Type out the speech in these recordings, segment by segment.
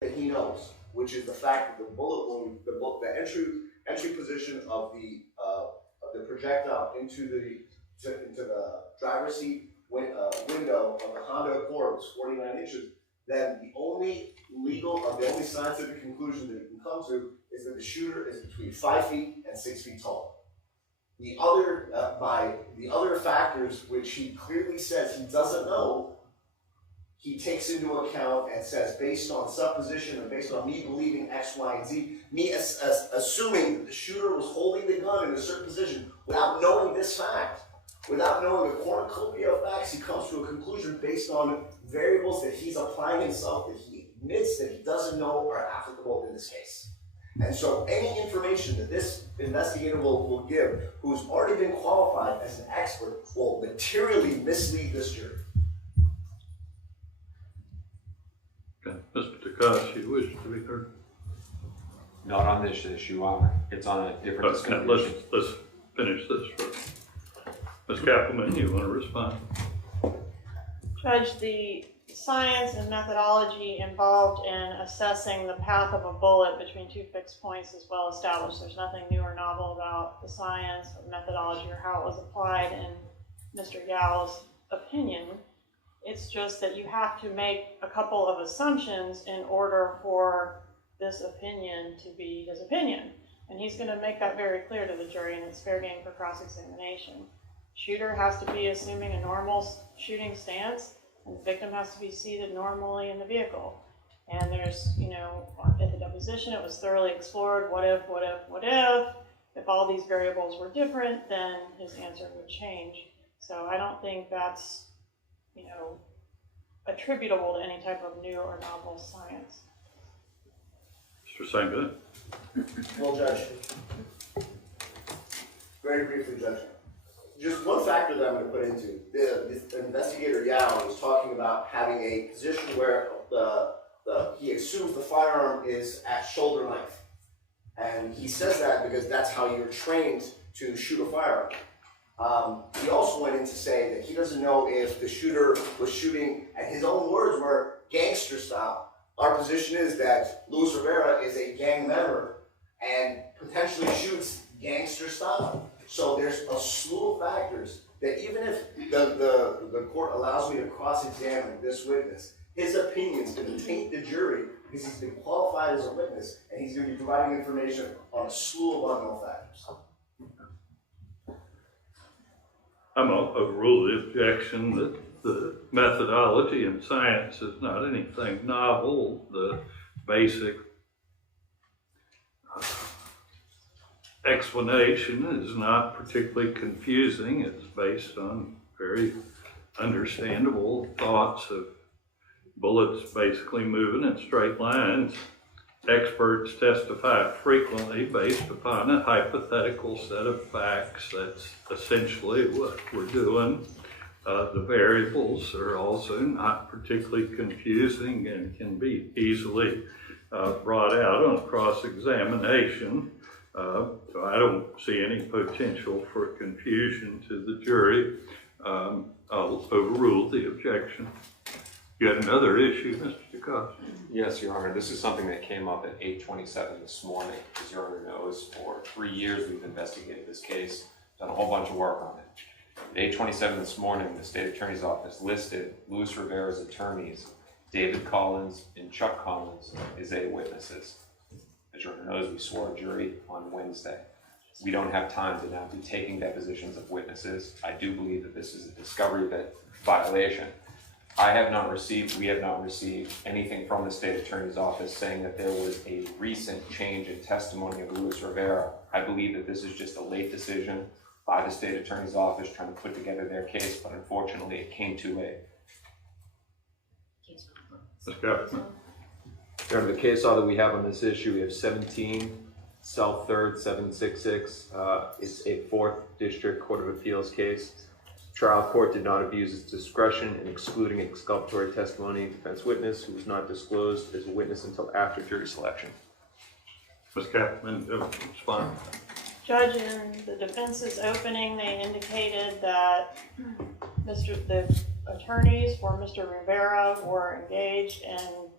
that he knows, which is the fact that the bullet wound, the entry position of the projectile into the driver's seat window of the Honda Accord was 49 inches. Then the only scientific conclusion that you can come to is that the shooter is between 5 feet and 6 feet tall. The other factors, which he clearly says he doesn't know, he takes into account and says, based on supposition and based on me believing X, Y, and Z, me assuming that the shooter was holding the gun in a certain position without knowing this fact, without knowing the cornucopia of facts, he comes to a conclusion based on variables that he's applying himself that he admits that he doesn't know are applicable in this case. And so any information that this investigator will give, who's already been qualified as an expert, will materially mislead this jury. Okay. Mr. Takashi, you wish to be heard? Not on this issue, Honor. It's on a different discussion. Let's finish this first. Ms. Kappelman, you want to respond? Judge, the science and methodology involved in assessing the path of a bullet between two fixed points is well established. There's nothing new or novel about the science or methodology or how it was applied in Mr. Yao's opinion. It's just that you have to make a couple of assumptions in order for this opinion to be his opinion. And he's going to make that very clear to the jury, and it's fair game for cross-examination. Shooter has to be assuming a normal shooting stance, and the victim has to be seated normally in the vehicle. And there's, at the deposition, it was thoroughly explored, what if? If all these variables were different, then his answer would change. So I don't think that's, attributable to any type of new or novel science. Mr. Sanga? Well, Judge, very briefly, Judge, just one factor that I'm going to put into, the investigator Yao was talking about having a position where he assumes the firearm is at shoulder length. And he says that because that's how you're trained to shoot a firearm. He also went in to say that he doesn't know if the shooter was shooting, and his own words were gangster style. Our position is that Luis Rivera is a gang member and potentially shoots gangster style. So there's a slew of factors that even if the court allows me to cross-examine this witness, his opinion is going to taint the jury because he's been qualified as a witness and he's going to be providing information on a slew of unknown factors. I'm going to overrule the objection that the methodology in science is not anything novel. The basic explanation is not particularly confusing. It's based on very understandable thoughts of bullets basically moving in straight lines. Experts testify frequently based upon a hypothetical set of facts. That's essentially what we're doing. The variables are also not particularly confusing and can be easily brought out on cross-examination. So I don't see any potential for confusion to the jury. I'll overrule the objection. You had another issue, Mr. Dukas? Yes, Your Honor. This is something that came up at 8:27 this morning. As Your Honor knows, for 3 years we've investigated this case, done a whole bunch of work on it. At 8:27 this morning, the State Attorney's Office listed Luis Rivera's attorneys, David Collins and Chuck Collins, as witnesses. As Your Honor knows, we swore a jury on Wednesday. We don't have time to now be taking depositions of witnesses. I do believe that this is a discovery violation. We have not received anything from the State Attorney's Office saying that there was a recent change in testimony of Luis Rivera. I believe that this is just a late decision by the State Attorney's Office trying to put together their case, but unfortunately it came too late. During the case law that we have on this issue, we have 17 South 3rd 766. It's a 4th District Court of Appeals case. Trial court did not abuse its discretion in excluding exculpatory testimony defense witness who was not disclosed as a witness until after jury selection. Ms. Kappelman, respond. Judge, in the defense's opening, they indicated that the attorneys for Mr. Rivera were engaged in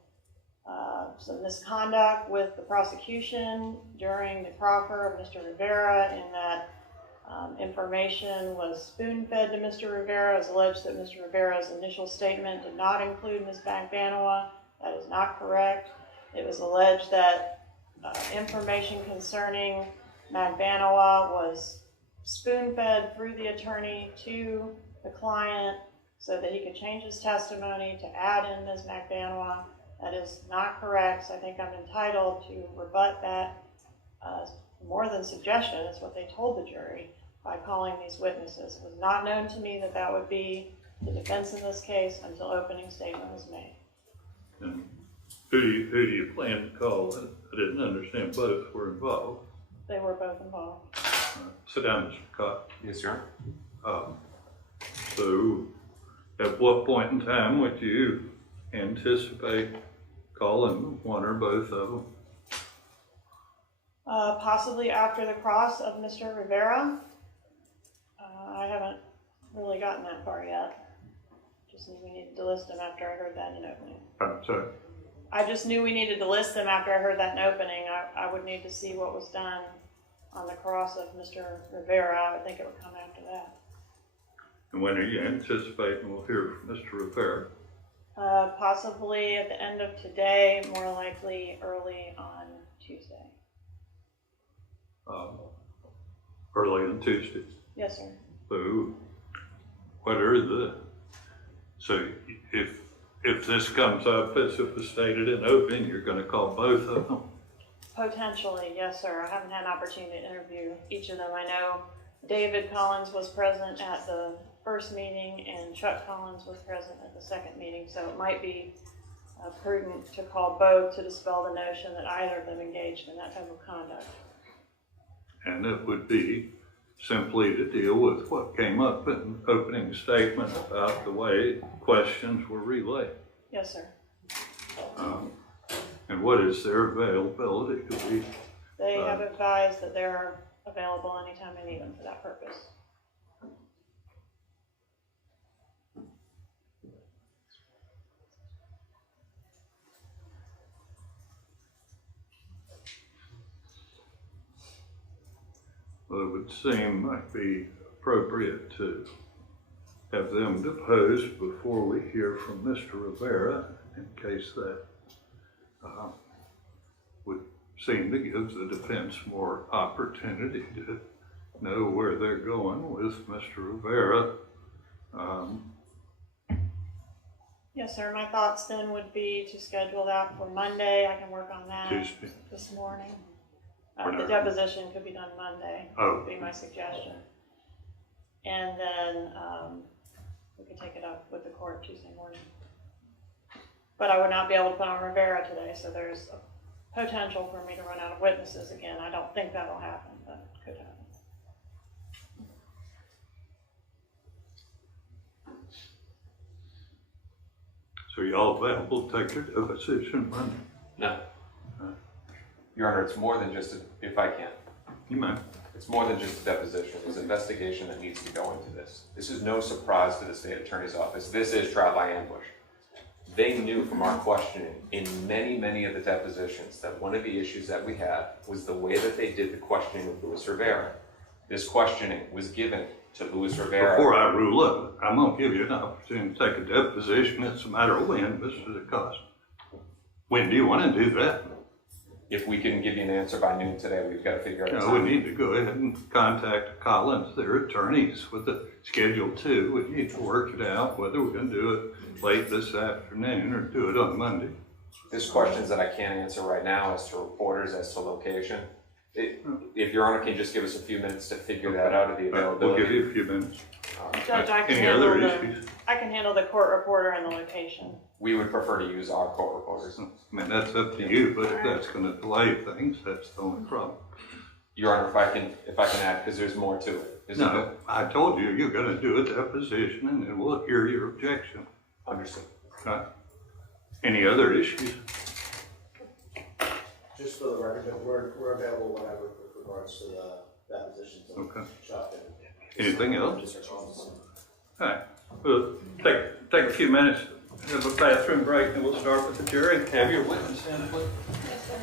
some misconduct with the prosecution during the proffer of Mr. Rivera, in that information was spoon-fed to Mr. Rivera. It was alleged that Mr. Rivera's initial statement did not include Ms. Magbanua. That is not correct. It was alleged that information concerning Magbanua was spoon-fed through the attorney to the client so that he could change his testimony to add in Ms. Magbanua. That is not correct, so I think I'm entitled to rebut that more than suggestion. It's what they told the jury by calling these witnesses. It was not known to me that that would be the defense in this case until opening statement was made. And who do you plan to call? I didn't understand both were involved. They were both involved. Sit down, Mr. Cott. Yes, sir. So, at what point in time would you anticipate calling one or both of them? Possibly after the cross of Mr. Rivera. I haven't really gotten that far yet. Just knew we needed to list them after I heard that in opening. I'm sorry. I just knew we needed to list them after I heard that in opening. I would need to see what was done on the cross of Mr. Rivera. I would think it would come after that. And when are you anticipating we'll hear from Mr. Rivera? Possibly at the end of today, more likely early on Tuesday. Early on Tuesday. Yes, sir. So, what are so if this comes up as it was stated in opening, you're going to call both of them? Potentially, yes, sir. I haven't had an opportunity to interview each of them. I know David Collins was present at the first meeting and Chuck Collins was present at the second meeting, so it might be prudent to call both to dispel the notion that either of them engaged in that type of conduct. And it would be simply to deal with what came up in the opening statement about the way questions were relayed. Yes, sir. And what is their availability to be? They have advised that they're available anytime they need them for that purpose. Well, it would seem might be appropriate to have them deposed before we hear from Mr. Rivera, in case that would seem to give the defense more opportunity to know where they're going with Mr. Rivera. Yes, sir. My thoughts then would be to schedule that for Monday. I can work on that Tuesday. this morning. The deposition could be done Monday, would be my suggestion. And then we could take it up with the court Tuesday morning. But I would not be able to put on Rivera today, so there's a potential for me to run out of witnesses again. I don't think that'll happen, but it could happen. So y'all available to take your deposition Monday? No. Your Honor, it's more than just if I can. You may. It's more than just a deposition. There's investigation that needs to go into this. This is no surprise to the state attorney's office. This is trial by ambush. They knew from our questioning in many of the depositions that one of the issues that we had was the way that they did the questioning of Luis Rivera. This questioning was given to Luis Rivera. Before I rule up, I'm going to give you an opportunity to take a deposition. It's a matter of when, Mr. DeCosta. When do you want to do that? If we can give you an answer by noon today, we've got to figure out. We need to go ahead and contact Collins, their attorneys, with the Schedule 2. We need to work it out whether we're going to do it late this afternoon or do it on Monday. There's questions that I can't answer right now as to reporters, as to location. If Your Honor can just give us a few minutes to figure that out of the availability. We'll give you a few minutes. Judge, I Any other issues? I can handle the court reporter and the location. We would prefer to use our court reporters. I mean, that's up to you, but if that's going to delay things, that's the only problem. Your Honor, if I can add, because there's more to it. No, I told you, you're going to do a deposition and then we'll hear your objection. Understood. Okay. Any other issues? Just for the record, that we're available whenever with regards to the depositions. Okay. Chuck and Anything else? Mr. Collins. All right. We'll take a few minutes to Have a bathroom break, and we'll start with the jury. Have your witness stand, please. Yes, sir.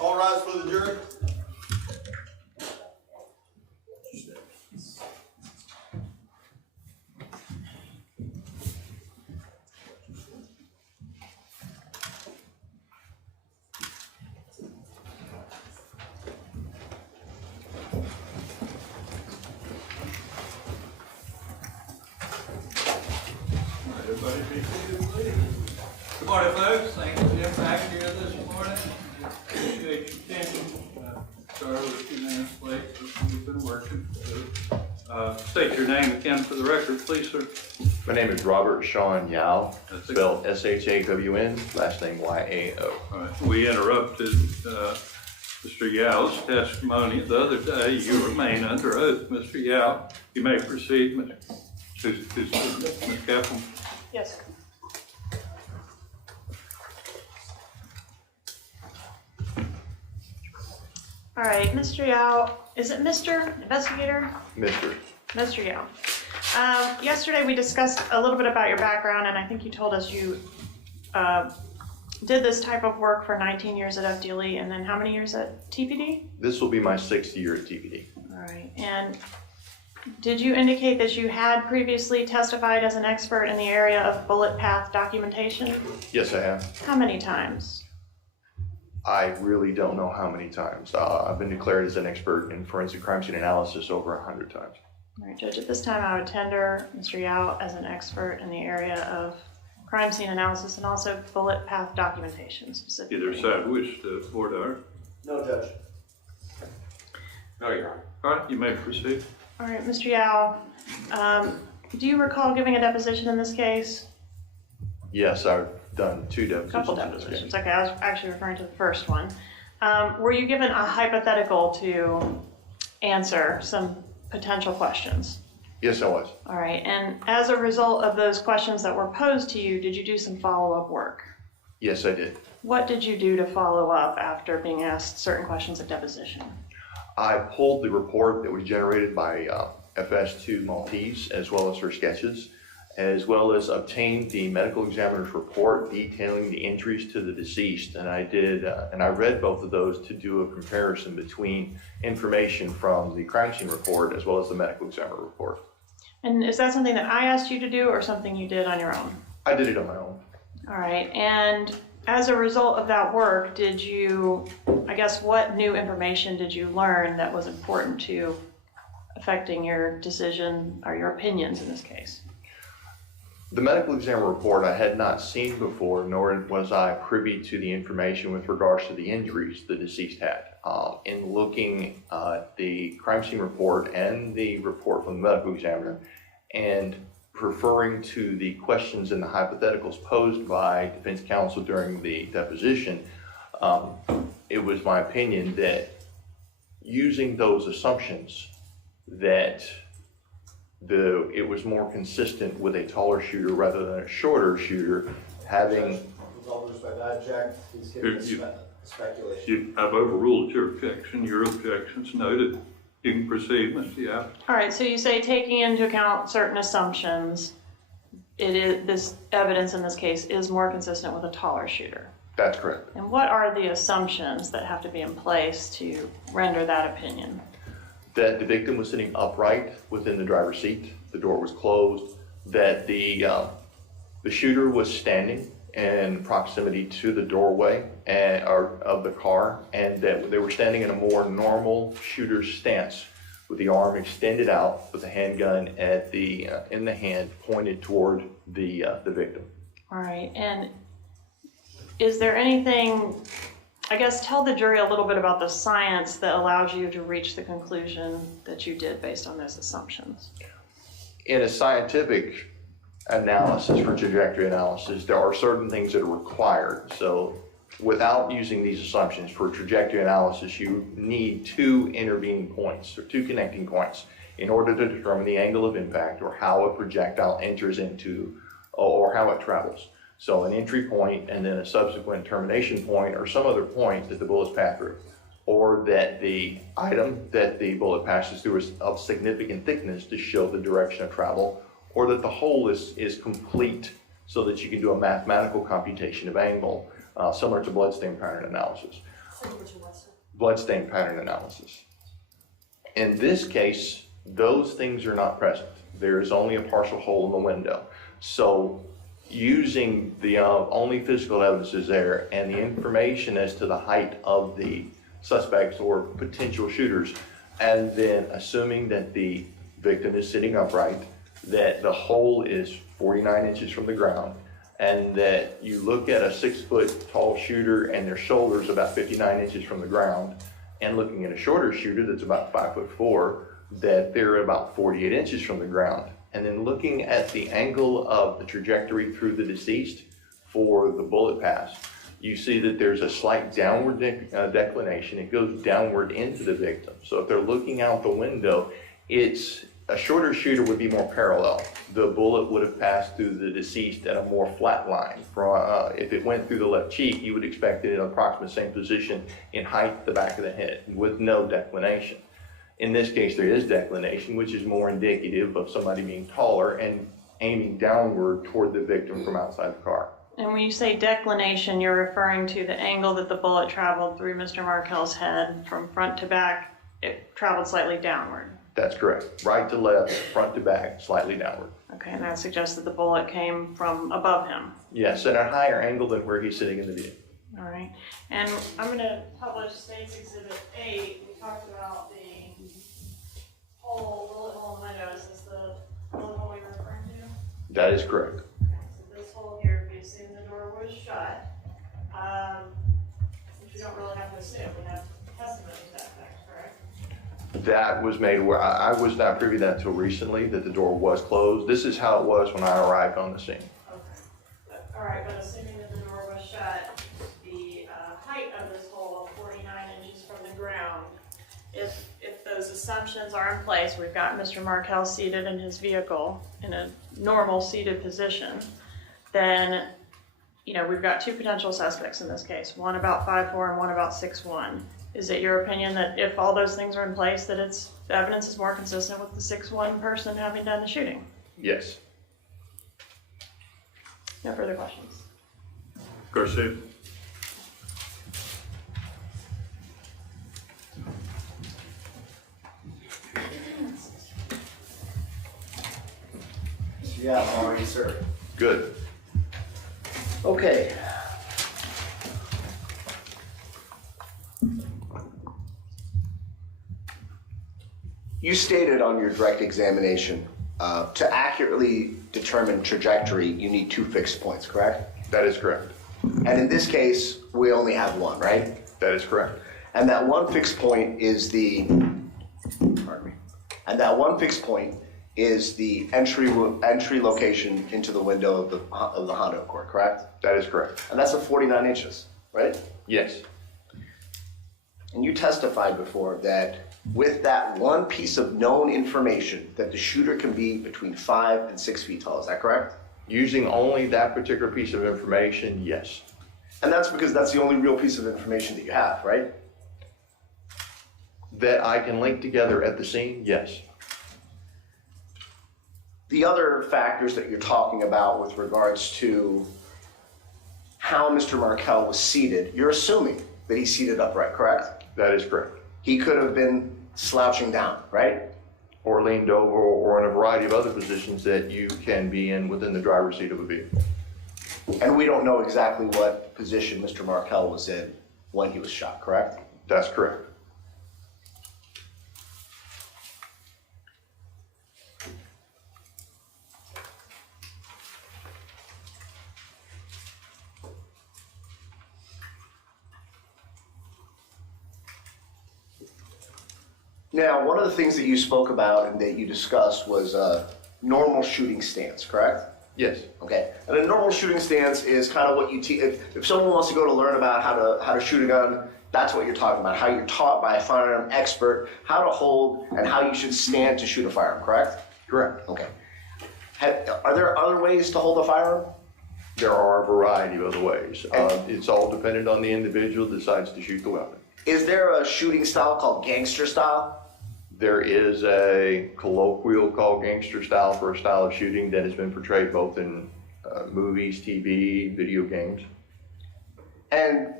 All rise for the jury. Everybody be seated, please. Good morning, folks. Thank you for being back here this morning. Appreciate your attention. Started with a few minutes late, but we've been working. State your name again for the record, please, sir. My name is Robert Sean Yao, That's it. spelled S-H-A-W-N, last name Y-A-O. All right. We interrupted Mr. Yao's testimony the other day. You remain under oath, Mr. Yao. You may proceed, Ms. Kaplan. Yes, sir. All right, Mr. Yao, is it Mr. Investigator? Mr. Yao. Yesterday we discussed a little bit about your background, and I think you told us you did this type of work for 19 years at FDLE, and then how many years at TPD? This will be my 6th year at TPD. All right, and did you indicate that you had previously testified as an expert in the area of bullet path documentation? Yes, I have. How many times? I really don't know how many times. I've been declared as an expert in forensic crime scene analysis over 100 times. All right, Judge, at this time I would tender Mr. Yao as an expert in the area of crime scene analysis and also bullet path documentation specifically. Either side wish to order. No, Judge. No, Your Honor. All right, you may proceed. All right, Mr. Yao, do you recall giving a deposition in this case? Yes, I've done 2 depositions. A couple in this depositions. case. Okay, I was actually referring to the first one. Were you given a hypothetical to answer some potential questions? Yes, I was. All right, and as a result of those questions that were posed to you, did you do some follow-up work? Yes, I did. What did you do to follow up after being asked certain questions at deposition? I pulled the report that was generated by FS2 Maltese, as well as her sketches, as well as obtained the medical examiner's report detailing the injuries to the deceased. And I did, and I read both of those to do a comparison between information from the crime scene report as well as the medical examiner report. And is that something that I asked you to do or something you did on your own? I did it on my own. All right, and as a result of that work, did you, I guess, what new information did you learn that was important to affecting your decision or your opinions in this case? The medical examiner report I had not seen before, nor was I privy to the information with regards to the injuries the deceased had. In looking at the crime scene report and the report from the medical examiner and referring to the questions and the hypotheticals posed by defense counsel during the deposition, it was my opinion that using those assumptions that it was more consistent with a taller shooter rather than a shorter shooter, having... With all due respect, I object. He's giving speculation. I've overruled your objection. Your objection's noted. You can proceed, Mr. Yao. All right, so you say taking into account certain assumptions, this evidence in this case is more consistent with a taller shooter. That's correct. And what are the assumptions that have to be in place to render that opinion? That the victim was sitting upright within the driver's seat, the door was closed, that the shooter was standing in proximity to the doorway of the car, and that they were standing in a more normal shooter's stance with the arm extended out with the handgun in the hand pointed toward the victim. All right, and is there anything, I guess, tell the jury a little bit about the science that allows you to reach the conclusion that you did based on those assumptions. In a scientific analysis, for trajectory analysis, there are certain things that are required. So without using these assumptions for trajectory analysis, you need 2 intervening points or 2 connecting points in order to determine the angle of impact or how a projectile enters into or how it travels. So an entry point and then a subsequent termination point or some other point that the bullets pass through, or that the item that the bullet passes through is of significant thickness to show the direction of travel, or that the hole is complete so that you can do a mathematical computation of angle, similar to bloodstain pattern analysis. Bloodstain pattern analysis. In this case, those things are not present. There is only a partial hole in the window. So using the only physical evidence is there and the information as to the height of the suspects or potential shooters, and then assuming that the victim is sitting upright, that the hole is 49 inches from the ground, and that you look at a 6-foot tall shooter and their shoulders about 59 inches from the ground, and looking at a shorter shooter that's about 5'4", that they're about 48 inches from the ground. And then looking at the angle of the trajectory through the deceased for the bullet pass, you see that there's a slight downward declination. It goes downward into the victim. So if they're looking out the window, it's a shorter shooter would be more parallel. The bullet would have passed through the deceased at a more flat line. If it went through the left cheek, you would expect it in approximately the same position in height the back of the head with no declination. In this case, there is declination, which is more indicative of somebody being taller and aiming downward toward the victim from outside the car. And when you say declination, you're referring to the angle that the bullet traveled through Mr. Markel's head from front to back. It traveled slightly downward. That's correct. Right to left, front to back, slightly downward. Okay, and that suggests that the bullet came from above him. Yes, at a higher angle than where he's sitting in the vehicle. All right. And I'm going to publish State's Exhibit 8. We talked about the bullet hole in the window. Is this the bullet hole you're referring to? That is correct. Okay, so this hole here, if we assume the door was shut, which we don't really have to assume, we have testimony to that fact, correct? That was made where I was not privy to that until recently, that the door was closed. This is how it was when I arrived on the scene. Okay. All right, but assuming that the door was shut, the height of this hole of 49 inches from the ground, if those assumptions are in place, we've got Mr. Markel seated in his vehicle in a normal seated position, then, you know, we've got two potential suspects in this case, one about 5'4" and one about 6'1". Is it your opinion that if all those things are in place, that the evidence is more consistent with the 6'1" person having done the shooting? Yes. No further questions. Garcia? Yeah, how are you, sir? Good. Okay. You stated on your direct examination, to accurately determine trajectory, you need 2 fixed points, correct? That is correct. And in this case, we only have one, right? That is correct. And that one fixed point is the, pardon me, and that one fixed point is the entry location into the window of the Honda Accord, correct? That is correct. And that's a 49 inches, right? Yes. And you testified before that with that one piece of known information that the shooter can be between 5 and 6 feet tall, is that correct? Using only that particular piece of information, yes. And that's because that's the only real piece of information that you have, right? That I can link together at the scene, yes. The other factors that you're talking about with regards to how Mr. Markel was seated, you're assuming that he's seated upright, correct? That is correct. He could have been slouching down, right? Or leaned over, or in a variety of other positions that you can be in within the driver's seat of a vehicle. And we don't know exactly what position Mr. Markel was in when he was shot, correct? That's correct. Now, one of the things that you spoke about and that you discussed was a normal shooting stance, correct? Yes. Okay. And a normal shooting stance is kind of what you teach. If someone wants to go to learn about how to shoot a gun, that's what you're talking about. How you're taught by a firearm expert how to hold and how you should stand to shoot a firearm, correct? Correct. Okay. Are there other ways to hold a firearm? There are a variety of other ways. It's all dependent on the individual who decides to shoot the weapon. Is there a shooting style called gangster style? There is a colloquial called gangster style for a style of shooting that has been portrayed both in movies, TV, video games. And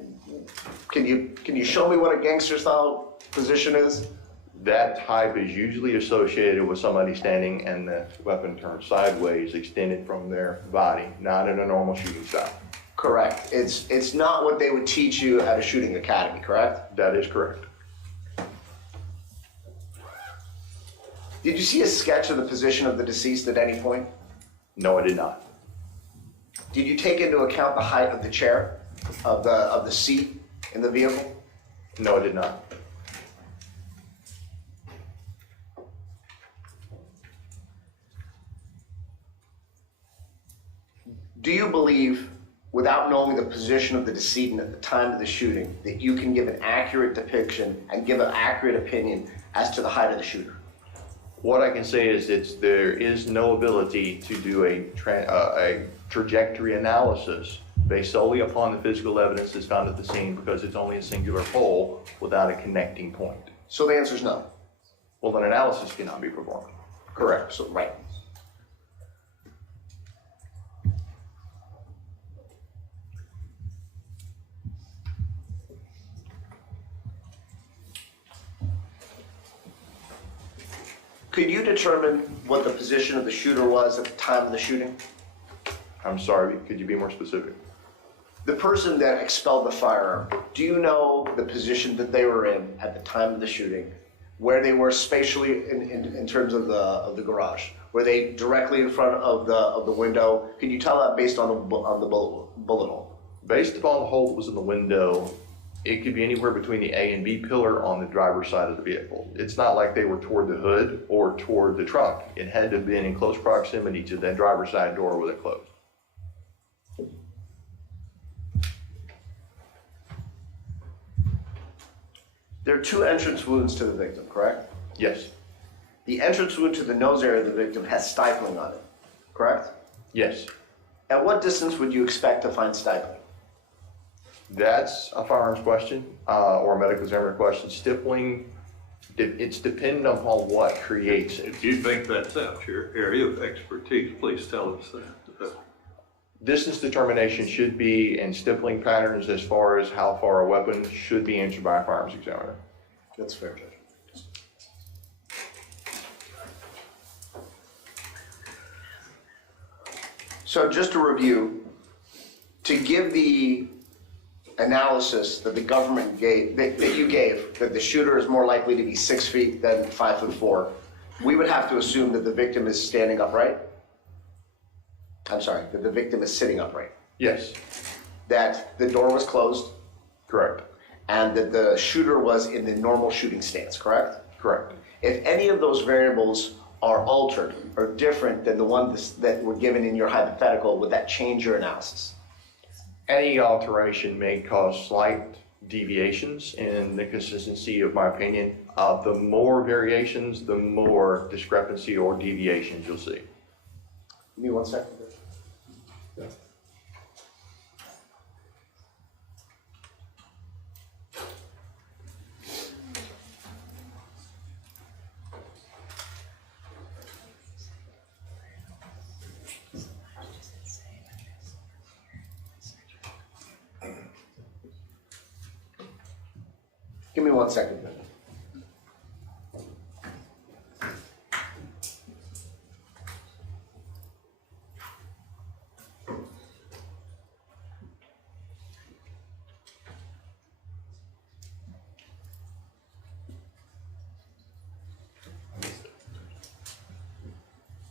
can you show me what a gangster style position is? That type is usually associated with somebody standing and the weapon turned sideways, extended from their body, not in a normal shooting style. Correct. It's not what they would teach you at a shooting academy, correct? That is correct. Did you see a sketch of the position of the deceased at any point? No, I did not. Did you take into account the height of the chair, of the seat in the vehicle? No, I did not. Do you believe, without knowing the position of the decedent at the time of the shooting, that you can give an accurate depiction and give an accurate opinion as to the height of the shooter? What I can say is that there is no ability to do a trajectory analysis based solely upon the physical evidence that's found at the scene because it's only a singular pole without a connecting point. So the answer is no. Well, an analysis cannot be performed. Correct. So, right. Could you determine what the position of the shooter was at the time of the shooting? I'm sorry, could you be more specific? The person that expelled the firearm, do you know the position that they were in at the time of the shooting? Where they were spatially in terms of the garage? Were they directly in front of the window? Can you tell that based on the bullet hole? Based upon the hole that was in the window, it could be anywhere between the A and B pillar on the driver's side of the vehicle. It's not like they were toward the hood or toward the trunk. It had to have been in close proximity to that driver's side door with it closed. There are two entrance wounds to the victim, correct? Yes. The entrance wound to the nose area of the victim has stifling on it, correct? Yes. At what distance would you expect to find stifling? That's a firearms question or a medical examiner question. Stippling, it's dependent upon what creates it. If you think that's out your area of expertise, please tell us that. Distance determination should be in stippling patterns as far as how far a weapon should be answered by a firearms examiner. That's fair, Judge. So just to review, to give the analysis that the government gave, that you gave, that the shooter is more likely to be 6 feet than 5'4", we would have to assume that the victim is standing upright? I'm sorry, that the victim is sitting upright. Yes. That the door was closed Correct. and that the shooter was in the normal shooting stance, correct? Correct. If any of those variables are altered or different than the ones that were given in your hypothetical, would that change your analysis? Any alteration may cause slight deviations in the consistency of my opinion. The more variations, the more discrepancy or deviations you'll see. Give me 1 second. Yeah. Give me 1 second.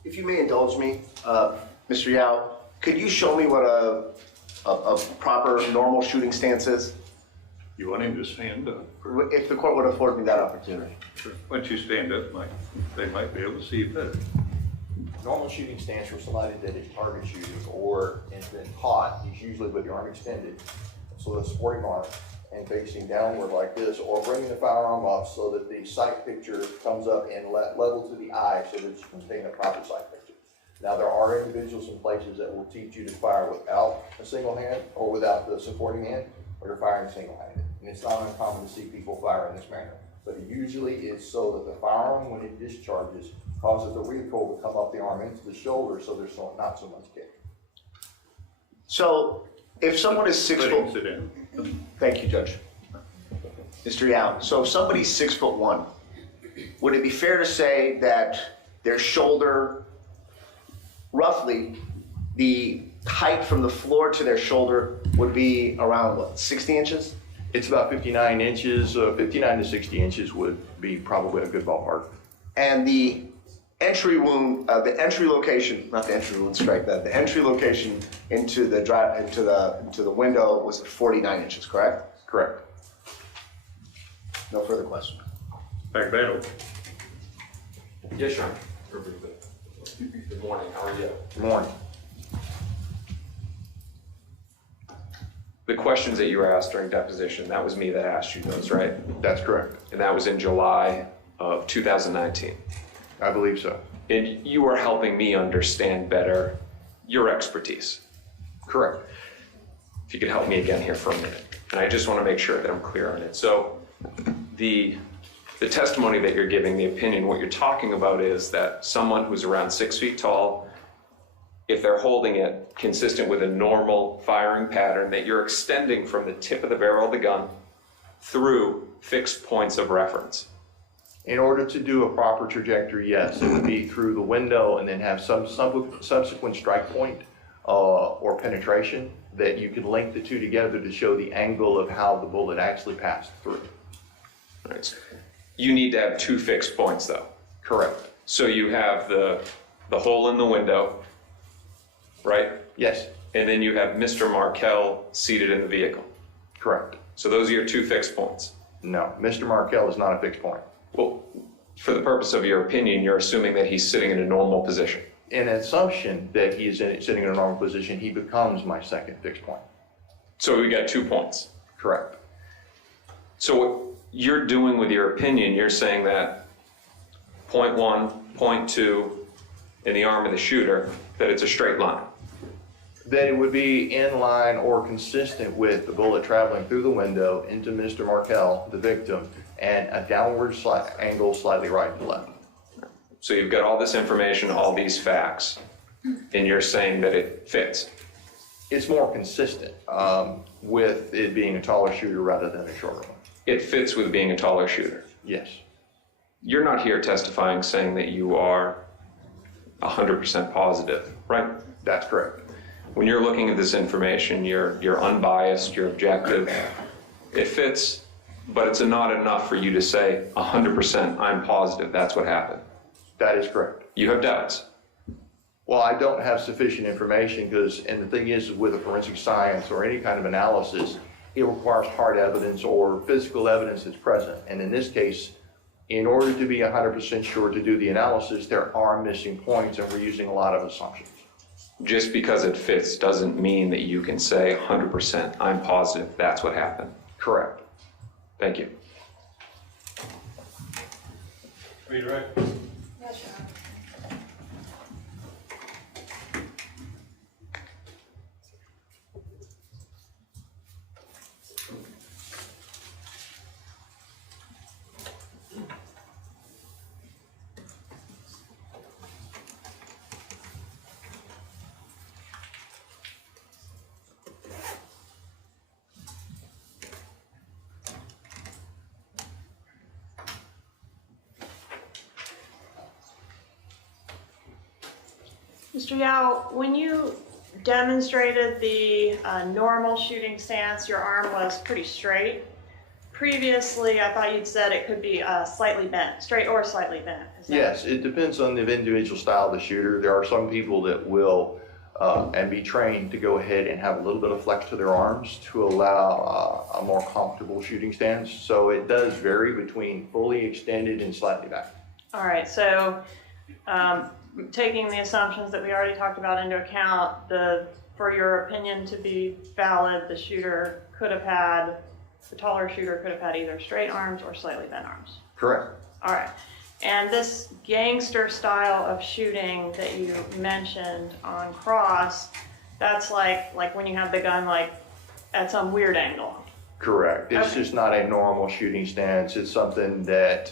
If you may indulge me, Mr. Yao, could you show me what a proper normal shooting stance is? You want him to stand up? If the court would afford me that opportunity. Once you stand up, they might be able to see you better. Normal shooting stance for somebody that is target shooting or has been caught is usually with the arm extended, so the sporting arm, and facing downward like this, or bringing the firearm up so that the sight picture comes up and level to the eye so that you can take a proper sight picture. Now, there are individuals in places that will teach you to fire without a single hand or without the supporting hand, or you're firing single-handed. And it's not uncommon to see people fire in this manner. But usually it's so that the firearm, when it discharges, causes the recoil to come up the arm into the shoulder, so there's not so much kick. So if someone is 6 foot, Sit in. thank you, Judge. Mr. Yao, so if somebody's 6'1", would it be fair to say that their shoulder, roughly, the height from the floor to their shoulder would be around what, 60 inches? It's about 59 inches, 59 to 60 inches would be probably a good ballpark. And the entry wound, the entry location, not the entry wound, strike that, the entry location into the window was at 49 inches, correct? Correct. No further question. Magbanua. Yes, Your Honor. Good morning, how are you? Good morning. The questions that you were asked during deposition, that was me that asked you those, right? That's correct. And that was in July of 2019. I believe so. And you were helping me understand better your expertise. Correct. If you could help me again here for a minute. And I just want to make sure that I'm clear on it. So the testimony that you're giving, the opinion, what you're talking about is that someone who's around 6 feet tall, if they're holding it consistent with a normal firing pattern, that you're extending from the tip of the barrel of the gun through fixed points of reference. In order to do a proper trajectory, yes, it would be through the window and then have some subsequent strike point or penetration that you could link the two together to show the angle of how the bullet actually passed through. Right. You need to have two fixed points though. Correct. So you have the hole in the window, right? Yes, And then you have Mr. Markel seated in the vehicle. correct. So those are your two fixed points. No, Mr. Markel is not a fixed point. Well, for the purpose of your opinion, you're assuming that he's sitting in a normal position. In assumption that he is sitting in a normal position, he becomes my second fixed point. So we got 2 points. Correct. So what you're doing with your opinion, you're saying that point 1, point 2 in the arm of the shooter, that it's a straight line. That it would be in line or consistent with the bullet traveling through the window into Mr. Markel, the victim, and a downward angle slightly right to left. So you've got all this information, all these facts, and you're saying that it fits. It's more consistent with it being a taller shooter rather than a shorter one. It fits with being a taller shooter. Yes, You're not here testifying saying that you are 100% positive, right? that's correct. When you're looking at this information, you're unbiased, you're objective. It fits, but it's not enough for you to say 100% I'm positive that's what happened. That is correct. You have doubts. Well, I don't have sufficient information because, and the thing is, with a forensic science or any kind of analysis, it requires hard evidence or physical evidence that's present. And in this case, in order to be 100% sure to do the analysis, there are missing points and we're using a lot of assumptions. Just because it fits doesn't mean that you can say 100% I'm positive that's what happened. Correct. Thank you. Redirect. Yes, Your Honor. Mr. Yao, when you demonstrated the normal shooting stance, your arm was pretty straight. Previously, I thought you'd said it could be slightly bent, straight or slightly bent. Is that- Yes, it depends on the individual style of the shooter. There are some people that will and be trained to go ahead and have a little bit of flex to their arms to allow a more comfortable shooting stance. So it does vary between fully extended and slightly back. All right, so taking the assumptions that we already talked about into account, for your opinion to be valid, the taller shooter could have had either straight arms or slightly bent arms. Correct. All right. And this gangster style of shooting that you mentioned on cross, that's like when you have the gun like at some weird angle. Correct. It's just not a normal shooting stance. It's something that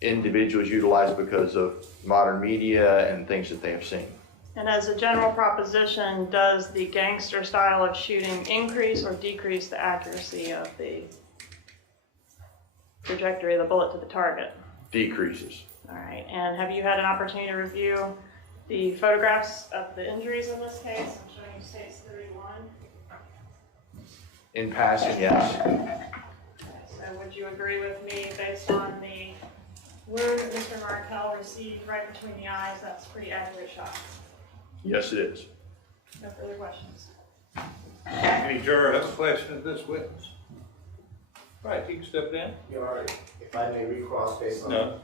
individuals utilize because of modern media and things that they have seen. And as a general proposition, does the gangster style of shooting increase or decrease the accuracy of the trajectory of the bullet to the target? Decreases. All right, and have you had an opportunity to review the photographs of the injuries in this case? I'm showing you states 31. In passing, yes. So would you agree with me based on the wound that Mr. Markel received right between the eyes? That's a pretty accurate shot. Yes, it is. No further questions. Any juror has a question of this witness? Right, you can step down. You're all right. If I may recross based on. No,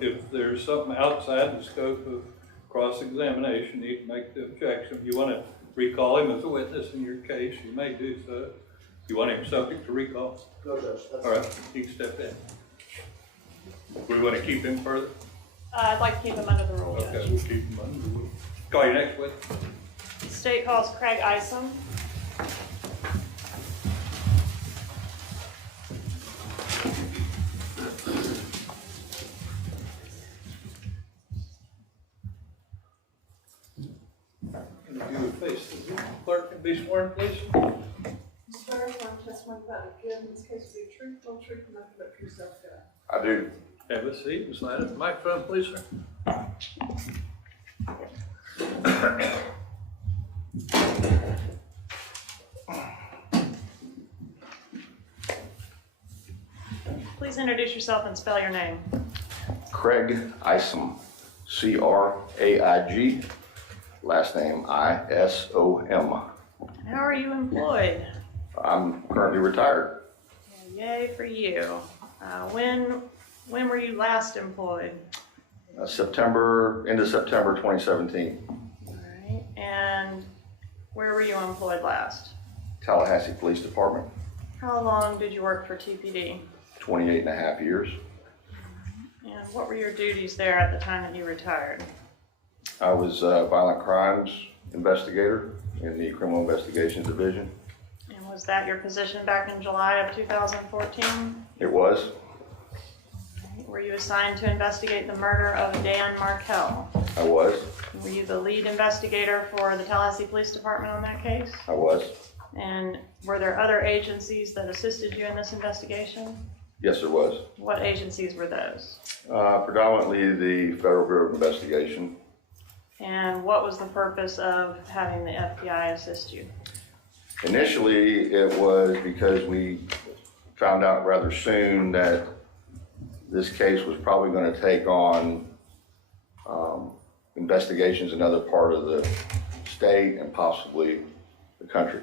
if there's something outside the scope of cross-examination, you can make the objection. If you want to recall him as a witness in your case, you may do so. If you want him subject to recall. No, Judge. That's All right, you can step in. We want to keep him further? I'd like to keep him under the rule, Okay, Judge. we'll keep him under the rule. Call your next witness. The state calls Craig Isom. If you would face the clerk and be sworn, please. Swear upon testimony about to give in this case will be true, full truth, and nothing but true self God. I do. Have a seat and slide at the microphone, please, sir. Please introduce yourself and spell your name. Craig Isom, C-R-A-I-G, last name I-S-O-M. How are you employed? I'm currently retired. Yay for you. When were you last employed? End of September 2017, All right. And where were you employed last? Tallahassee Police Department, How long did you work for TPD? 28 and a half years. And what were your duties there at the time that you retired? I was a violent crimes investigator in the Criminal Investigations Division. And was that your position back in July of 2014? It was. Were you assigned to investigate the murder of Dan Markel? I was. Were you the lead investigator for the Tallahassee Police Department on that case? I was. And were there other agencies that assisted you in this investigation? Yes, there was. What agencies were those? Predominantly the Federal Bureau of Investigation. And what was the purpose of having the FBI assist you? Initially, it was because we found out rather soon that this case was probably going to take on investigations in other part of the state and possibly the country.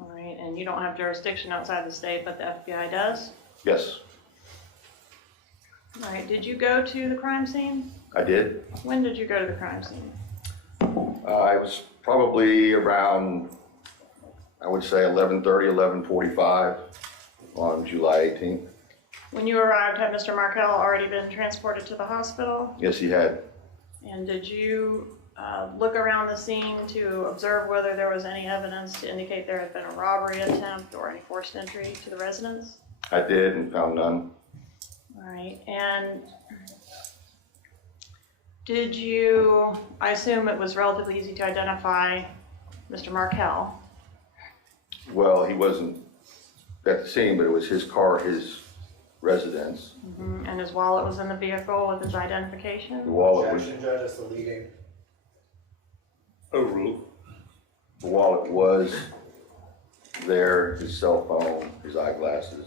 All right, and you don't have jurisdiction outside the state, but the FBI does? Yes, All right, did you go to the crime scene? I did. When did you go to the crime scene? I was probably around, I would say 11:30, 11:45 on July 18th. When you arrived, had Mr. Markel already been transported to the hospital? Yes, he had. And did you look around the scene to observe whether there was any evidence to indicate there had been a robbery attempt or any forced entry to the residence? I did and found none. All right, and did you, I assume it was relatively easy to identify Mr. Markel? Well, he wasn't at the scene, but it was his car, his residence. Mm-hmm. And his wallet was in the vehicle with his identification? The wallet was, Objection, Judge, that's the leading. Overruled. the wallet was there, his cell phone, his eyeglasses.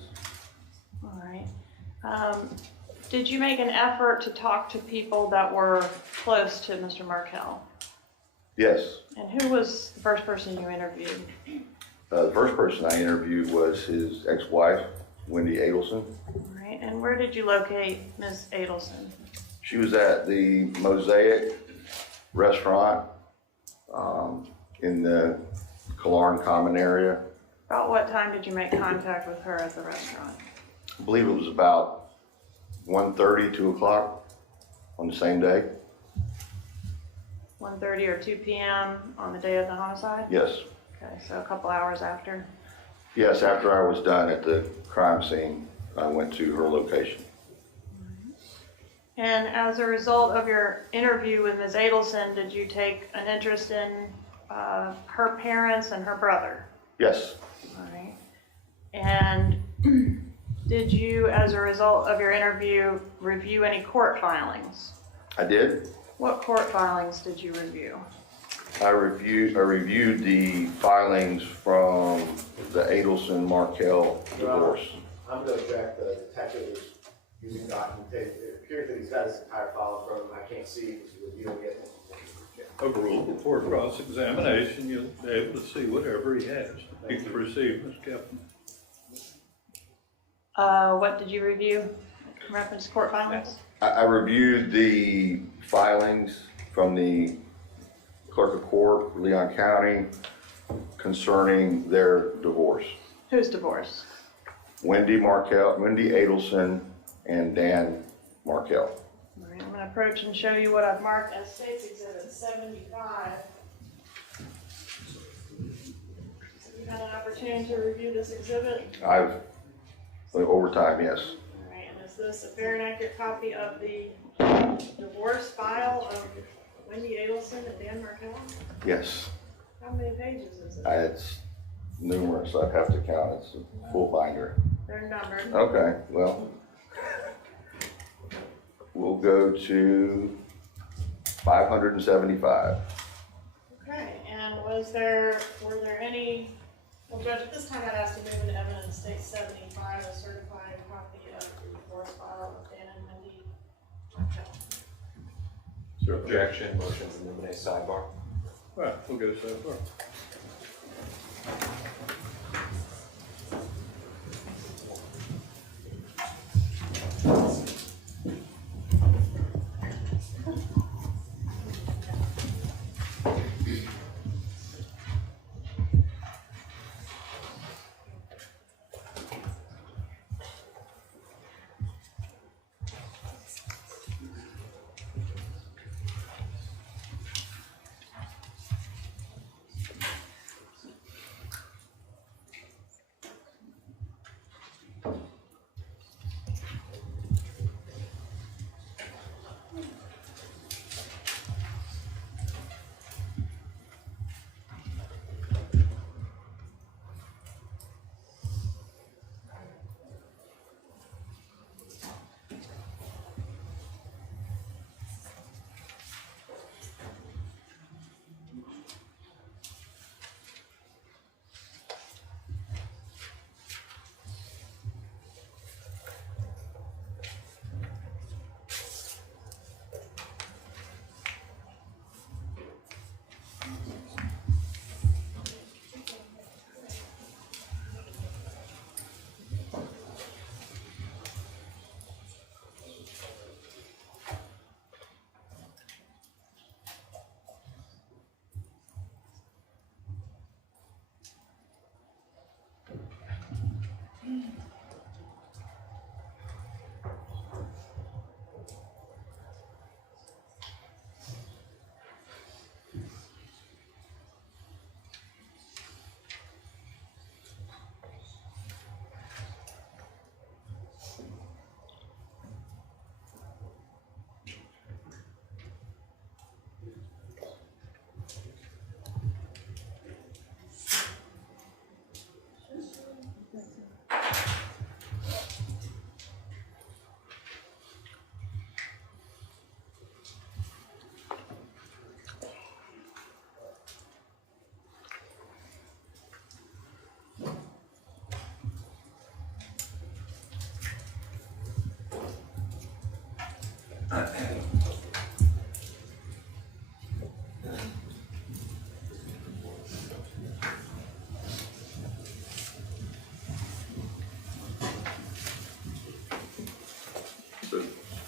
All right. Did you make an effort to talk to people that were close to Mr. Markel? Yes. And who was the first person you interviewed? The first person I interviewed was his ex-wife, Wendi Adelson. All right. And where did you locate Ms. Adelson? She was at the Mosaic restaurant in the Killearn Common area. About what time did you make contact with her at the restaurant? I believe it was about 1:30, 2 o'clock on the same day. 1:30 or 2 p.m. on the day of the homicide? Yes. Okay, so a couple hours after. Yes, after I was done at the crime scene, I went to her location. And as a result of your interview with Ms. Adelson, did you take an interest in her parents and her brother? Yes, All right. And did you, as a result of your interview, review any court filings? I did. What court filings did you review? I reviewed the filings from the Adelson Markel divorce. I'm gonna object, the detective is using documentation, it appears that he's got his entire file in front of him, I can't see because he reviewed it. Overruled before cross-examination, you'll be able to see whatever he has. You can proceed, Ms. Kaplan. What did you review in reference to court filings? I reviewed the filings from the clerk of court, Leon County, concerning their divorce. Who's divorced? Wendi Adelson, and Dan Markel. All right, I'm going to approach and show you what I've marked as State's Exhibit 75. You had an opportunity to review this exhibit? Over time, yes. All right, and is this a fair and accurate copy of the divorce file of Wendi Adelson and Dan Markel? Yes. How many pages is it? It's numerous, I'd have to count, it's a full binder. They're numbered. Okay, well, we'll go to 575. Okay, and were there any, well, Judge, at this time I'd ask to move into evidence State 75, a certified copy of the divorce file of Dan and Wendi Markel. Is there objection? Motion to eliminate sidebar. Right, we'll go so far.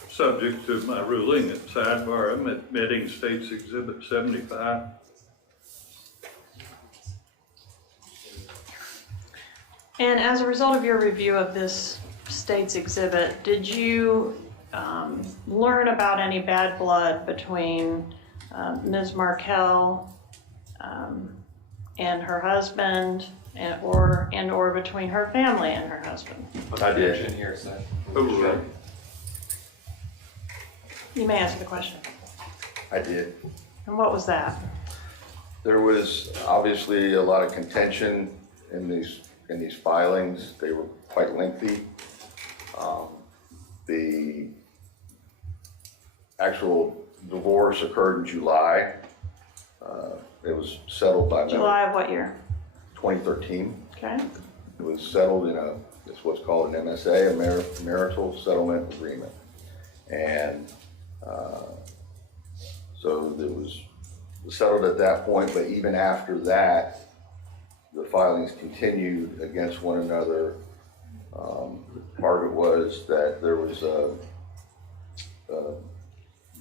Subject to my ruling at sidebar, I'm admitting State's Exhibit 75. And as a result of your review of this State's exhibit, did you learn about any bad blood between Ms. Markel and her husband, or between her family and her husband? I did. Objection here, sir. Overruled. You may answer the question. I did. And what was that? There was obviously a lot of contention in these filings. They were quite lengthy. The actual divorce occurred in July. It was settled by July of what year? 2013. Okay. It was settled in it's what's called an MSA, a marital settlement agreement. And so it was settled at that point, but even after that, the filings continued against one another. Part of it was that there was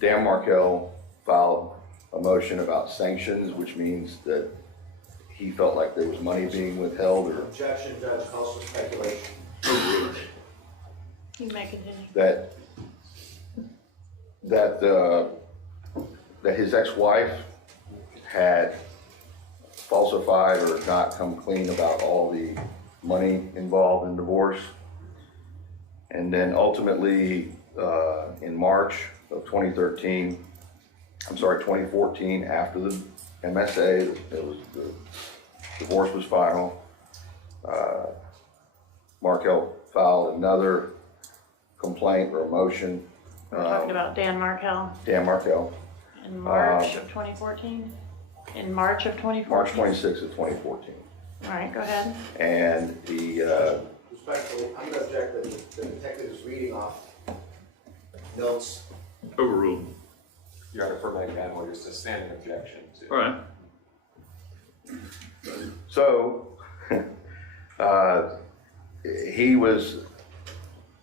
Dan Markel filed a motion about sanctions, which means that he felt like there was money being withheld or Objection, Judge, calls for speculation. You may continue. that his ex-wife had falsified or not come clean about all the money involved in divorce. And then ultimately, in March of 2014, after the MSA, the divorce was final, Markel filed another complaint or a motion. We're talking about Dan Markel Dan Markel. in March of 2014? In March of 2014? March 26th of 2014. All right, go ahead. And he, Respectfully, I'm gonna object that the detective is reading off notes. Overruled. Your Honor, for Magbanua, just a standing objection to. All right. so,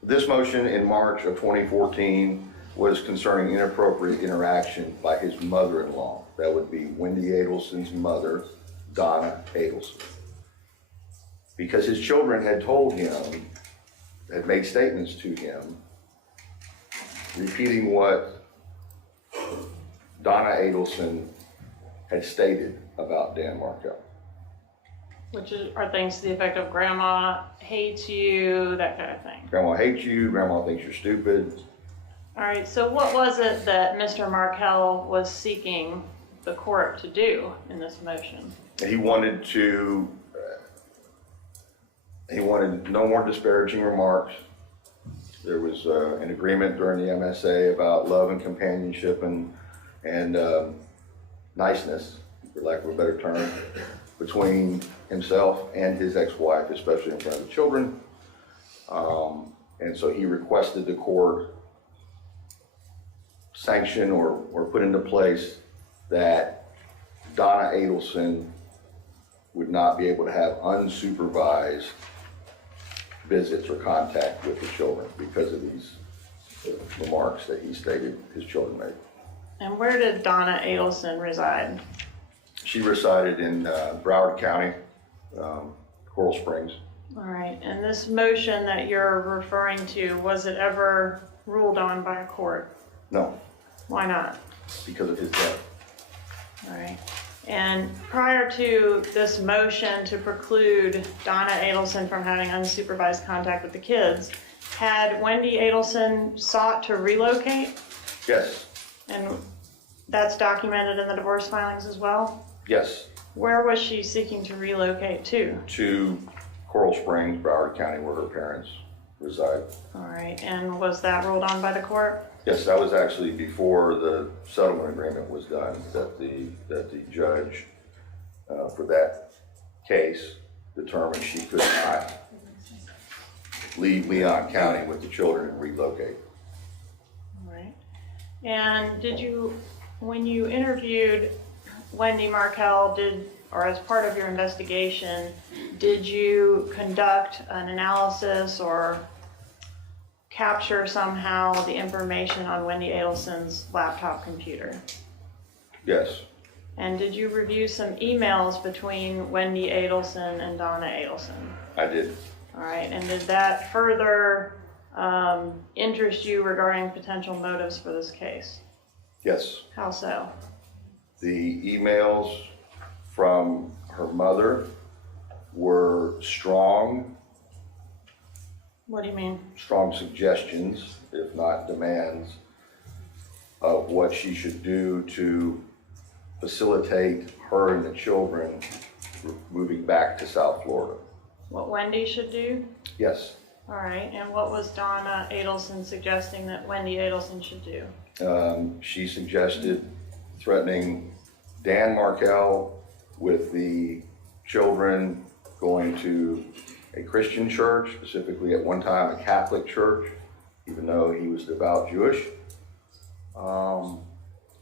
this motion in March of 2014 was concerning inappropriate interaction by his mother-in-law. That would be Wendi Adelson's mother, Donna Adelson. Because his children had told him, had made statements to him, repeating what Donna Adelson had stated about Dan Markel. Which are things to the effect of grandma hates you, that kind of thing. Grandma hates you, grandma thinks you're stupid. All right, so what was it that Mr. Markel was seeking the court to do in this motion? He wanted no more disparaging remarks. There was an agreement during the MSA about love and companionship and niceness, for lack of a better term, between himself and his ex-wife, especially in front of the children. And so he requested the court sanction or put into place that Donna Adelson would not be able to have unsupervised visits or contact with the children because of these remarks that he stated his children made. And where did Donna Adelson reside? She resided in Broward County, Coral Springs. All right, and this motion that you're referring to, was it ever ruled on by a court? No, Why not? because of his death. All right. And prior to this motion to preclude Donna Adelson from having unsupervised contact with the kids, had Wendi Adelson sought to relocate? Yes, And that's documented in the divorce filings as well? yes, Where was she seeking to relocate to? to Coral Springs, Broward County, where her parents reside. All right, and was that ruled on by the court? Yes, that was actually before the settlement agreement was done, that the judge for that case determined she could not leave Leon County with the children and relocate. All right. And did you, when you interviewed Wendi Markel, or as part of your investigation, did you conduct an analysis or capture somehow the information on Wendi Adelson's laptop computer? Yes, And did you review some emails between Wendi Adelson and Donna Adelson? I did. All right, and did that further interest you regarding potential motives for this case? Yes, How so? the emails from her mother were strong What do you mean? suggestions, if not demands, of what she should do to facilitate her and the children moving back to South Florida. What Wendi should do? Yes, All right, and what was Donna Adelson suggesting that Wendi Adelson should do? she suggested threatening Dan Markel with the children going to a Christian church, specifically at one time a Catholic church, even though he was devout Jewish.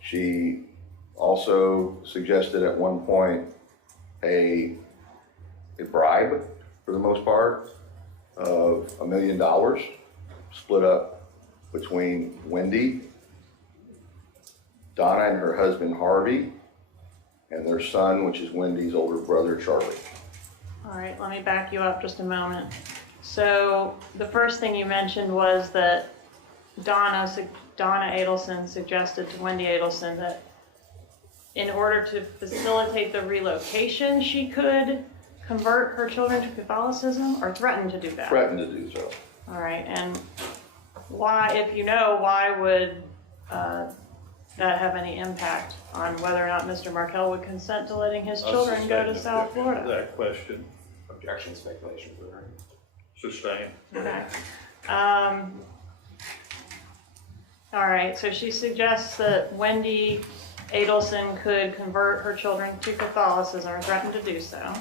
She also suggested at one point a bribe, for the most part, of $1 million, split up between Wendi, Donna and her husband Harvey, and their son, which is Wendy's older brother, Charlie. All right, let me back you up just a moment. So the first thing you mentioned was that Donna Adelson suggested to Wendi Adelson that in order to facilitate the relocation, she could convert her children to Catholicism, or threaten to do that? Threatened to do so. All right, and why, if you know, why would that have any impact on whether or not Mr. Markel would consent to letting his children go to South Florida? That question, Objection, speculation, for the record. sustained. Okay. All right, so she suggests that Wendi Adelson could convert her children to Catholicism, or threaten to do so.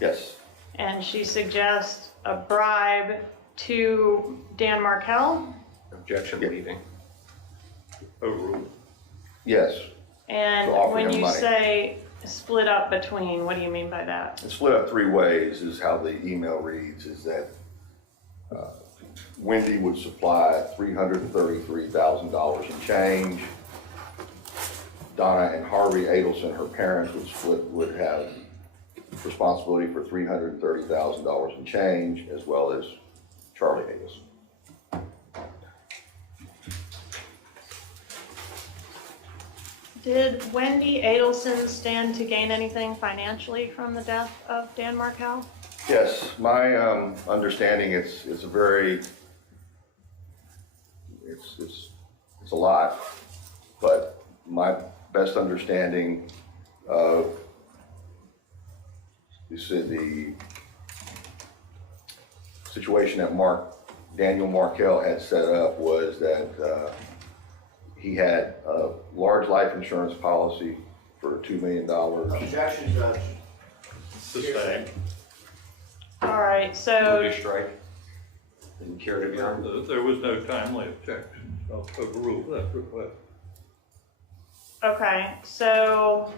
Yes, And she suggests a bribe to Dan Markel. Objection, Yeah. leaving. Overruled. yes. And To offer when him you money. say split up between, what do you mean by that? It's split up three ways is how the email reads, is that Wendi would supply $333,000 in change. Donna and Harvey Adelson, her parents, would have responsibility for $330,000 in change, as well as Charlie Adelson. Did Wendi Adelson stand to gain anything financially from the death of Dan Markel? Yes, my understanding, it's a very, it's a lot, but my best understanding of the situation that Daniel Markel had set up was that he had a large life insurance policy for $2 million. Objection, Judge. Sustained. All right, Move so, to strike. Didn't care to be on. There was no timely objection, so overruled that request. okay, so,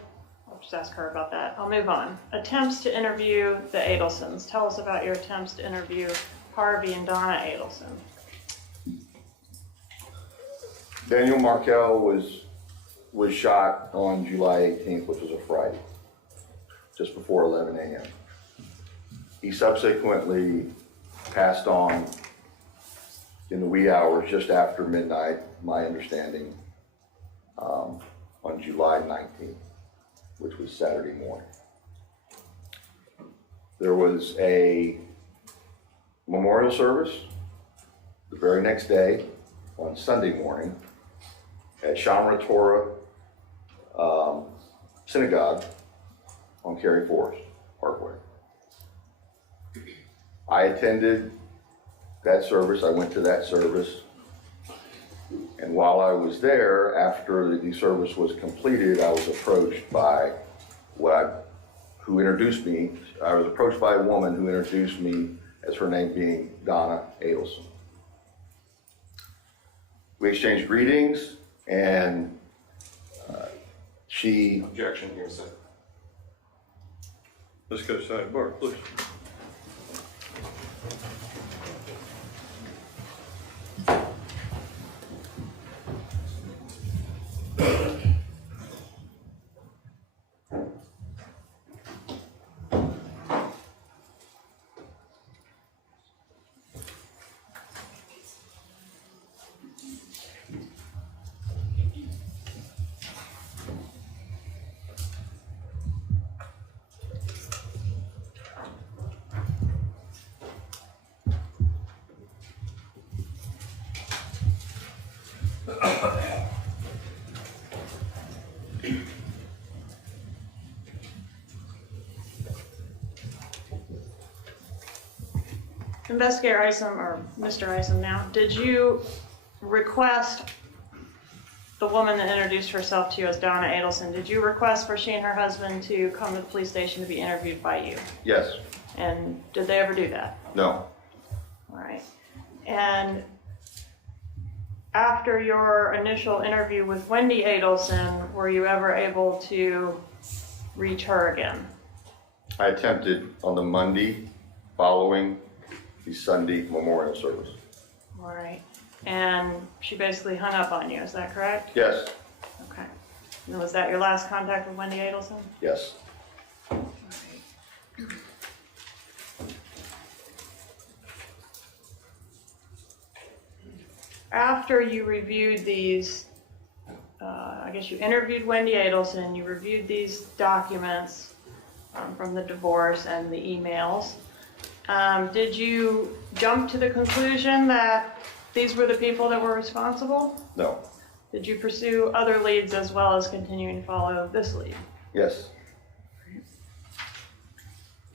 I'll just ask her about that. I'll move on. Attempts to interview the Adelsons. Tell us about your attempts to interview Harvey and Donna Adelson. Daniel Markel was shot on July 18th, which was a Friday, just before 11 a.m. He subsequently passed on in the wee hours just after midnight, my understanding, on July 19th, which was Saturday morning. There was a memorial service the very next day on Sunday morning at Shamra Torah Synagogue on Cary Forest Parkway. I attended that service. I went to that service. And while I was there, after the service was completed, I was approached by who introduced me. I was approached by a woman who introduced me as her name being Donna Adelson. We exchanged greetings, and she... Objection, hearsay. Let's go sidebar, please. Investigator Isom, or Mr. Isom now, did you request the woman that introduced herself to you as Donna Adelson, did you request for she and her husband to come to the police station to be interviewed by you? Yes. And did they ever do that? No. All right. And after your initial interview with Wendi Adelson, were you ever able to reach her again? I attempted on the Monday following the Sunday memorial service. All right. And she basically hung up on you, is that correct? Yes. Okay. And was that your last contact with Wendi Adelson? Yes. After you reviewed these, I guess you interviewed Wendi Adelson, you reviewed these documents from the divorce and the emails. Did you jump to the conclusion that these were the people that were responsible? No. Did you pursue other leads as well as continuing to follow this lead? Yes.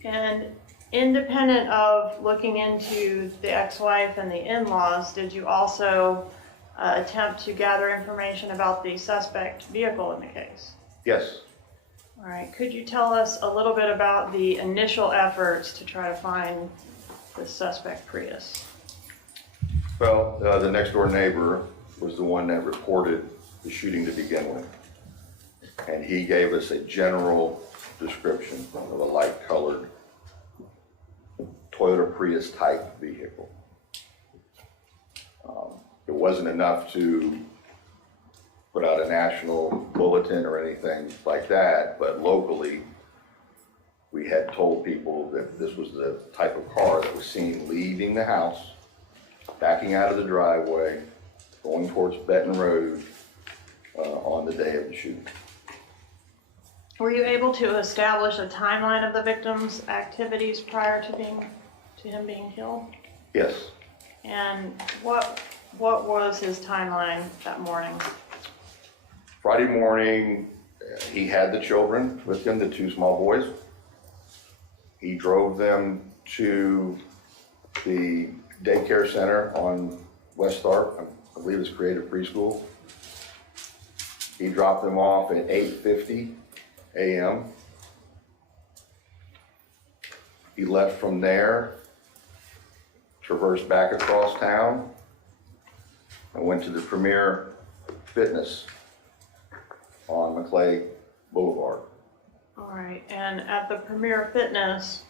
And independent of looking into the ex-wife and the in-laws, did you also attempt to gather information about the suspect vehicle in the case? Yes. All right, could you tell us a little bit about the initial efforts to try to find the suspect Prius? Well, the next door neighbor was the one that reported the shooting to begin with. And he gave us a general description of a light colored Toyota Prius type vehicle. It wasn't enough to put out a national bulletin or anything like that, but locally, we had told people that this was the type of car that was seen leaving the house, backing out of the driveway, going towards Benton Road on the day of the shooting. Were you able to establish a timeline of the victim's activities prior to him being killed? Yes. And what was his timeline that morning? Friday morning, he had the children with him, the two small boys. He drove them to the daycare center on West Tharp, I believe it's Creative Preschool. He dropped them off at 8:50 a.m. He left from there, traversed back across town, and went to the Premier Fitness on Maclay Boulevard. All right, and at the Premier Fitness,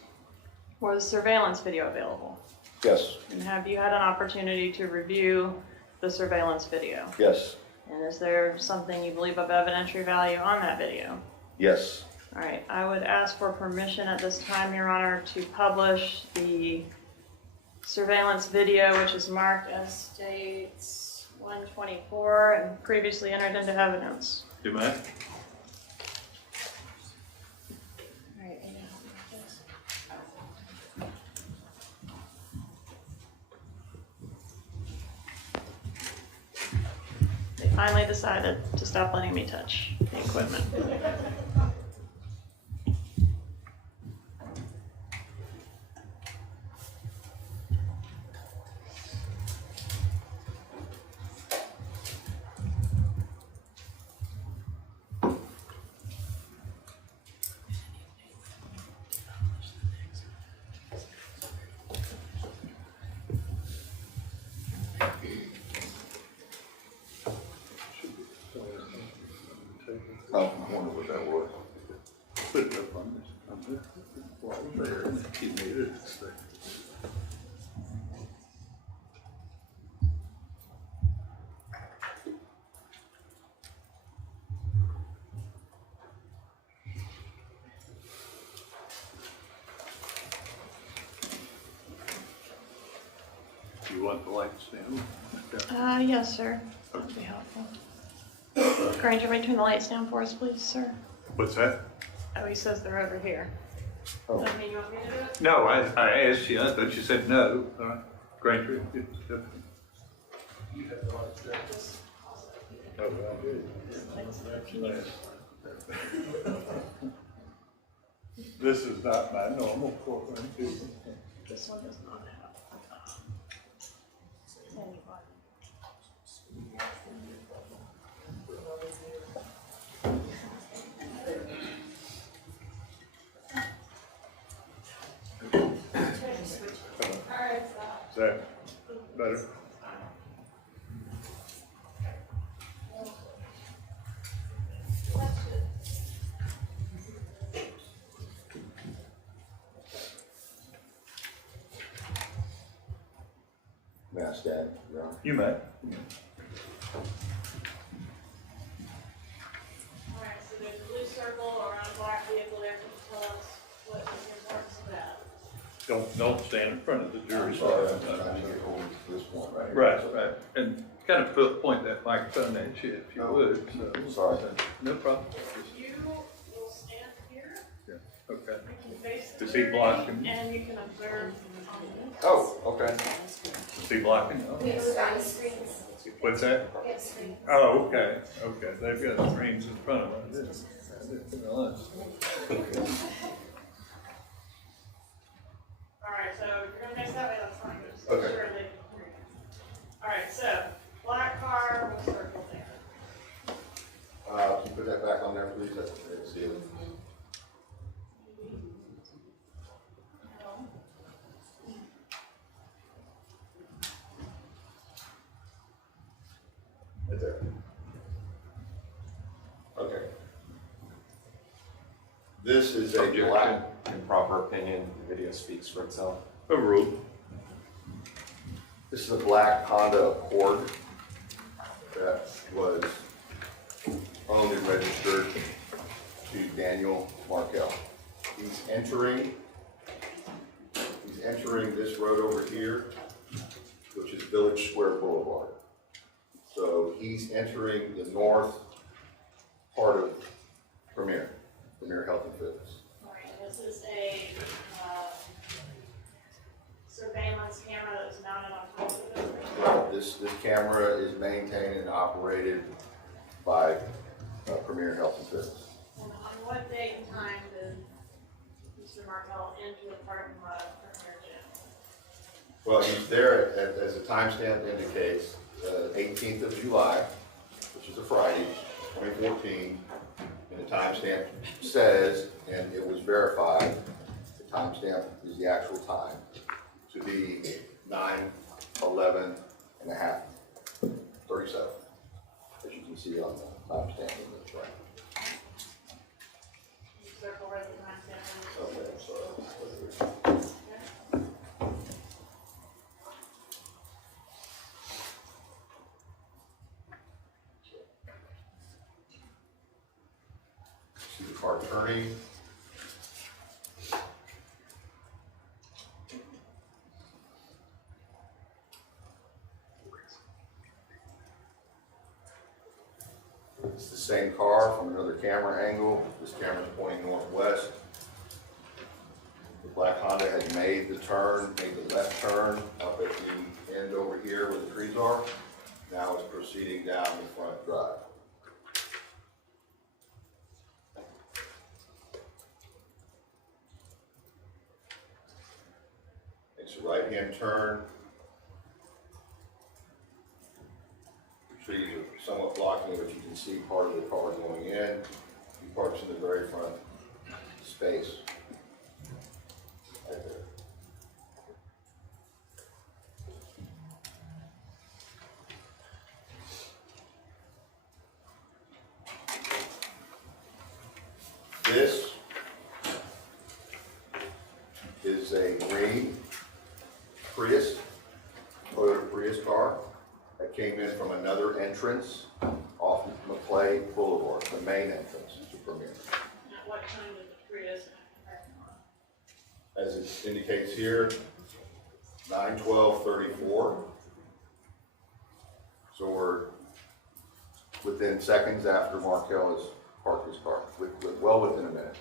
was surveillance video available? Yes. And have you had an opportunity to review the surveillance video? Yes. And is there something you believe of evidentiary value on that video? Yes. All right, I would ask for permission at this time, Your Honor, to publish the surveillance video, which is marked as States 124 and previously entered into evidence. You may. All right, they finally decided to stop letting me touch the equipment. Oh, I wonder what that was. Put it up on this. Well, there, he needed this thing. You want the lights down? Yes, sir. That'd be helpful. Granger, may you turn the lights down for us, please, sir? What's that? Oh, he says they're over here. Oh. Does that mean you want me to do it? No, I asked you, I thought you said no. Granger. You have the lights there. Oh, well, good. Can you This is not my normal courtroom. This one does not have anybody. Is that better? May I stand, Your Honor? You may. Alright, so there's a blue circle around a black vehicle there. Can you tell us what is the importance of that? Don't stand in front of the jury. I'm sorry, I'm trying to get over to this point right here. Right. And kind of point that microphone at you if you would, so. Sorry. No problem. You will stand here. Okay. You can face the Does he jury, block him? and you can observe on this. Oh, okay. Is he blocking? No. We have screens. What's that? We have screens. Oh, okay. They've got screens in front of them. I didn't realize. Alright, so if you're gonna face that way, that's fine. Just Okay. sure they can hear you. Alright, so, black car, we'll circle there. Can you put that back on there, please? That's see it. Right there. Okay. This is a black. In proper opinion, the video speaks for itself. Overruled. This is a black Honda Accord that was owned and registered to Daniel Markel. He's entering this road over here, which is Village Square Boulevard. So he's entering the north part of Premier Health and Fitness. Alright, this is a, surveillance camera that's mounted on top of the building. This camera is maintained and operated by Premier Health and Fitness. And on what date and time did Mr. Markel enter the parking lot of Premier Gym? Well, he's there as the timestamp indicates, 18th of July, which is a Friday, 2014. And the timestamp says, and it was verified, the timestamp is the actual time, to be 9:11 and a half, 37, as you can see on the timestamp in this right. You circle where the timestamp is. Okay, so. See the car turning. It's the same car from another camera angle. This camera's pointing northwest. The black Honda had made the turn, made the left turn up at the end over here where the trees are. Now it's proceeding down the front drive. It's a right-hand turn. The trees are somewhat blocking it, but you can see part of the car going in. He parks in the very front space. Right there. This is a green Prius, Toyota Prius car that came in from another entrance off McClay Boulevard, the main entrance to Premier. At what time did the Prius enter the parking lot? As it indicates here, 9:12:34. So we're within seconds after Markel has parked his car, well within a minute.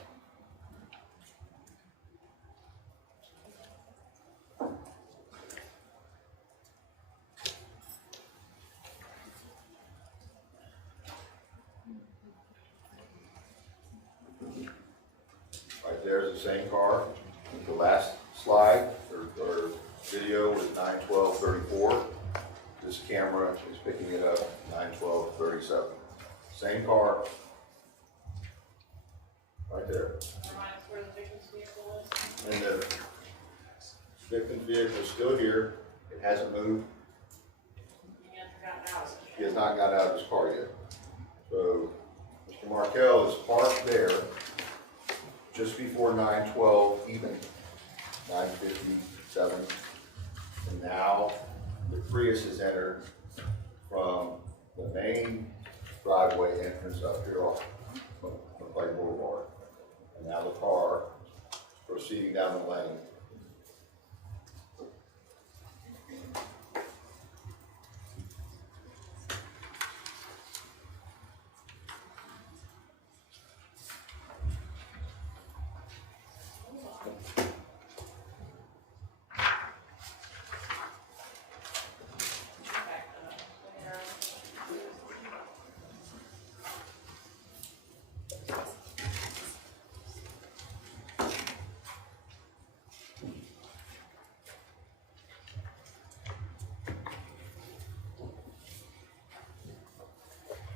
there's the same car. The last slide or video was 9/12/34. This camera is picking it up 9/12/37. Same car. Right there. Remind us where the victim's vehicle is. And the victim's vehicle is still here. It hasn't moved. He hasn't gotten out. He has not got out of his car yet. So Mr. Markel is parked there just before 9/12 even, 9:57. And now the Prius is entered from the main driveway entrance up here off Clay Boulevard. And now the car is proceeding down the lane.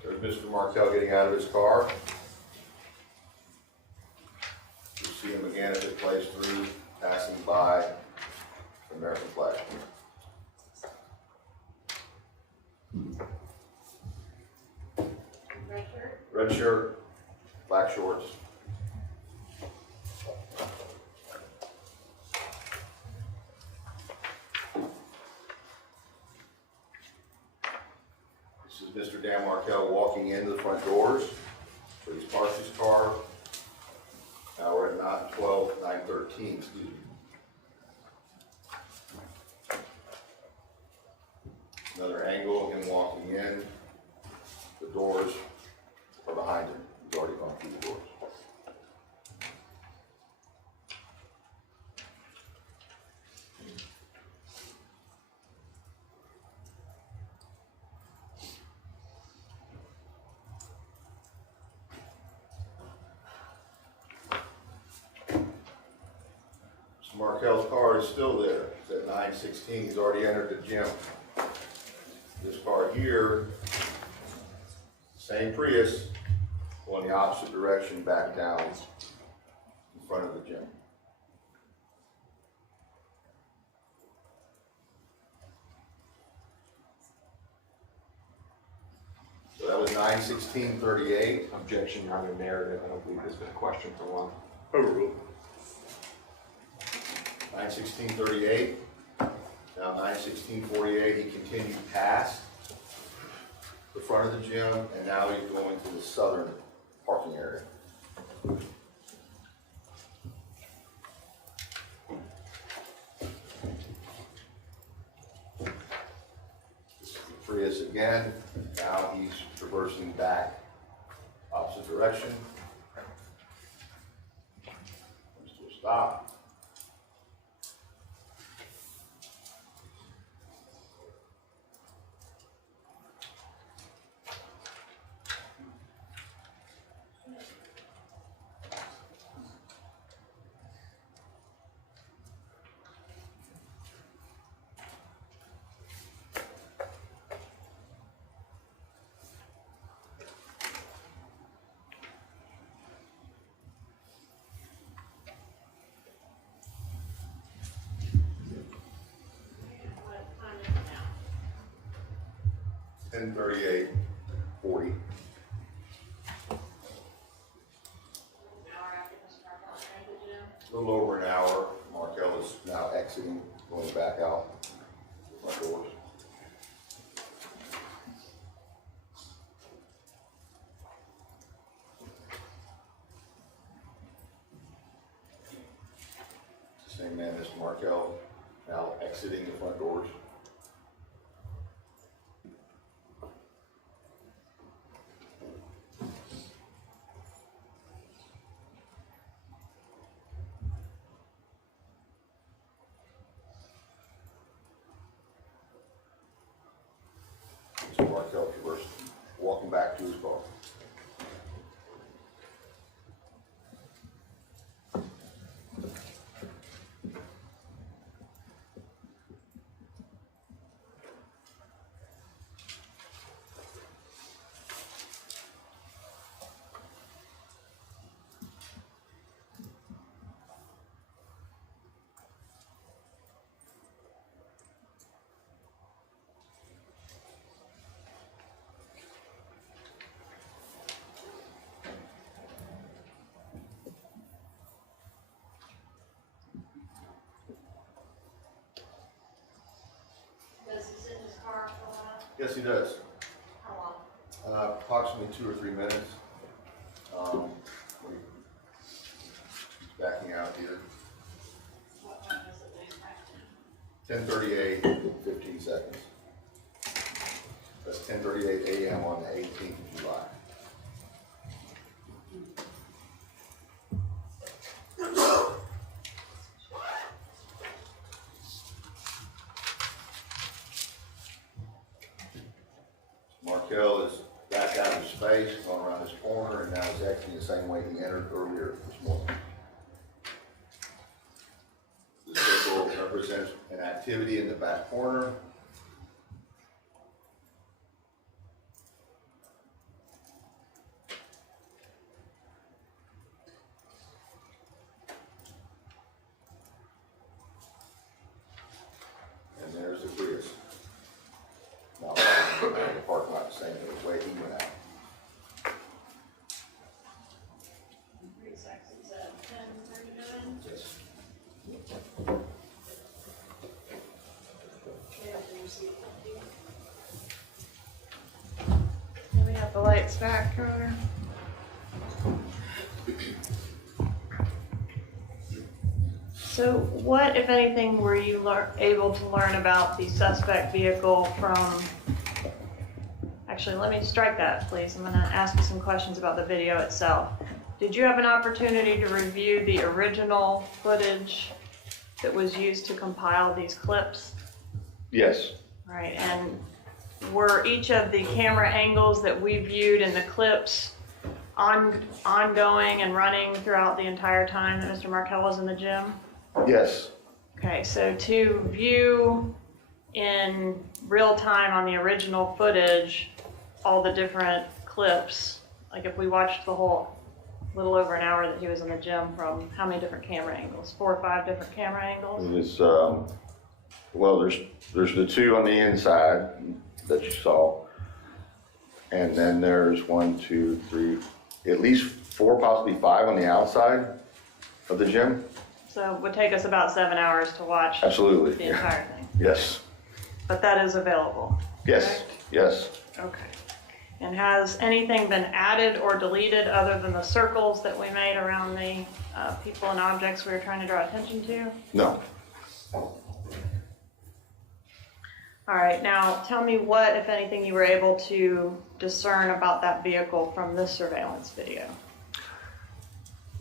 There's Mr. Markel getting out of his car. You see him again as it plays through, passing by the American flag. Red shirt? Red shirt, black shorts. This is Mr. Dan Markel walking into the front doors. So he's parked his car. Now we're at 9/12/9/13, excuse me. Another angle of him walking in. The doors are behind him. He's already gone through the doors. Markel's car is still there. It's at 9:16. He's already entered the gym. This car here, same Prius, going the opposite direction back down in front of the gym. So that was 9/16/38. Objection, Your Honor, narrative. I don't believe there's been a question for one. Overruled. 9/16/38. Now 9/16/48, he continued past the front of the gym, and now he's going to the southern parking area. This is the Prius again. Now he's traversing back opposite direction. Comes to a stop. What time is it now? 10:38:40. An hour after Mr. Markel entered the gym? A little over an hour. Markel is now exiting, going back out the front doors. Same man, Mr. Markel, now exiting the front doors. Mr. Markel traversing, walking back to his car. he does. How long? Approximately 2 or 3 minutes. Backing out here. What time is it? 10:38, 15 seconds. That's 10:38 a.m. on the 18th of July. Markel is back out of space, going around this corner, and now is exiting the same way he entered earlier this morning. The circle represents an activity in the back corner. And there's the Prius. Now, the parking lot the same way he went out. Is at 10:39? Yes. Can we have the lights back, Connor? So what, if anything, were you able to learn about the suspect vehicle from, actually, let me strike that, please. I'm gonna ask you some questions about the video itself. Did you have an opportunity to review the original footage that was used to compile these clips? Yes, Right, and were each of the camera angles that we viewed in the clips ongoing and running throughout the entire time that Mr. Markel was in the gym? yes, Okay, so to view in real time on the original footage, all the different clips, like if we watched the whole little over an hour that he was in the gym from how many different camera angles? 4 or 5 different camera angles? It's, well, there's the 2 on the inside that you saw. And then there's 1, 2, 3, at least 4, possibly 5 on the outside of the gym. So it would take us about 7 hours to watch Absolutely. the entire thing. Yes, But that is available. yes, correct? yes. Okay. And has anything been added or deleted other than the circles that we made around the people and objects we were trying to draw attention to? No. All right, now tell me what, if anything, you were able to discern about that vehicle from this surveillance video.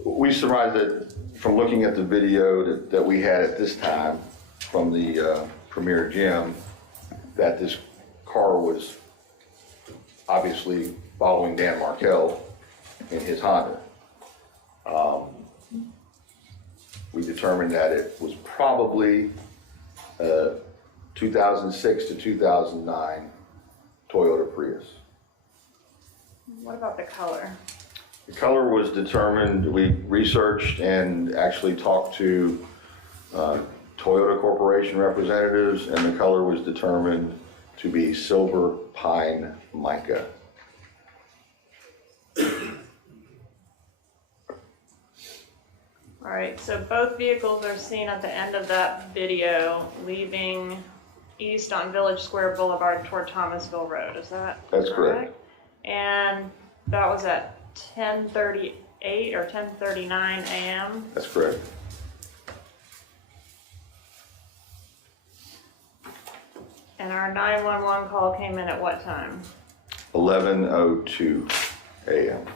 We surmised that from looking at the video that we had at this time from the Premier Gym, that this car was obviously following Dan Markel in his Honda. We determined that it was probably 2006 to 2009 Toyota Prius. What about the color? The color was determined, we researched and actually talked to Toyota Corporation representatives, and the color was determined to be silver pine mica. All right, so both vehicles are seen at the end of that video leaving east on Village Square Boulevard toward Thomasville Road, is that That's correct. And that was at 10:38 or 10:39 a.m.? That's correct. And our 911 call came in at what time? 11:02 a.m.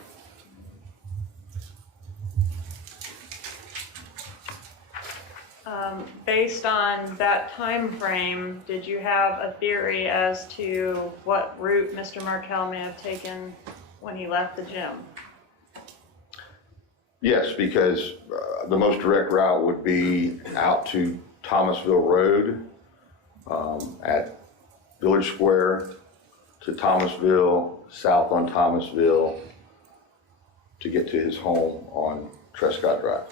Based on that time frame, did you have a theory as to what route Mr. Markel may have taken when he left the gym? Yes, because the most direct route would be out to Thomasville Road, at Village Square to Thomasville, south on Thomasville, to get to his home on Trescott Drive.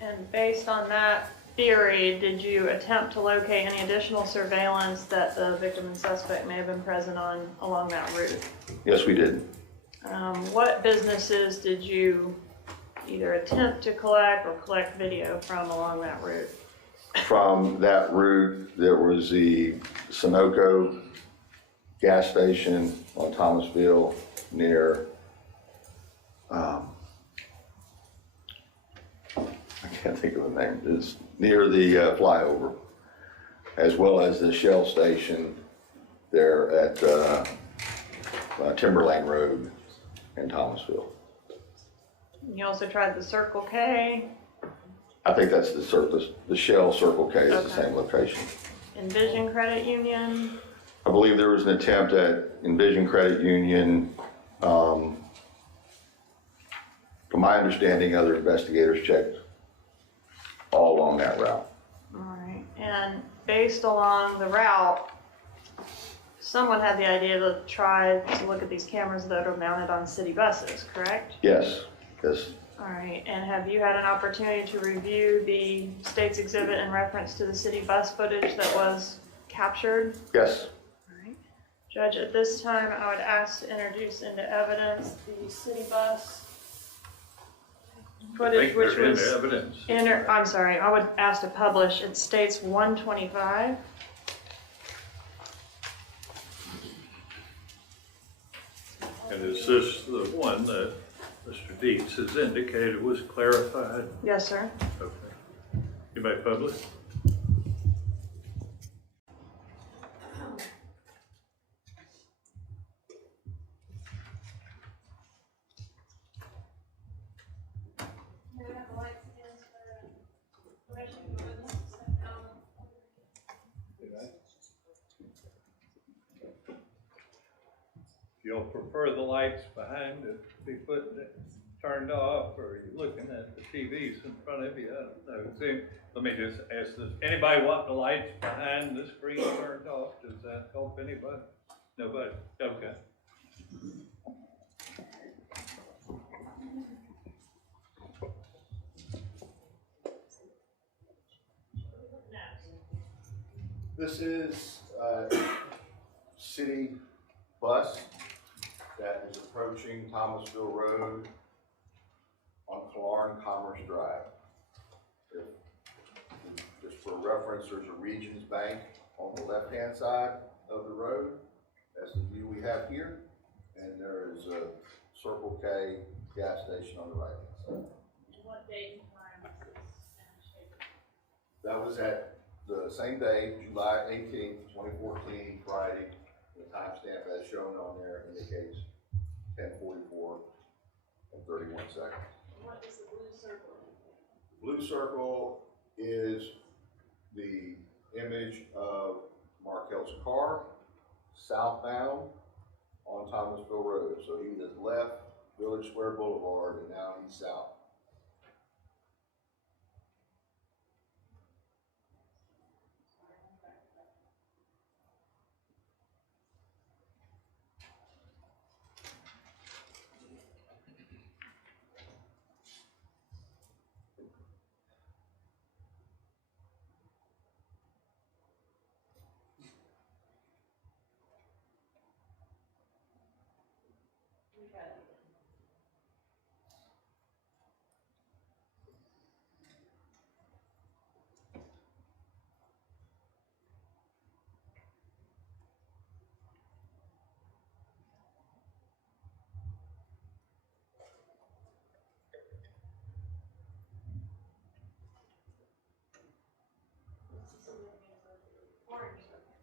And based on that theory, did you attempt to locate any additional surveillance that the victim and suspect may have been present on along that route? Yes, we did. What businesses did you either attempt to collect or collect video from along that route? From that route, there was the Sunoco gas station on Thomasville near, I can't think of the name, it's near the flyover, as well as the Shell station there at Timberlane Road in Thomasville. You also tried the Circle K, I think that's the Shell Circle K is the Okay. same location. Envision Credit Union. I believe there was an attempt at Envision Credit Union. From my understanding, other investigators checked all along that route. All right, and based along the route, someone had the idea to try to look at these cameras that are mounted on city buses, correct? Yes, yes, All right, and have you had an opportunity to review the state's exhibit in reference to the city bus footage that was captured? yes. All right. Judge, at this time, I would ask to introduce into evidence the city bus I footage, think which they're in was evidence. I'm sorry, I would ask to publish. It states 125. And is this the one that Mr. Dietz has indicated was clarified? Yes, sir. Okay. You may publish. You'll prefer the lights behind to be turned off, or are you looking at the TVs in front of you? I don't know. See, let me just ask this. Anybody want the lights behind the screen turned off? Does that help anybody? Nobody? Okay. This is a city bus that is approaching Thomasville Road on Clarn Commerce Drive. Just for reference, there's a Regions Bank on the left-hand side of the road. That's the view we have here. And there is a Circle K gas station on the right-hand side. What date and time was this? That was at the same day, July 18th, 2014, Friday. The timestamp as shown on there indicates 10:44 and 31 seconds. What is the blue circle? Blue circle is the image of Markel's car southbound on Thomasville Road. So he has left Village Square Boulevard and now he's south.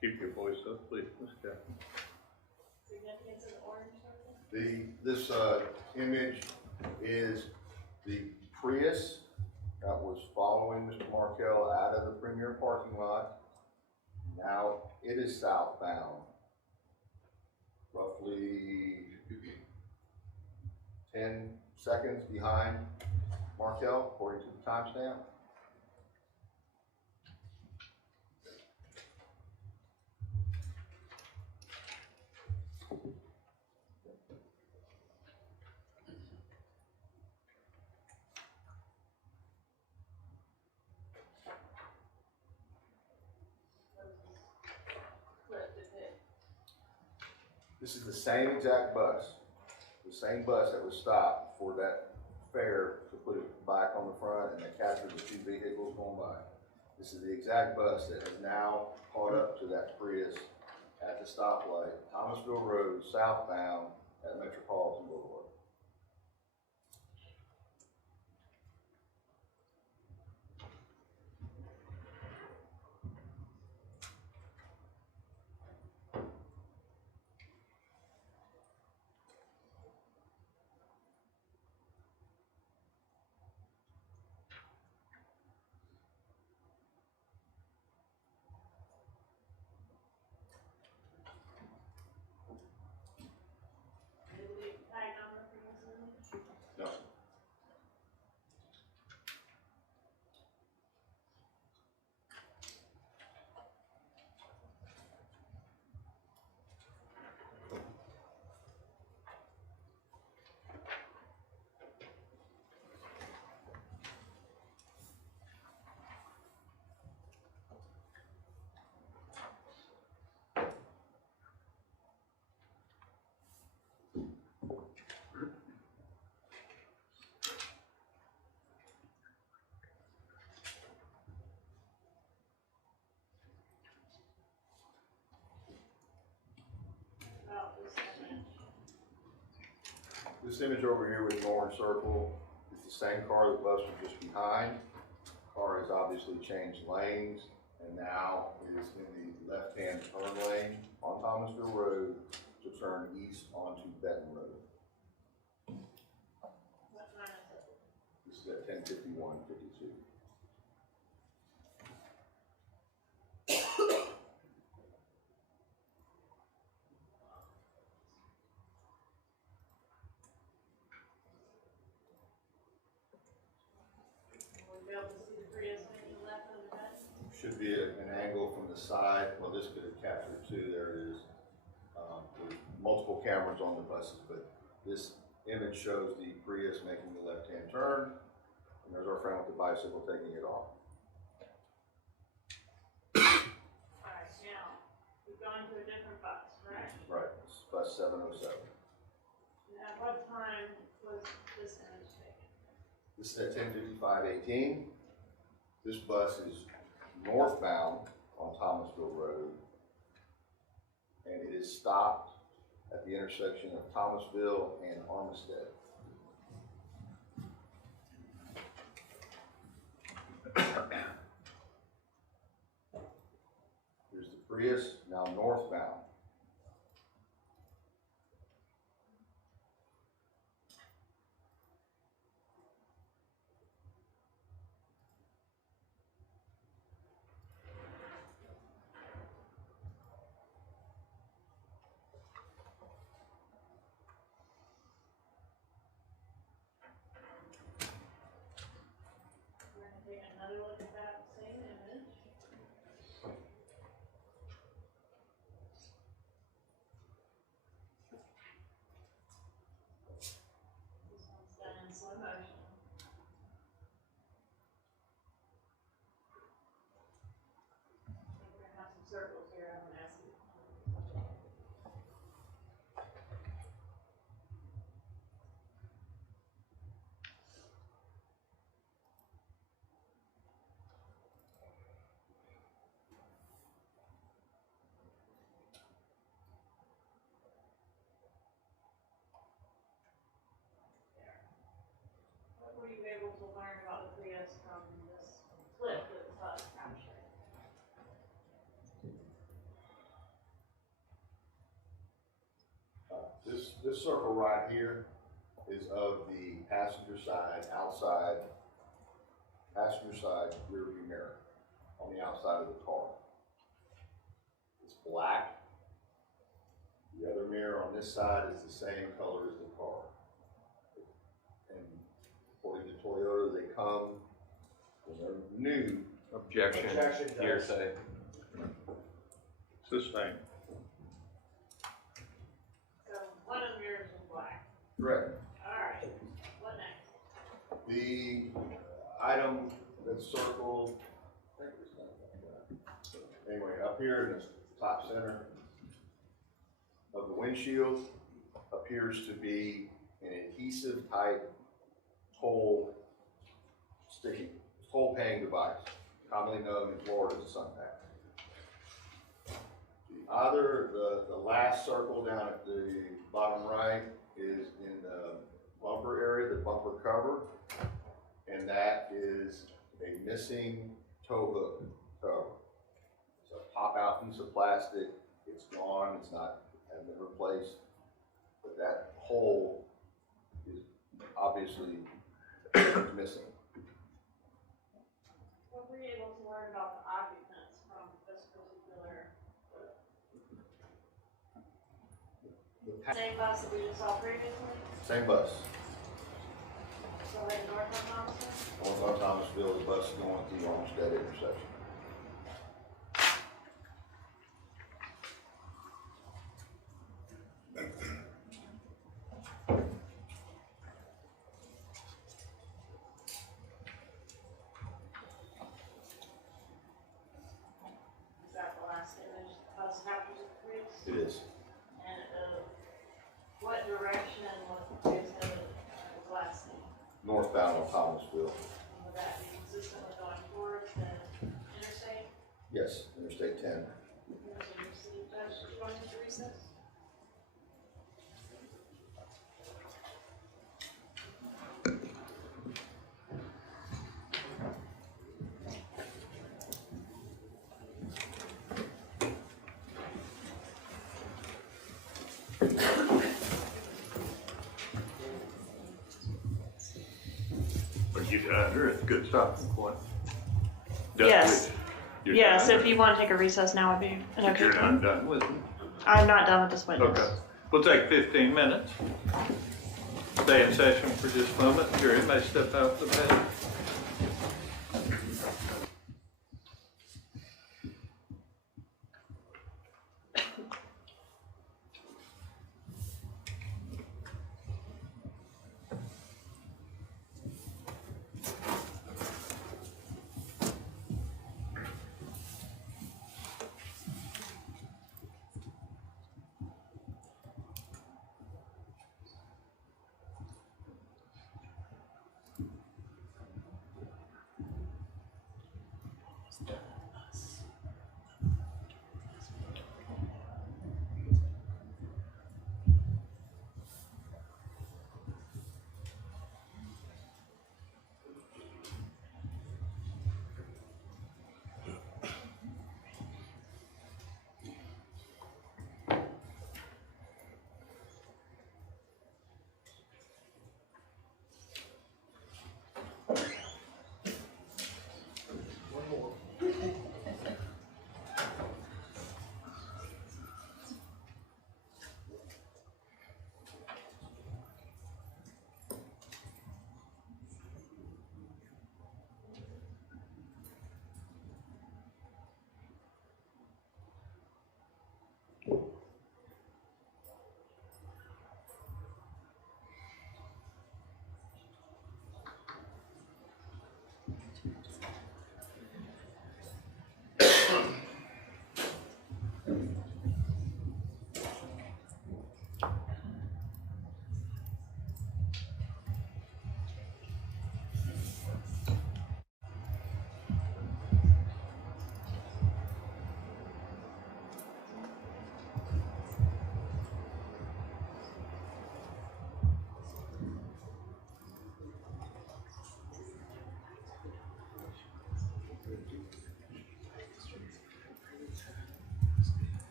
Keep your voice up, please, Ms. Katherine. Significance of the orange circle? This image is the Prius that was following Mr. Markel out of the Premier parking lot. Now it is southbound, roughly 10 seconds behind Markel, according to the timestamp. This is the same exact bus, that was stopped for that fare to put it back on the front and that captured the two vehicles going by. This is the exact bus that has now caught up to that Prius at the stoplight, Thomasville Road, southbound at Metropolitan Boulevard. Tag number for this image? No. About this image. This image over here with the orange circle is the same car that bus was just behind. Car has obviously changed lanes and now is in the left-hand turn lane on Thomasville Road to turn east onto Benton Road. What time is it? This is at 10:51:52. Will we be able to see the Prius making left on the bed? Should be an angle from the side. Well, this could have captured it too. There it is. There's multiple cameras on the buses, but this image shows the Prius making the left-hand turn, and there's our friend with the bicycle taking it off. Alright, now, we've gone to a different bus, right? Right, this is bus 707. And at what time was this image taken? This is at 10:55:18. This bus is northbound on Thomasville Road, and it is stopped at the intersection of Thomasville and Armistead. Here's the Prius, now northbound. We're gonna take another look at that same image. This one's done in slow motion. I think we're gonna have some circles here, I'm gonna ask you. What were you able to learn about the Prius from this clip that the bus captured? This circle right here is of the passenger side, passenger side rear view mirror on the outside of the car. It's black. The other mirror on this side is the same color as the car. And according to Toyota, they come when they're new. Objection, Objection, hearsay. It's the same. So one of the mirrors is black. Correct. Alright, what next? The item that's circled, I think it's not like that. Anyway, up here in the top center of the windshield appears to be an adhesive type toll paying device, commonly known in Florida as a sun pack. The Either the last circle down at the bottom right is in the bumper area, the bumper cover, and that is a missing tow hook cover. It's a pop out piece of plastic, it's gone, it's not, hasn't been replaced, but that hole is obviously missing. What were you able to learn about the occupants from this particular same bus that we just saw previously? Same bus. So like north of Thompson? North on Thomasville, the bus going to the Olmsted intersection. Is that the last image? The bus after the police? It is. And what direction was the police headed last name? Northbound on Thomasville. Would that be consistent with going towards the interstate? Yes, Interstate 10. Going to recess? Are you done? You're at a good stopping point. Yes. You're Yes, done? if you want to take a recess now would be an okay You're time. not done with it? I'm not done with this witness. Okay. We'll take 15 minutes. Stay in session for just a moment. Jury may step out the bench.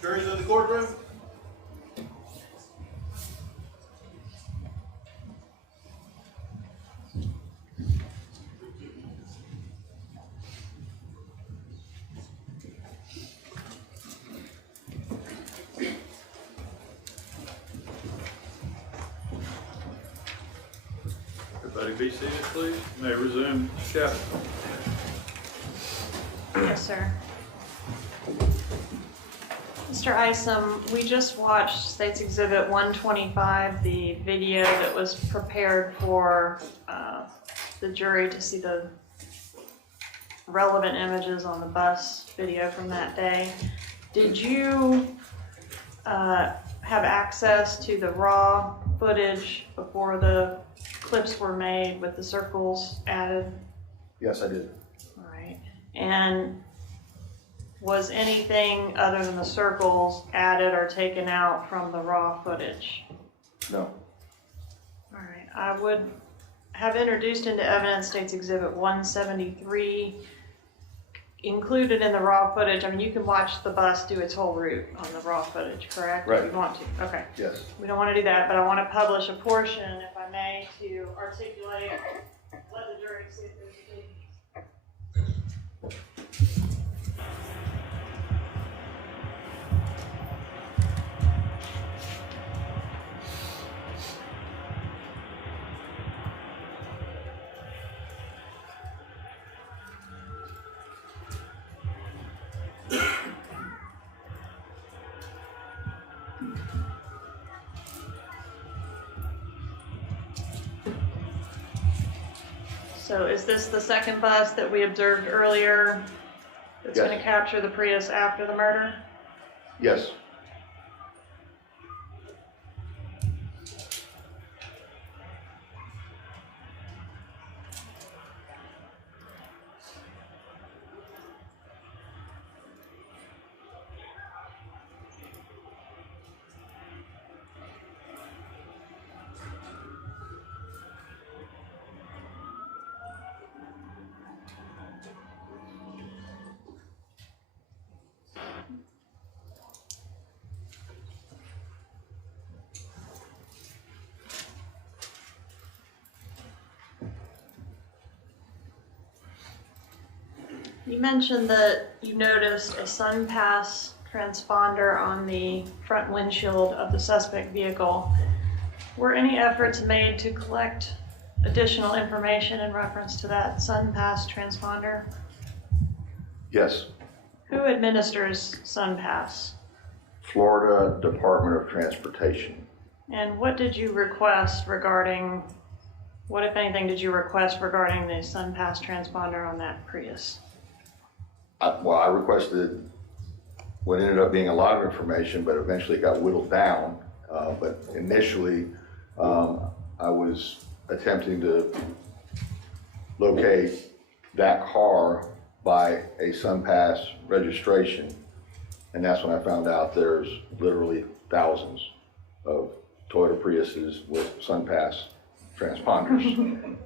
Jury's in the courtroom. Everybody be seated, please. You may resume shouting. Yes, sir. Mr. Isom, we just watched State's Exhibit 125, the video that was prepared for the jury to see the relevant images on the bus video from that day. Did you have access to the raw footage before the clips were made with the circles added? Yes, I did. All right. And was anything other than the circles added or taken out from the raw footage? No. All right. I would have introduced into evidence State's Exhibit 173. Included in the raw footage, I mean, you can watch the bus do its whole route on the raw footage, correct? Right. If you want to. Okay. Yes. We don't want to do that, but I want to publish a portion, if I may, to articulate, let the jury see if there's a difference. So is this the second bus that we observed earlier that's Yes. going to capture the Prius after the murder? Yes. You mentioned that you noticed a SunPass transponder on the front windshield of the suspect vehicle. Were any efforts made to collect additional information in reference to that SunPass transponder? Yes. Who administers SunPass? Florida Department of Transportation. And what did you request regarding, what if anything did you request regarding the SunPass transponder on that Prius? I requested what ended up being a lot of information, but eventually got whittled down. But initially, I was attempting to locate that car by a SunPass registration. And that's when I found out there's literally thousands of Toyota Priuses with SunPass transponders.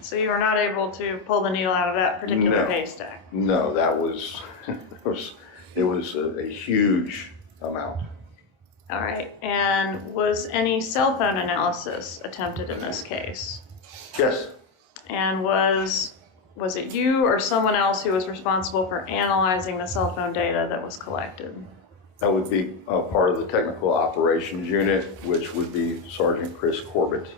So you were not able to pull the needle out of that particular No. haystack? No, that was, it was a huge amount. All right, and was any cell phone analysis attempted in this case? Yes, And was it you or someone else who was responsible for analyzing the cell phone data that was collected? that would be a part of the technical operations unit, which would be Sergeant Chris Corbett.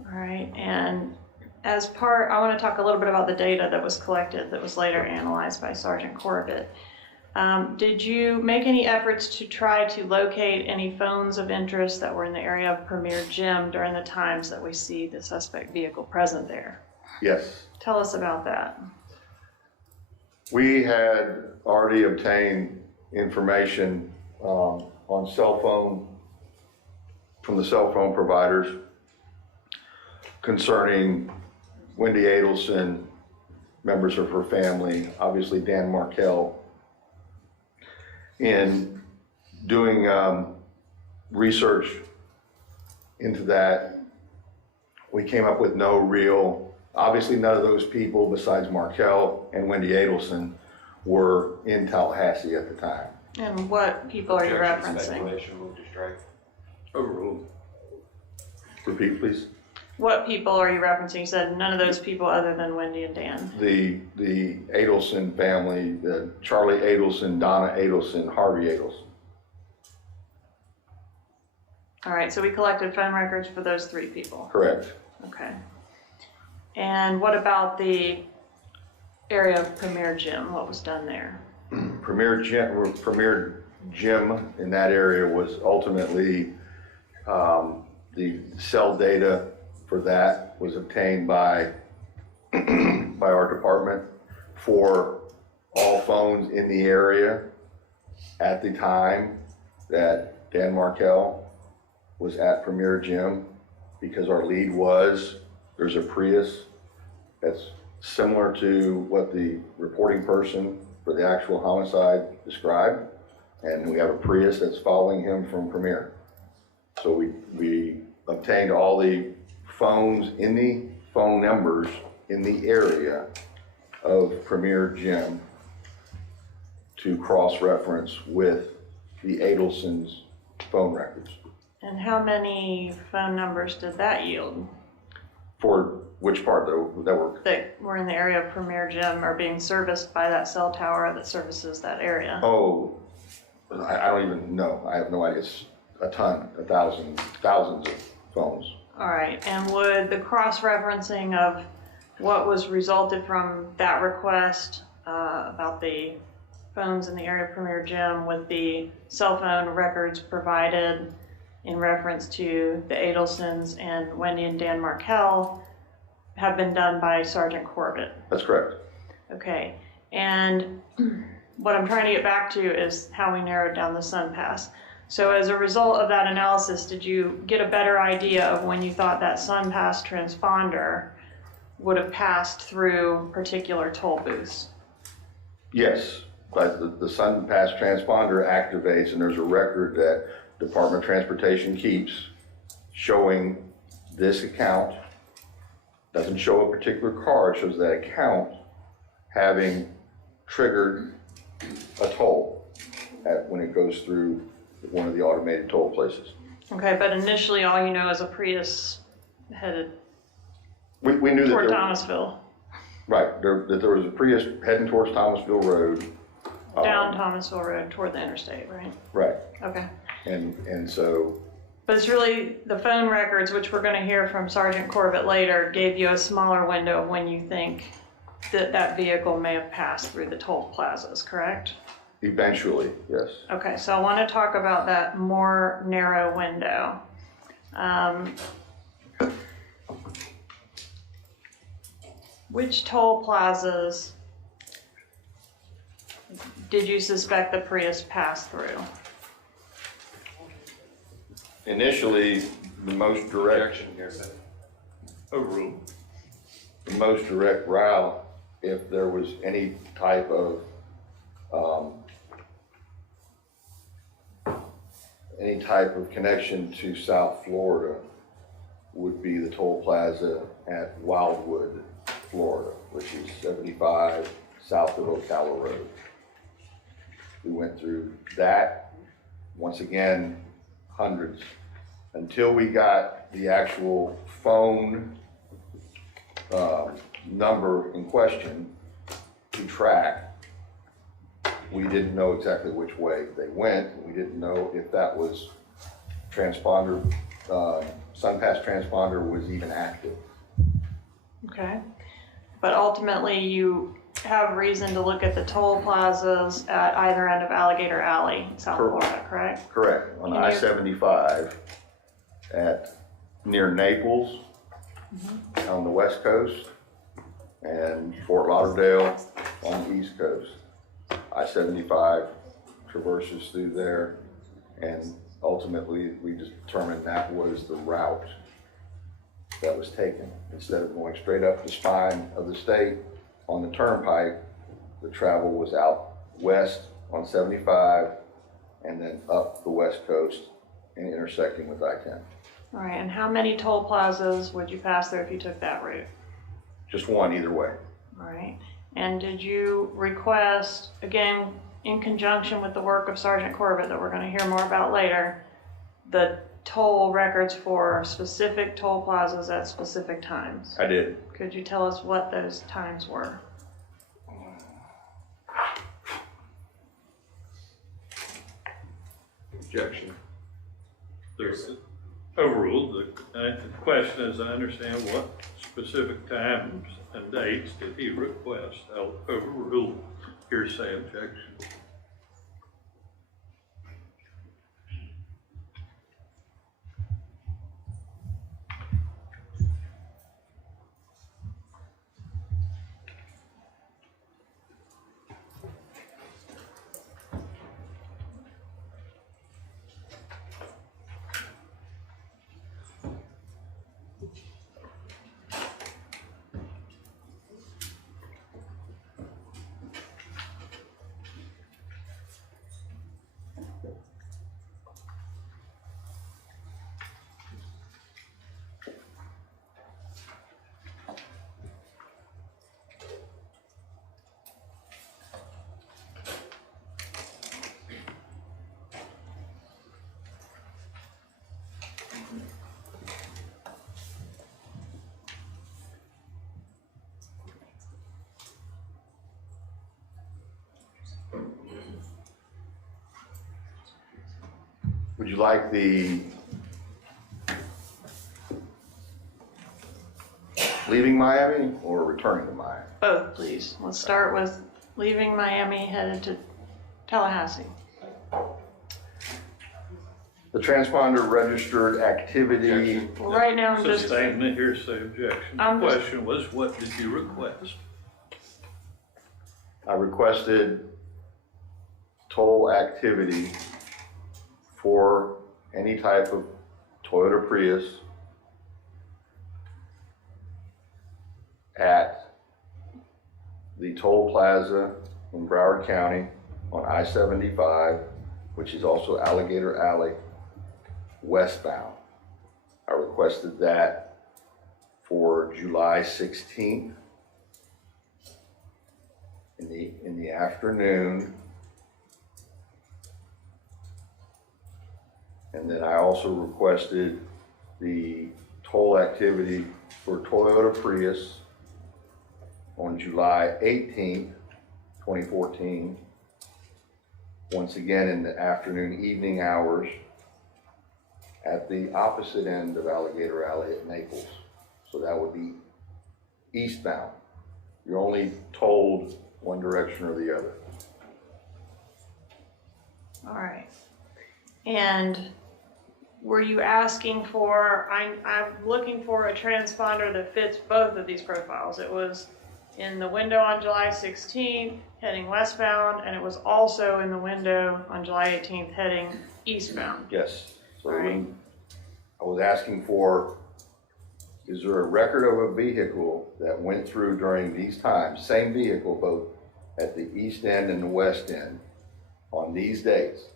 All right, and as part, I want to talk a little bit about the data that was collected that was later analyzed by Sergeant Corbett. Did you make any efforts to try to locate any phones of interest that were in the area of Premier Gym during the times that we see the suspect vehicle present there? Yes, Tell us about that. we had already obtained information on cell phone, from the cell phone providers concerning Wendi Adelson, members of her family, obviously Dan Markel. In doing research into that, we came up with no real, obviously none of those people besides Markel and Wendi Adelson were in Tallahassee at the time. And what people are you Objection, referencing? Speculation, move to strike. Overruled. Repeat, please. What people are you referencing? You said none of those people other than Wendi and Dan. The Adelson family, Charlie Adelson, Donna Adelson, Harvey Adelson. All right, so we collected phone records for those three people. Correct. Okay. And what about the area of Premier Gym? What was done there? Premier Gym in that area was ultimately, the cell data for that was obtained by our department for all phones in the area at the time that Dan Markel was at Premier Gym, because our lead was There's a Prius that's similar to what the reporting person for the actual homicide described. And we have a Prius that's following him from Premier. So we obtained all the phones in the phone numbers in the area of Premier Gym to cross-reference with the Adelson's phone records. And how many phone numbers did that yield? For which part though, That were in the area of Premier Gym or being serviced by that cell tower that services that area? oh, I don't even know. I have no idea. It's a ton, thousands of phones. All right, and would the cross-referencing of what was resulted from that request about the phones in the area of Premier Gym with the cell phone records provided in reference to the Adelsons and Wendi and Dan Markel have been done by Sergeant Corbett? That's correct. Okay, and what I'm trying to get back to is how we narrowed down the Sun Pass. So as a result of that analysis, did you get a better idea of when you thought that Sun Pass transponder would have passed through particular toll booths? Yes, but the Sun Pass transponder activates, and there's a record that Department of Transportation keeps showing this account. Doesn't show a particular car, it shows that account having triggered a toll when it goes through one of the automated toll places. Okay, but initially all you know is a Prius headed We knew toward that Thomasville, right, that there was a Prius heading towards Thomasville Road. down Thomasville Road toward the interstate, right? Right, Okay. and so, But it's really the phone records, which we're going to hear from Sergeant Corbett later, gave you a smaller window of when you think that that vehicle may have passed through the toll plazas, correct? eventually, yes. Okay, so I want to talk about that more narrow window. Which toll plazas did you suspect the Prius passed through? Initially, the most direct Objection, Garcia. Overruled. the most direct route, if there was any type of connection to South Florida, would be the toll plaza at Wildwood, Florida, which is 75 south of Ocala Road. We went through that, once again, hundreds, until we got the actual phone number in question to track. We didn't know exactly which way they went. We didn't know if that was transponder, Sun Pass transponder was even active. Okay, but ultimately you have reason to look at the toll plazas at either end of Alligator Alley in South Florida, correct? Correct, on Can you- I-75 near Naples on the west coast and Fort Lauderdale on the east coast. I-75 traverses through there, and ultimately we determined that was the route that was taken. Instead of going straight up the spine of the state on the turnpike, the travel was out west on 75 and then up the west coast and intersecting with I-10. All right, and how many toll plazas would you pass there if you took that route? Just one either way. All right, and did you request, again, in conjunction with the work of Sergeant Corbett that we're going to hear more about later, the toll records for specific toll plazas at specific times? I did. Could you tell us what those times were? Objection. There's overruled. The question is, I understand what specific times and dates did he request? I'll overrule hearsay objection. Would you like the leaving Miami or returning to Miami? Both, please. Let's start with leaving Miami, headed to Tallahassee. The transponder registered activity, Well, right now, I'm just, Sustain the hearsay objection. I'm The just- question was, what did you request? I requested toll activity for any type of Toyota Prius at the toll plaza in Broward County on I-75, which is also Alligator Alley, westbound. I requested that for July 16th in the afternoon. And then I also requested the toll activity for Toyota Prius on July 18th, 2014. Once again in the afternoon, evening hours at the opposite end of Alligator Alley at Naples. So that would be eastbound. You're only told one direction or the other. all right. And were you asking for, I'm looking for a transponder that fits both of these profiles. It was in the window on July 16th, heading westbound, and it was also in the window on July 18th, heading eastbound. Yes. So Right. when I was asking for, is there a record of a vehicle that went through during these times, same vehicle, both at the east end and the west end, on these days?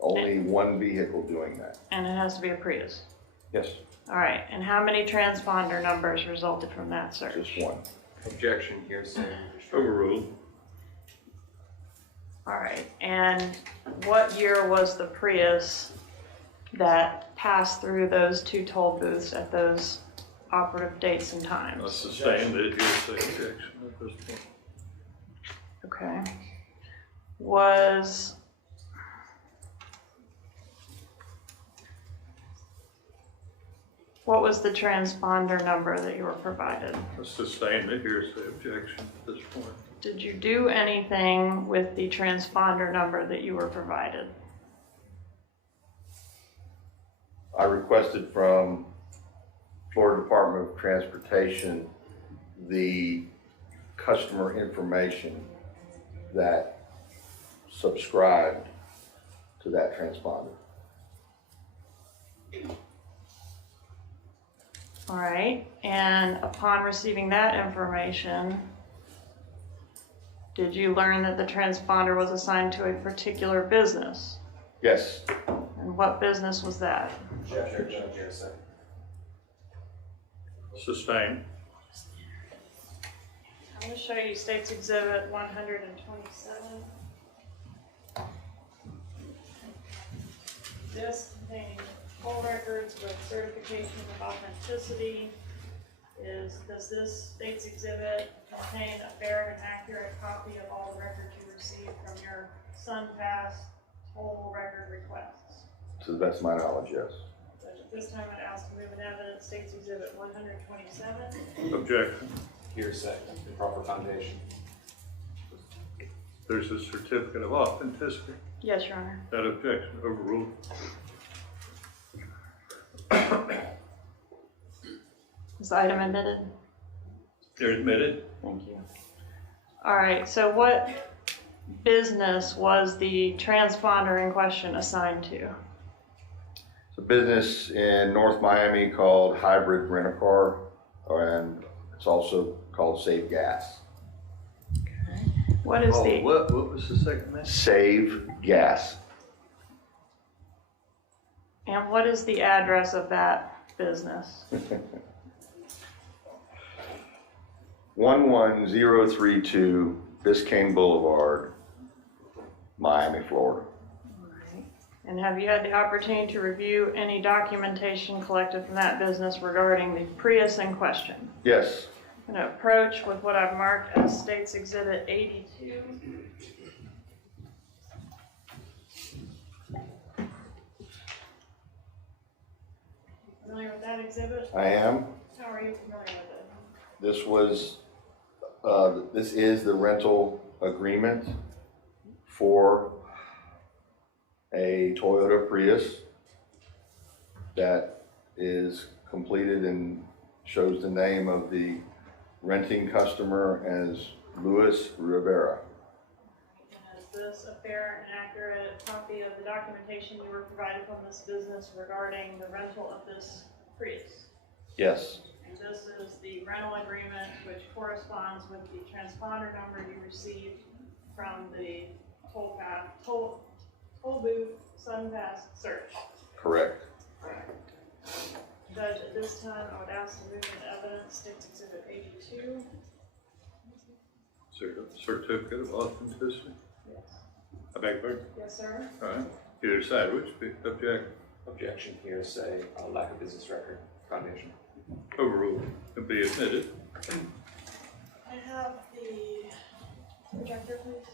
Only one vehicle doing that. And it has to be a Prius. Yes, All right, and how many transponder numbers resulted from that search? just one. Objection, hearsay. Overruled. All right, and what year was the Prius that passed through those two toll booths at those operative dates and I times? sustain the hearsay objection at this point. Okay. What was the transponder number that you were provided? I sustain the hearsay objection at this point. Did you do anything with the transponder number that you were provided? I requested from Florida Department of Transportation the customer information that subscribed to that transponder. All right, and upon receiving that information, did you learn that the transponder was assigned to a particular business? Yes, And what business was that? Objection, hearsay. Sustain. I'm going to show you State's Exhibit 127. This contains poll records with certification of authenticity. Does this State's Exhibit contain a fair and accurate copy of all the records you received from your SunPass poll record requests? to the best of my knowledge, yes. Judge, at this time I'd ask to move an evidence State's Exhibit 127. Objection. Hearsay, improper foundation. There's a certificate of authenticity. Yes, Your Honor. That objection overruled. Is the item admitted? They're admitted. Thank you. All right, so what business was the transponder in question assigned to? It's a business in North Miami called Hybrid Rent-A-Car, and it's also called Save Gas. What is the, What was the second name? Save Gas. and what is the address of that business? 11032 Biscayne Boulevard, Miami, Florida. And have you had the opportunity to review any documentation collected from that business regarding the Prius in question? Yes, I'm going to approach with what I've marked as State's Exhibit 82. exhibit? I am. How are you familiar with it? This is the rental agreement for a Toyota Prius that is completed and shows the name of the renting customer as Luis Rivera. And is this a fair and accurate copy of the documentation you were provided from this business regarding the rental of this Prius? Yes, And this is the rental agreement which corresponds with the transponder number you received from the toll booth Sun Pass search. correct. Judge, at this time, I would ask to move into evidence, State's Exhibit 82. Certificate of authenticity. Yes. I beg your pardon? Yes, sir. All right. Either side, which object? Objection, hearsay, lack of business record, foundation. Overruled. Can be admitted. I have the projector, please.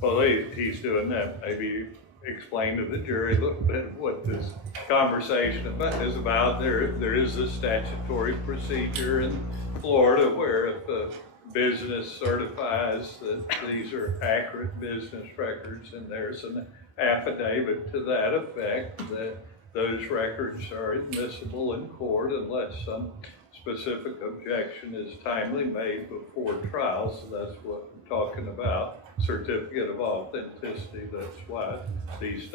Well, he's doing that. Maybe explain to the jury a little bit what this conversation is about. There is a statutory procedure in Florida where if a business certifies that these are accurate business records and there's an affidavit to that effect that those records are admissible in court unless some specific objection is timely made before trial. So that's what I'm talking about. Certificate of authenticity. That's why these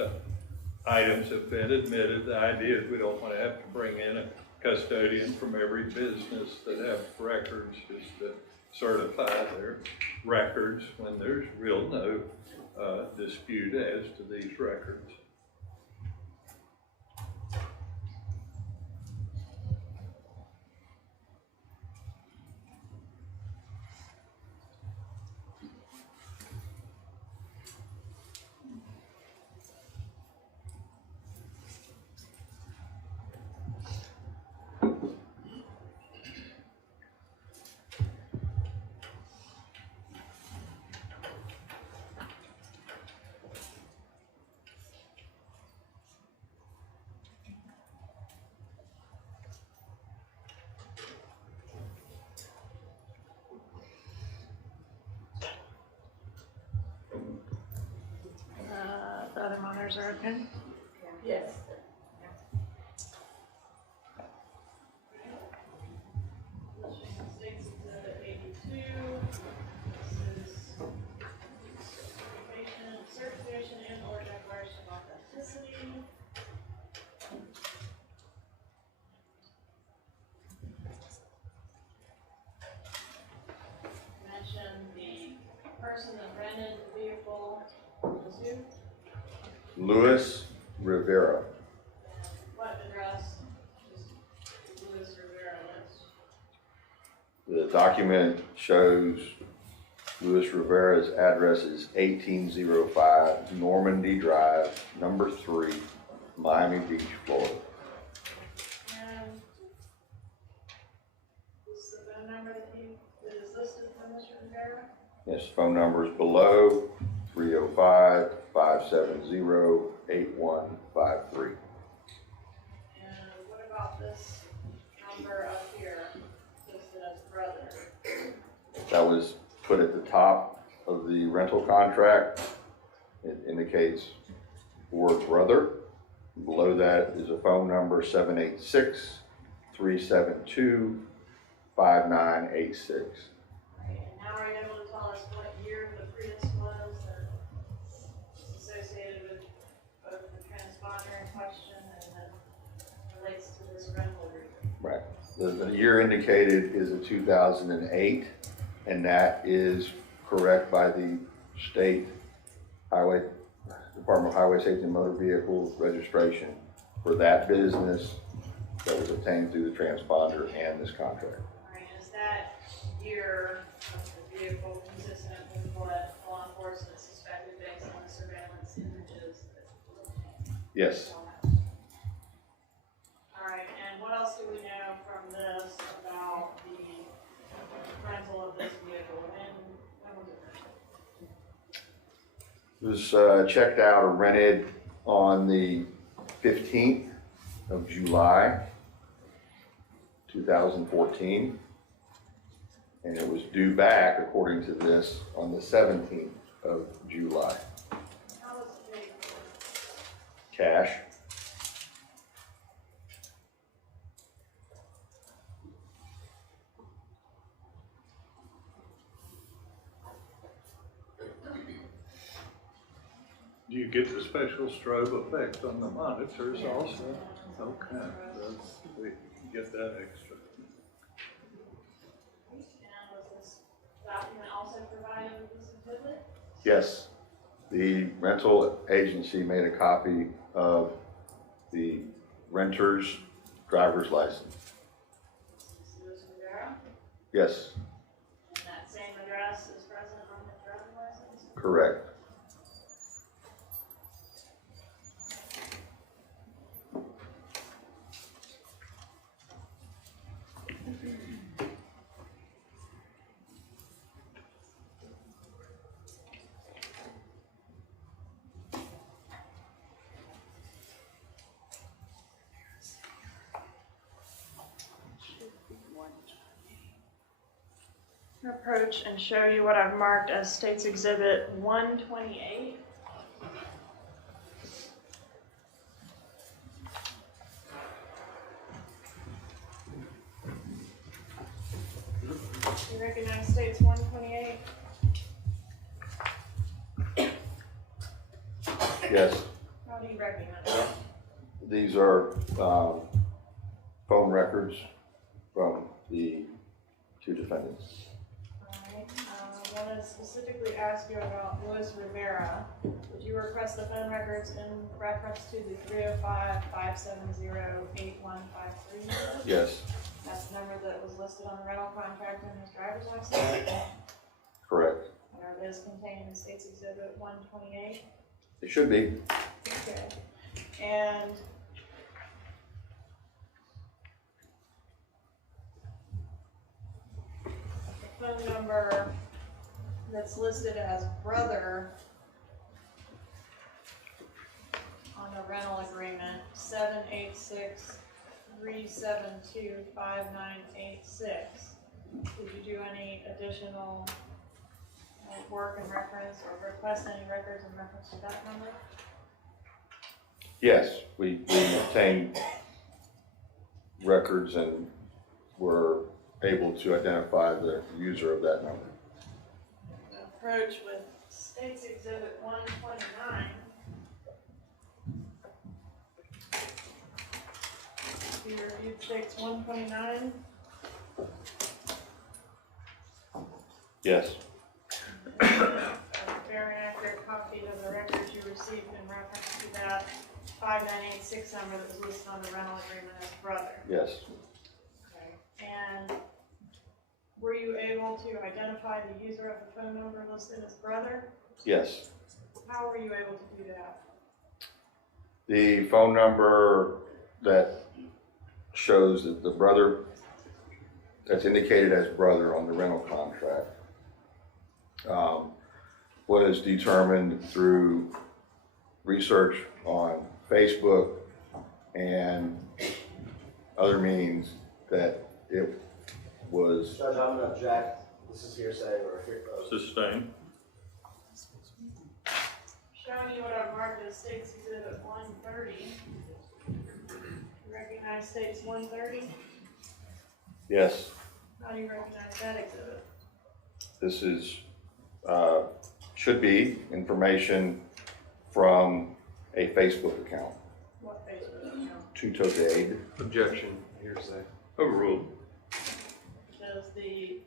items have been admitted. The idea is we don't want to have to bring in a custodian from every business that have records just to certify their records when there's no dispute as to these records. The other monitors are okay? Yes. State's Exhibit 82. This is certification and or declaration of authenticity. Mention the person that rented the vehicle was who? Luis Rivera. What address is Luis Rivera list? The document shows Luis Rivera's address is 1805 Normandy Drive, number 3, Miami Beach, Florida. And this is the phone number that is listed for Mr. Rivera? Yes, phone number is below, 305-570-8153. And what about this number up here, listed as brother? That was put at the top of the rental contract. It indicates word brother. Below that is a phone number 786-372-5986. Right, and now are you able to tell us what year the Prius was that is associated with both the transponder in question and then relates to this rental agreement? Right. The year indicated is a 2008, and that is correct by the state highway, Department of Highway Safety and Motor Vehicle registration for that business that was obtained through the transponder and this contract. All right, is that year of the vehicle consistent with what law enforcement suspected based on the surveillance images that Yes. All right, and what else do we know from this about the rental of this vehicle? When was it rented? Was checked out or rented on the 15th of July, 2014. And it was due back, according to this, on the 17th of July. How was it paid for? Cash. Do you get the special strobe effect on the monitors also? Okay, that's, we get that extra. And was this document also provided with this exhibit? Yes, the rental agency made a copy of the renter's driver's license. Louis Rivera? Yes, And that same address is present on the driver's license? correct. Approach and show you what I've marked as State's Exhibit 128. You recognize State's 128? Yes, How do you recognize it? these are phone records from the two defendants. Alright, I want to specifically ask you about Louis Rivera. Would you request the phone records in reference to the 305-570-8153? Yes, That's the number that was listed on the rental contract and his driver's license? correct. And are those contained in State's Exhibit 128? It should be. Okay. And the phone number that's listed as brother on the rental agreement, 786-372-5986. Did you do any additional work in reference or request any records in reference to that number? Yes, we obtained records and were able to identify the user of that number. Approach with State's Exhibit 129. You reviewed State's 129. Yes, A fair and accurate copy of the records you received in reference to that 5986 number that was listed on the rental agreement as brother. yes, Okay. And were you able to identify the user of the phone number listed as brother? yes. How were you able to do that? The phone number that shows that the brother, that's indicated as brother on the rental contract, was determined through research on Facebook and other means that it was. Judge, I'm gonna object. This is hearsay or Sustained. Showing you what I've marked as State's Exhibit 130. You recognize State's 130? Yes, How do you recognize that exhibit? this is, should be information from a Facebook account. What Facebook account? Tuto Dade. Objection, hearsay. Overruled. Does the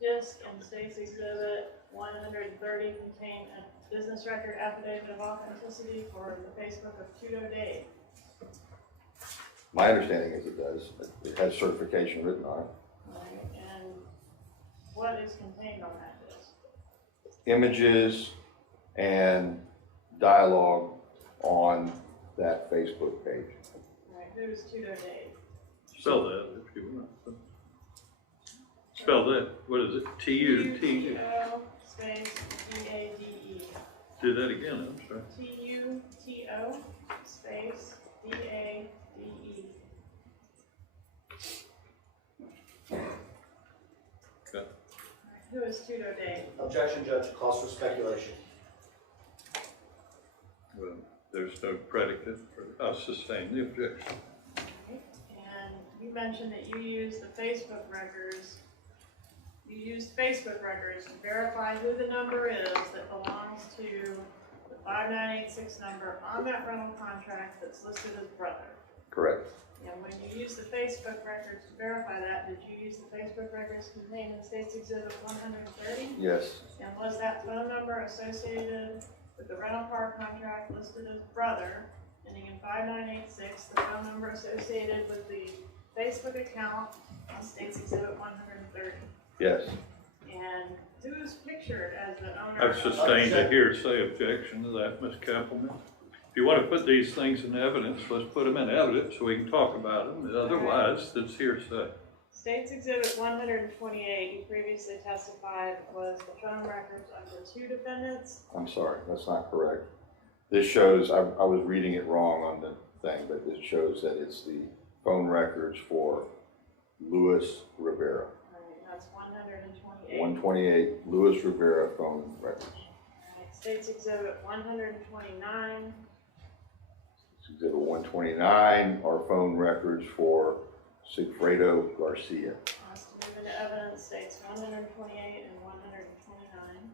disc in State's Exhibit 130 contain a business record affidavit of authenticity for the Facebook of Tuto Dade? My understanding is it does. It has certification written on it. Right. And what is contained on that disc? Images and dialogue on that Facebook page. Right. Who's Tuto Dade? Spell that if you want. Spell that. What is it? T-U-T. T-U-T-O space D-A-D-E. Do that again, I'm sorry. TUTO space DADE. Okay. Who is Tudo Dade? Objection, Judge, calls for speculation. Well, there's no predicate for us sustaining the objection. And you mentioned that you used the Facebook records. You used Facebook records to verify who the number is that belongs to the 5986 number on that rental contract that's listed as brother. Correct. And when you used the Facebook records to verify that, did you use the Facebook records contained in State's Exhibit 130? Yes, And was that phone number associated with the rental car contract listed as brother, ending in 5986, the phone number associated with the Facebook account on State's Exhibit 130? yes. And who's pictured as the owner? I've sustained a hearsay objection to that, Ms. Kappelman. If you want to put these things in evidence, let's put them in evidence so we can talk about them. Otherwise, it's hearsay. State's Exhibit 128, you previously testified, was the phone records of the two defendants. I'm sorry, that's not correct. This shows, I was reading it wrong on the thing, but it shows that it's the phone records for Luis Rivera. Right, that's 128. 128 Luis Rivera phone records. Right, State's Exhibit 129. Exhibit 129 are phone records for Sigfredo Garcia. To move into evidence, States 128 and 129.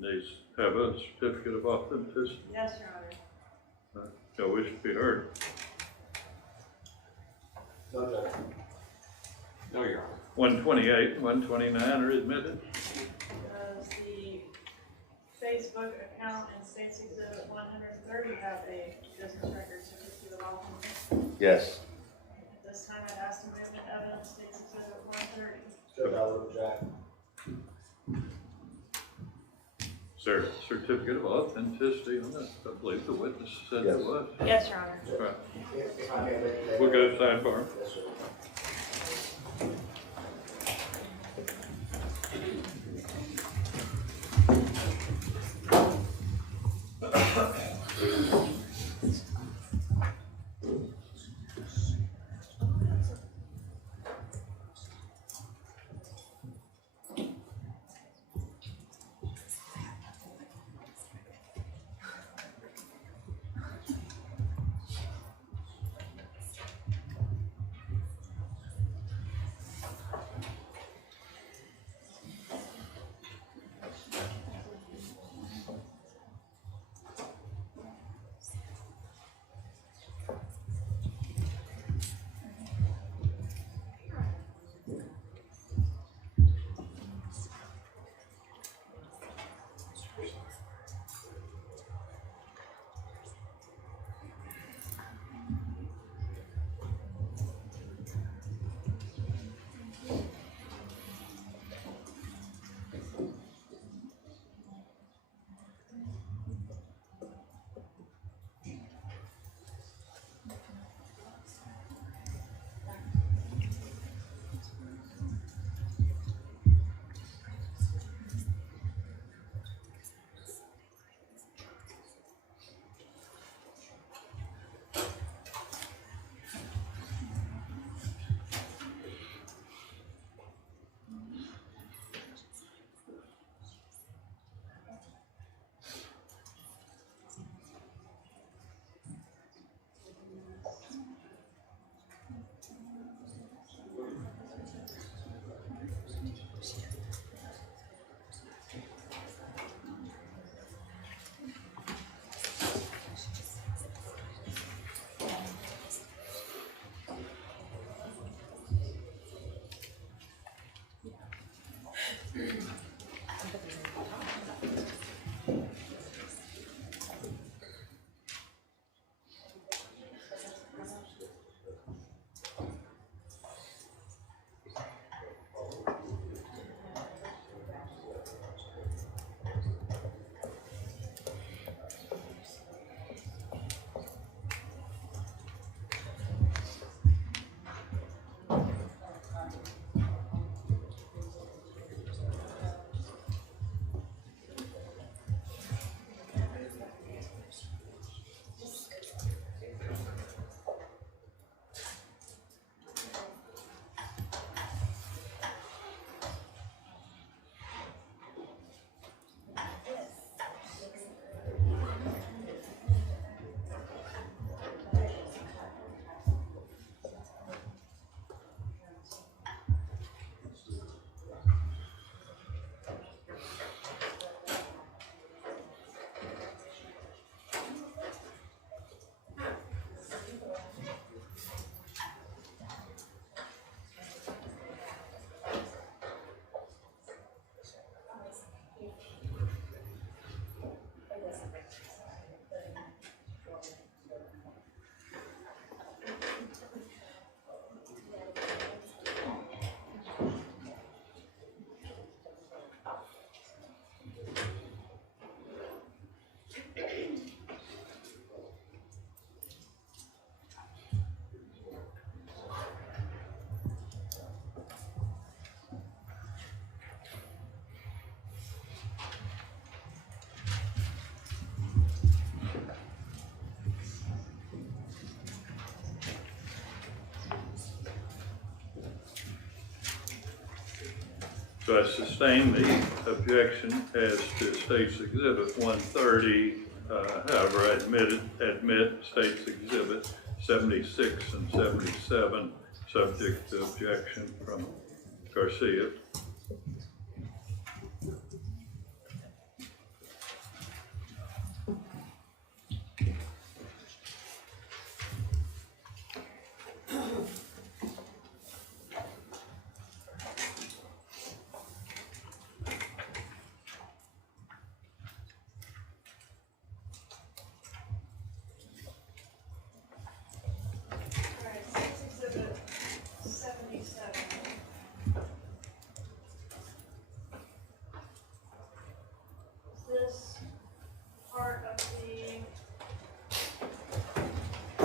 These have a certificate of authenticity. Yes, Your Honor. I wish to be heard. No, Judge. No, Your Honor. 128 and 129 are admitted. Does the Facebook account in State's Exhibit 130 have a business record certificate of authenticity? Yes, At this time, I'd ask to move into evidence, State's Exhibit 130. Judge, I would object. Is there a certificate of authenticity on this? I believe the witness said there Yes. was. Yes, Your Honor. Right. If I may make that. We'll go sidebar. Yes, sir. So I sustain the objection as to State's Exhibit 130. However, I admit State's Exhibit 76 and 77, subject to objection from Garcia. Alright, State's Exhibit 77. Is this part of the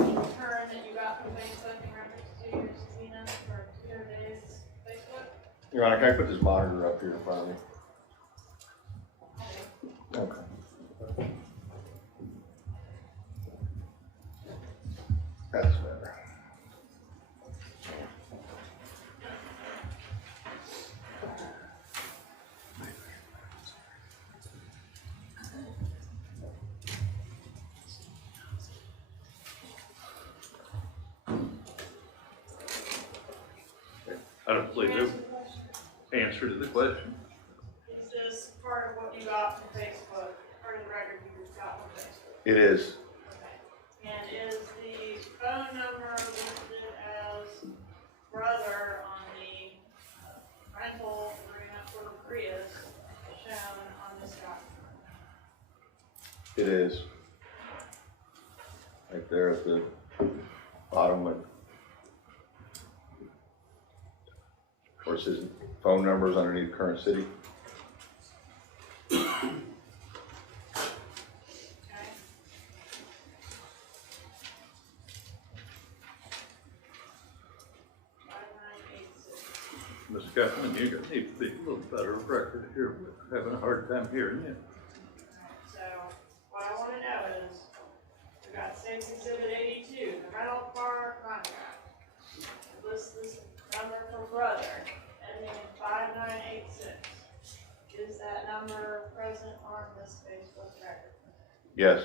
return that you got from Facebook in reference to your subpoena for today's Facebook? Your Honor, can I put this monitor up here in front of me? Okay. That's better. I don't believe Answer it. the question. Answer to the question. Is this part of what you got from Facebook, part of the record you just got from Facebook? It is. Okay. And is the phone number listed as brother on the rental agreement for the Prius shown on this document? It is. Right there at the bottom of, of course, his phone number is underneath current city. Okay. 5986. Ms. Katherine, you need to be a little better record here. We're having a hard time hearing you. So what I want to know is, we got State's Exhibit 82, the rental car contract. It lists this number for brother, ending in 5986. Is that number present on this Facebook record? Yes.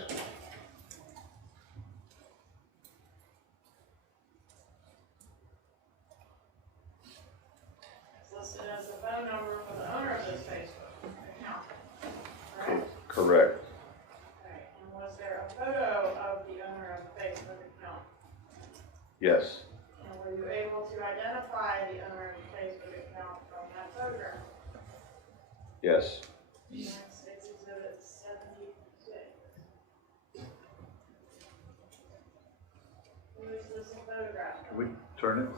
It's listed as the phone number for the owner of this Facebook account, correct? Correct. Okay, and was there a photo of the owner of the Facebook account? Yes. And were you able to identify the owner of the Facebook account from that photograph? Yes. United States Exhibit 76. Who is this a photograph of? Can we turn it?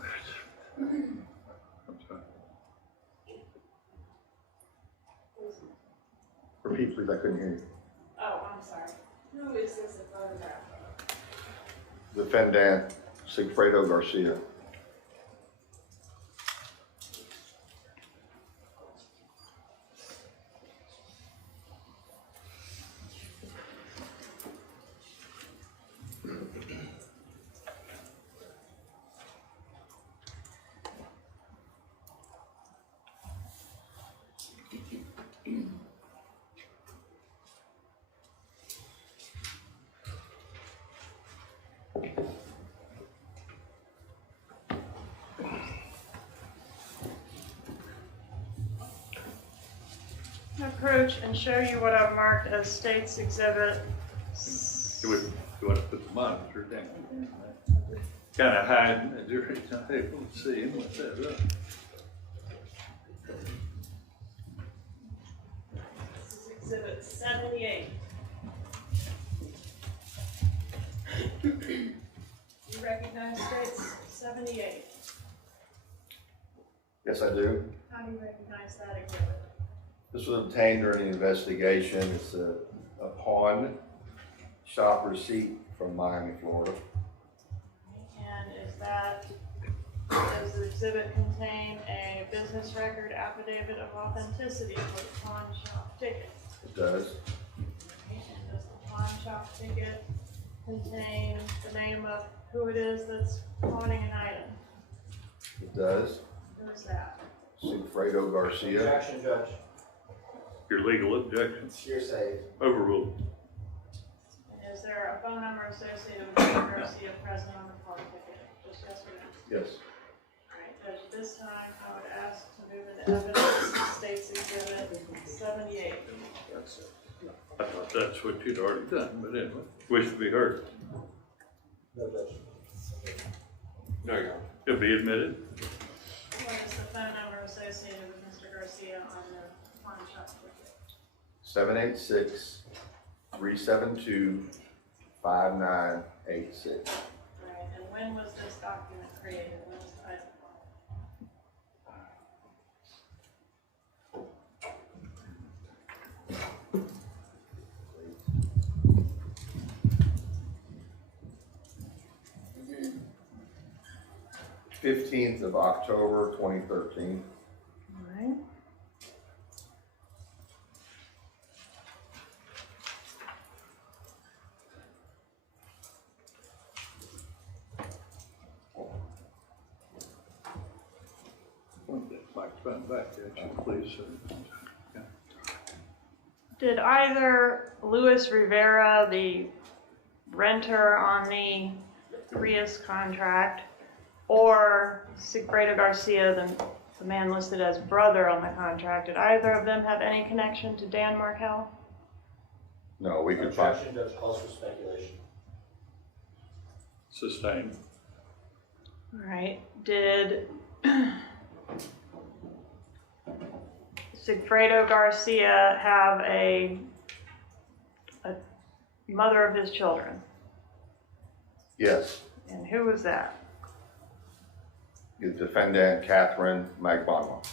I'm sorry. Who's- Repeat, please. I couldn't hear you. Oh, I'm sorry. Who is this a photograph of? Defendant Sigfredo Garcia. Approach and show you what I've marked as State's Exhibit. You want to put the monitor down? Kind of hiding it, you're not able to see him with that up. This is Exhibit 78. You recognize State's 78? Yes, I do. How do you recognize that exhibit? This was obtained during the investigation. It's a pawn shop receipt from Miami, Florida. And does the exhibit contain a business record affidavit of authenticity for the pawn shop ticket? It does. And does the pawn shop ticket contain the name of who it is that's pawning an item? It does. Who is that? Sigfredo Garcia. Objection, Judge. Your legal objection. It's hearsay. Overruled. Is there a phone number associated with Mr. Garcia present on the call ticket? Just yes or no? Yes. All right, Judge, at this time, I would ask to move into evidence, State's Exhibit 78. I thought that's what you'd already done, but anyway, wish to be heard. No, Judge. No, Your Honor. It'll be admitted. What is the phone number associated with Mr. Garcia on the pawn shop ticket? 786-372-5986. All right, and when was this document created? When was the item filed? 15th of October, 2013. All right. Back, please, sir. Did either Luis Rivera, the renter on the Rios contract, or Sigfredo Garcia, the man listed as brother on the contract, did either of them have any connection to Dan Markel? No, we could find. Objection, Judge, calls for speculation. Sustained. All right. Did Sigfredo Garcia have a mother of his children? Yes. And who was that? The defendant, Katherine Magbanua.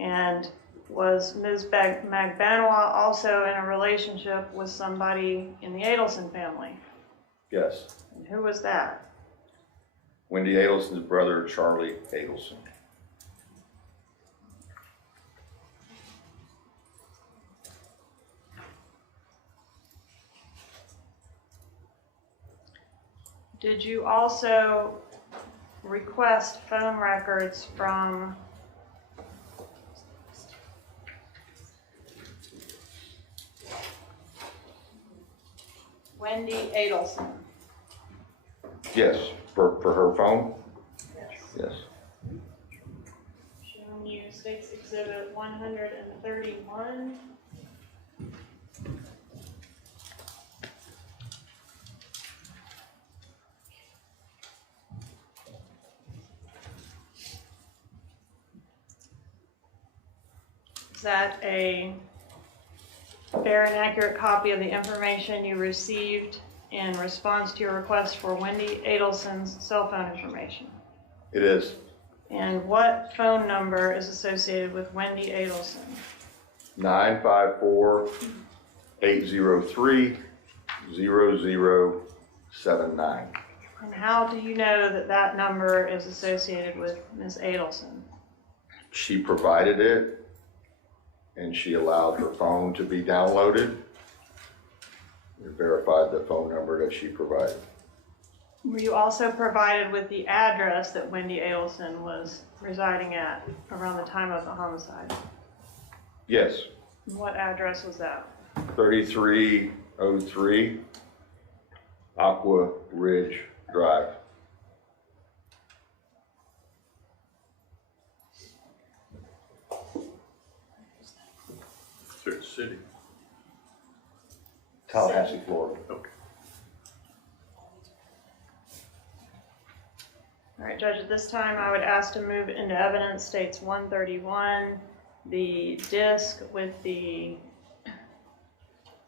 And was Ms. Magbanua also in a relationship with somebody in the Adelson family? Yes. And who was that? Wendi Adelson's brother, Charlie Adelson. Did you also request phone records from Wendi Adelson? Yes, for her phone? Yes. Yes. Showing you State's Exhibit 131. Is that a fair and accurate copy of the information you received in response to your request for Wendi Adelson's cell phone information? It is. And what phone number is associated with Wendi Adelson? 954-803-0079. And how do you know that that number is associated with Ms. Adelson? She provided it, and she allowed her phone to be downloaded. We verified the phone number that she provided. Were you also provided with the address that Wendi Adelson was residing at around the time of the homicide? Yes, What address was that? 3303 Aqua Ridge Drive. Search city. Tallahassee, Florida. Okay. All right, Judge, at this time I would ask to move into evidence States 131, the disc with the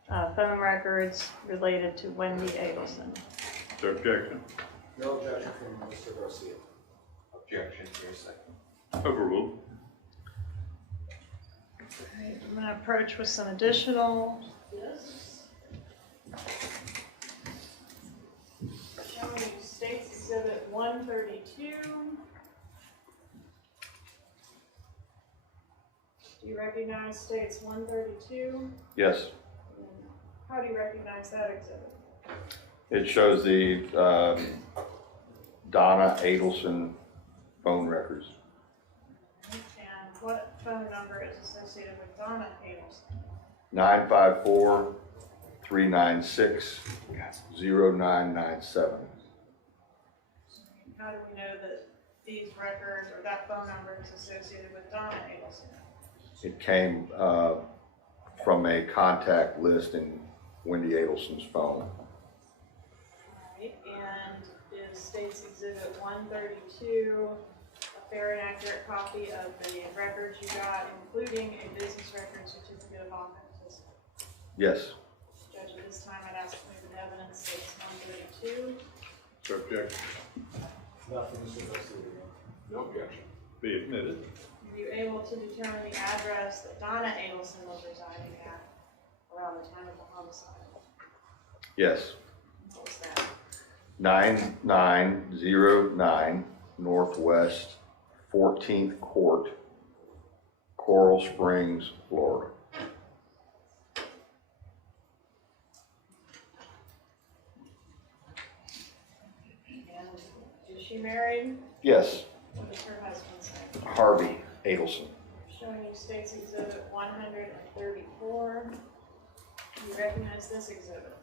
phone records related to Wendi Adelson. Is there objection? No objection from Mr. Garcia. Objection, hearsay. Overruled. Right, I'm going to approach with some additional discs. Showing you States Exhibit 132. Do you recognize States 132? Yes, How do you recognize that exhibit? it shows the Donna Adelson phone records. what phone number is associated with Donna Adelson? 954-396-0997. How do we know that these records or that phone number is associated with Donna Adelson? It came from a contact list in Wendi Adelson's phone. Alright, and is State's Exhibit 132 a fair and accurate copy of the records you got, including a business record certificate of authenticity? Yes. Judge, at this time, I'd ask to move the evidence State's 132. Objection. Nothing, Mr. Garcia. No objection. Be admitted. Were you able to determine the address that Donna Adelson was residing at around the time of the homicide? Yes. What was that? 9909 Northwest 14th Court, Coral Springs, Florida. And is she married? Yes. What does her husband's name? Harvey Adelson. Showing you State's Exhibit 134. Do you recognize this exhibit?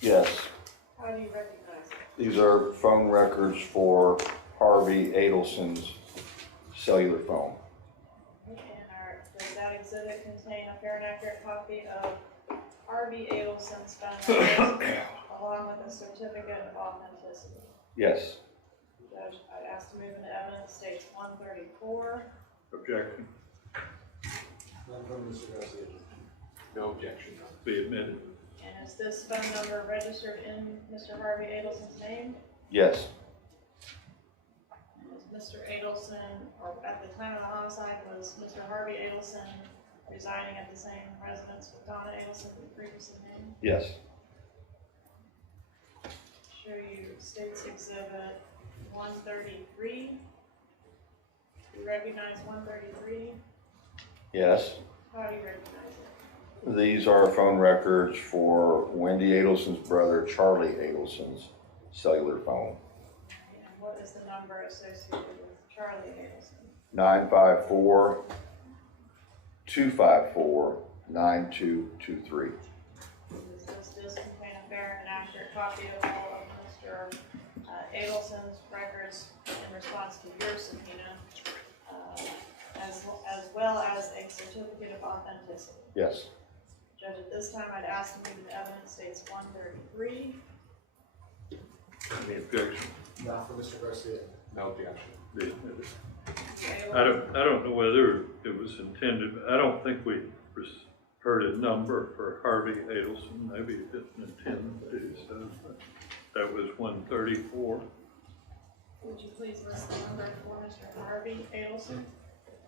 Yes. How do you recognize it? These are phone records for Harvey Adelson's cellular phone. And does that exhibit contain a fair and accurate copy of Harvey Adelson's phone number along with a certificate of authenticity? Yes. Judge, I'd ask to move into evidence State's 134. Objection. None from Mr. Garcia. No objection. Be admitted. And is this phone number registered in Mr. Harvey Adelson's name? Yes. Was Mr. Adelson, or at the time of the homicide, was Mr. Harvey Adelson residing at the same residence with Donna Adelson who previously named? Yes. Show you State's Exhibit 133. Do you recognize 133? Yes. How do you recognize it? These are phone records for Wendi Adelson's brother, Charlie Adelson's cellular phone. And what is the number associated with Charlie Adelson? 954-254-9223. Does this disc contain a fair and accurate copy of all of Mr. Adelson's records in response to your subpoena, as well as a certificate of authenticity? Yes. Judge, at this time, I'd ask to move the evidence State's 133. Any objection? Not from Mr. Garcia. No objection. Be admitted. You I don't know whether it was intended, I don't think we heard a number for Harvey Adelson. Maybe it didn't intend to, so that was 134. Would you please list the number for Mr. Harvey Adelson?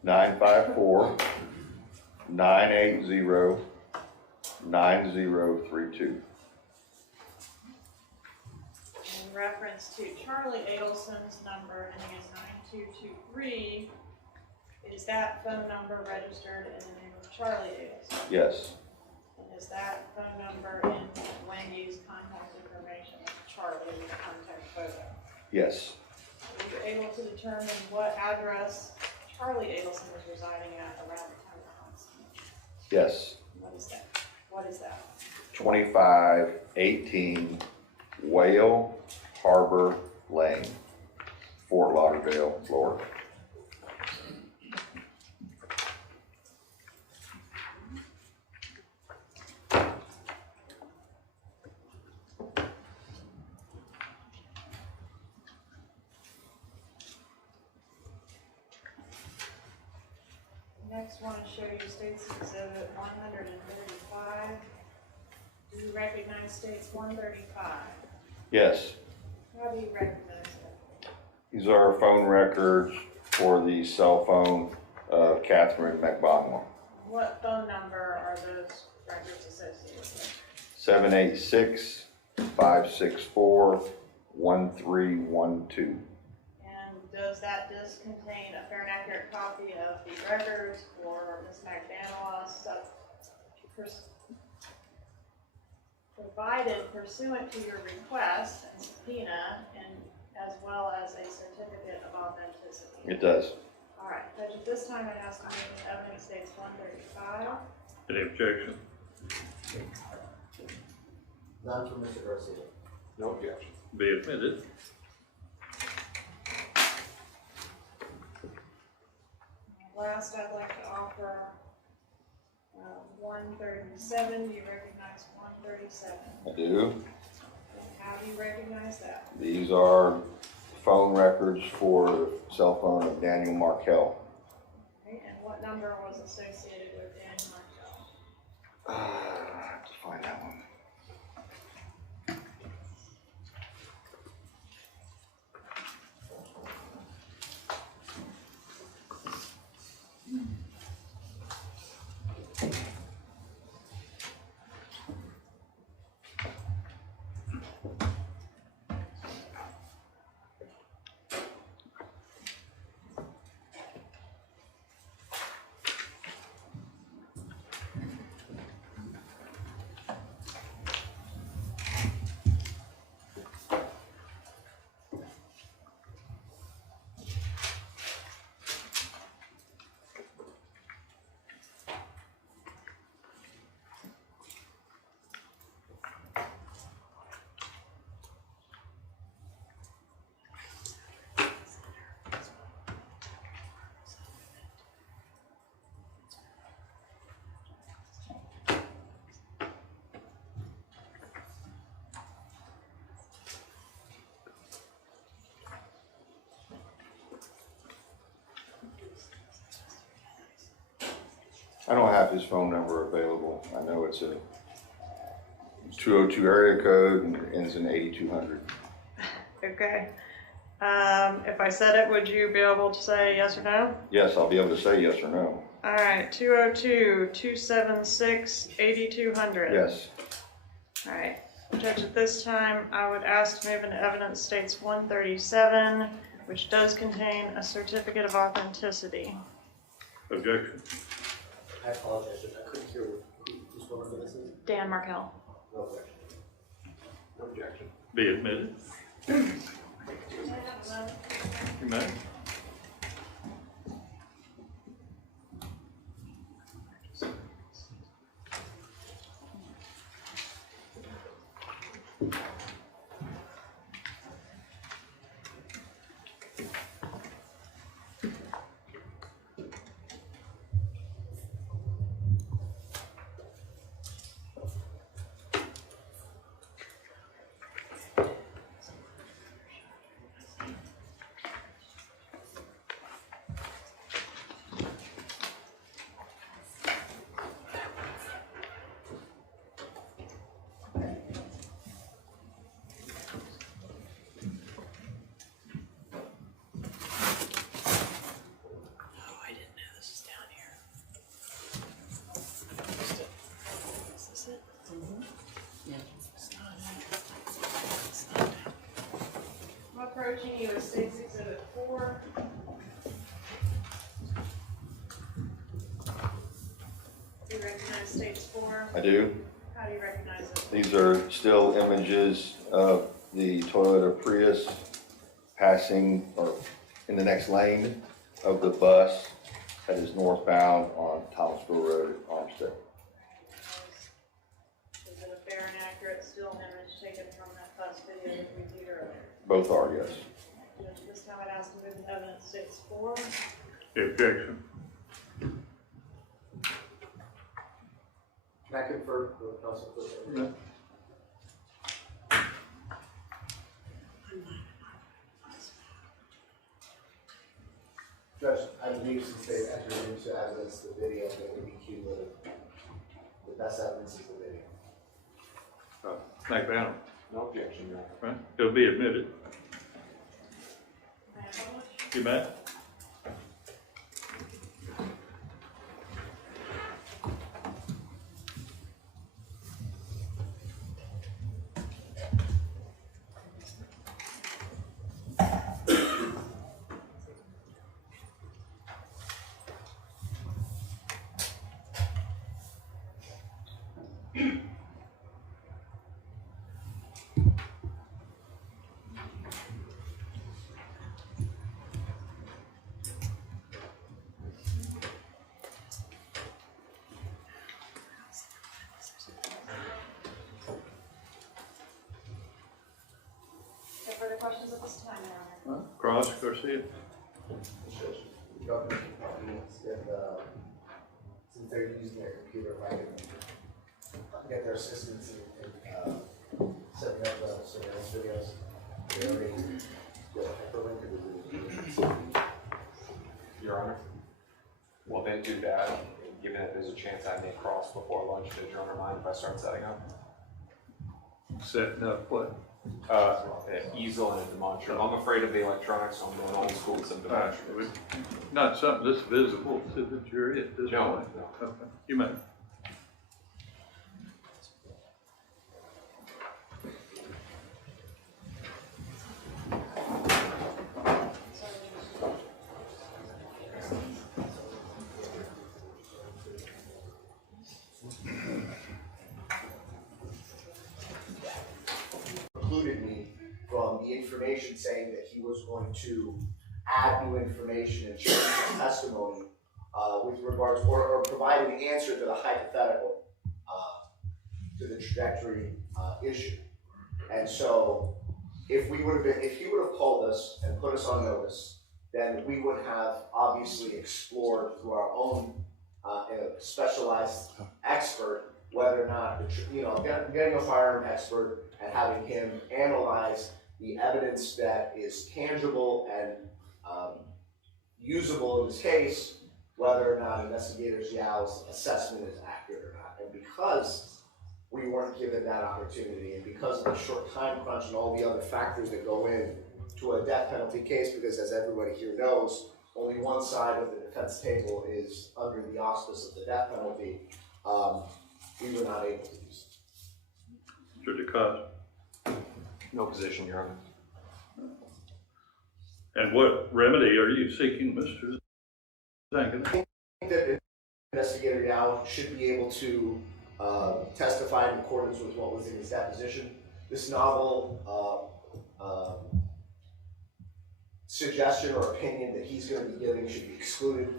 954-980-9032. In reference to Charlie Adelson's number ending in 9223, is that phone number registered in the name of Charlie Adelson? Yes. And is that phone number in Wendy's contact information with Charlie with the contact photo? Yes. Were you able to determine what address Charlie Adelson was residing at around the time of the homicide? Yes. What is that? What is that? 2518 Whale Harbor Lane, Fort Lauderdale, Florida. Next, want to show you State's Exhibit 135. Do you recognize State's 135? Yes. How do you recognize it? These are phone records for the cell phone of Katherine Magbanua. What phone number are those records associated with? 786-564-1312. And does that disc contain a fair and accurate copy of the records for Ms. Magbanua provided pursuant to your request and subpoena in as well as a certificate of authenticity. It does. All right, Judge, at this time I'd ask to move the evidence states 135. Any objection? None for Mr. Garcia. No objection. Be admitted. Last, I'd like to offer 137. Do you recognize 137? I do. And how do you recognize that? These are phone records for the cell phone of Daniel Markel. Okay, and what number was associated with Dan Markel? I have to find that one. I don't have his phone number available. I know it's a 202 area code and ends in 8200. Okay. If I said it, would you be able to say yes or no? Yes, I'll be able to say yes or no. All right, 202-276-8200. Yes. All right, Judge, at this time, I would ask to move into evidence states 137, which does contain a certificate of authenticity. Objection. I apologize, Judge. I couldn't hear whose phone number this is. Dan Markel. No objection. No objection. Be admitted. You may. I'm approaching you with State's Exhibit 4. Do you recognize States 4? I do. How do you recognize it? These are still images of the Toyota Prius passing or in the next lane of the bus that is northbound on Thomasville Road, Armstead. Is it a fair and accurate still image taken from that bus video that we viewed earlier? Both are, yes. Judge, this time I'd ask to move into evidence States 4. Objection. Can I confer with Council President? No. Judge, I believe since they entered into evidence the video, that would be cumulative. The best evidence is the video. Magbanua. No objection, Your Honor. Right? It'll be admitted. May I publish? You may. questions at this time, Your Honor. Cross, Garcia? Since they're using their computer, if I can get their assistance in setting up surveillance videos. They already go hyperlink. Your Honor, while they do that, given that there's a chance I may cross before lunch, does Your Honor mind if I start setting up? Setting up what? An easel and a demonstrator. I'm afraid of the electronics, so I'm going old school with some demonstrators. Not something that's visible to the jury at this No, point. no. Okay. You may. Precluded me from the information saying that he was going to add new information and change his testimony with regards, or provide an answer to the hypothetical, to the trajectory issue. And so, if he would have called us and put us on notice, then we would have obviously explored through our own specialized expert whether or not, getting a firearm expert and having him analyze the evidence that is tangible and usable in this case, whether or not Investigator Xiao's assessment is accurate or not. And because we weren't given that opportunity, and because of the short time crunch and all the other factors that go in to a death penalty case, because as everybody here knows, only one side of the defense table is under the auspice of the death penalty, we were not able to do so. Mr. DeCosta? No position, Your Honor. And what remedy are you seeking, Mr. Zankin? I think that Investigator Yao should be able to testify in accordance with what was in his deposition. This novel suggestion or opinion that he's going to be giving should be excluded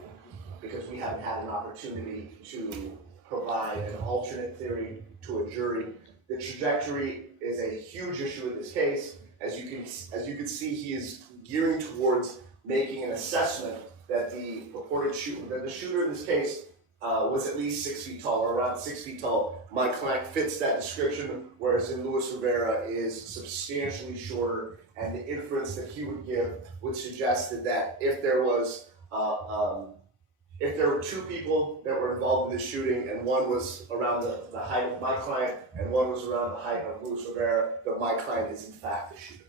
because we haven't had an opportunity to provide an alternate theory to a jury. The trajectory is a huge issue in this case. As you can see, he is gearing towards making an assessment that the purported shooter, that the shooter in this case was at least 6 feet tall, or around 6 feet tall. My client fits that description, whereas in Luis Rivera is substantially shorter, and the inference that he would give would suggest that if there was if there were two people that were involved in this shooting, and one was around the height of my client, and one was around the height of Luis Rivera, that my client is in fact the shooter.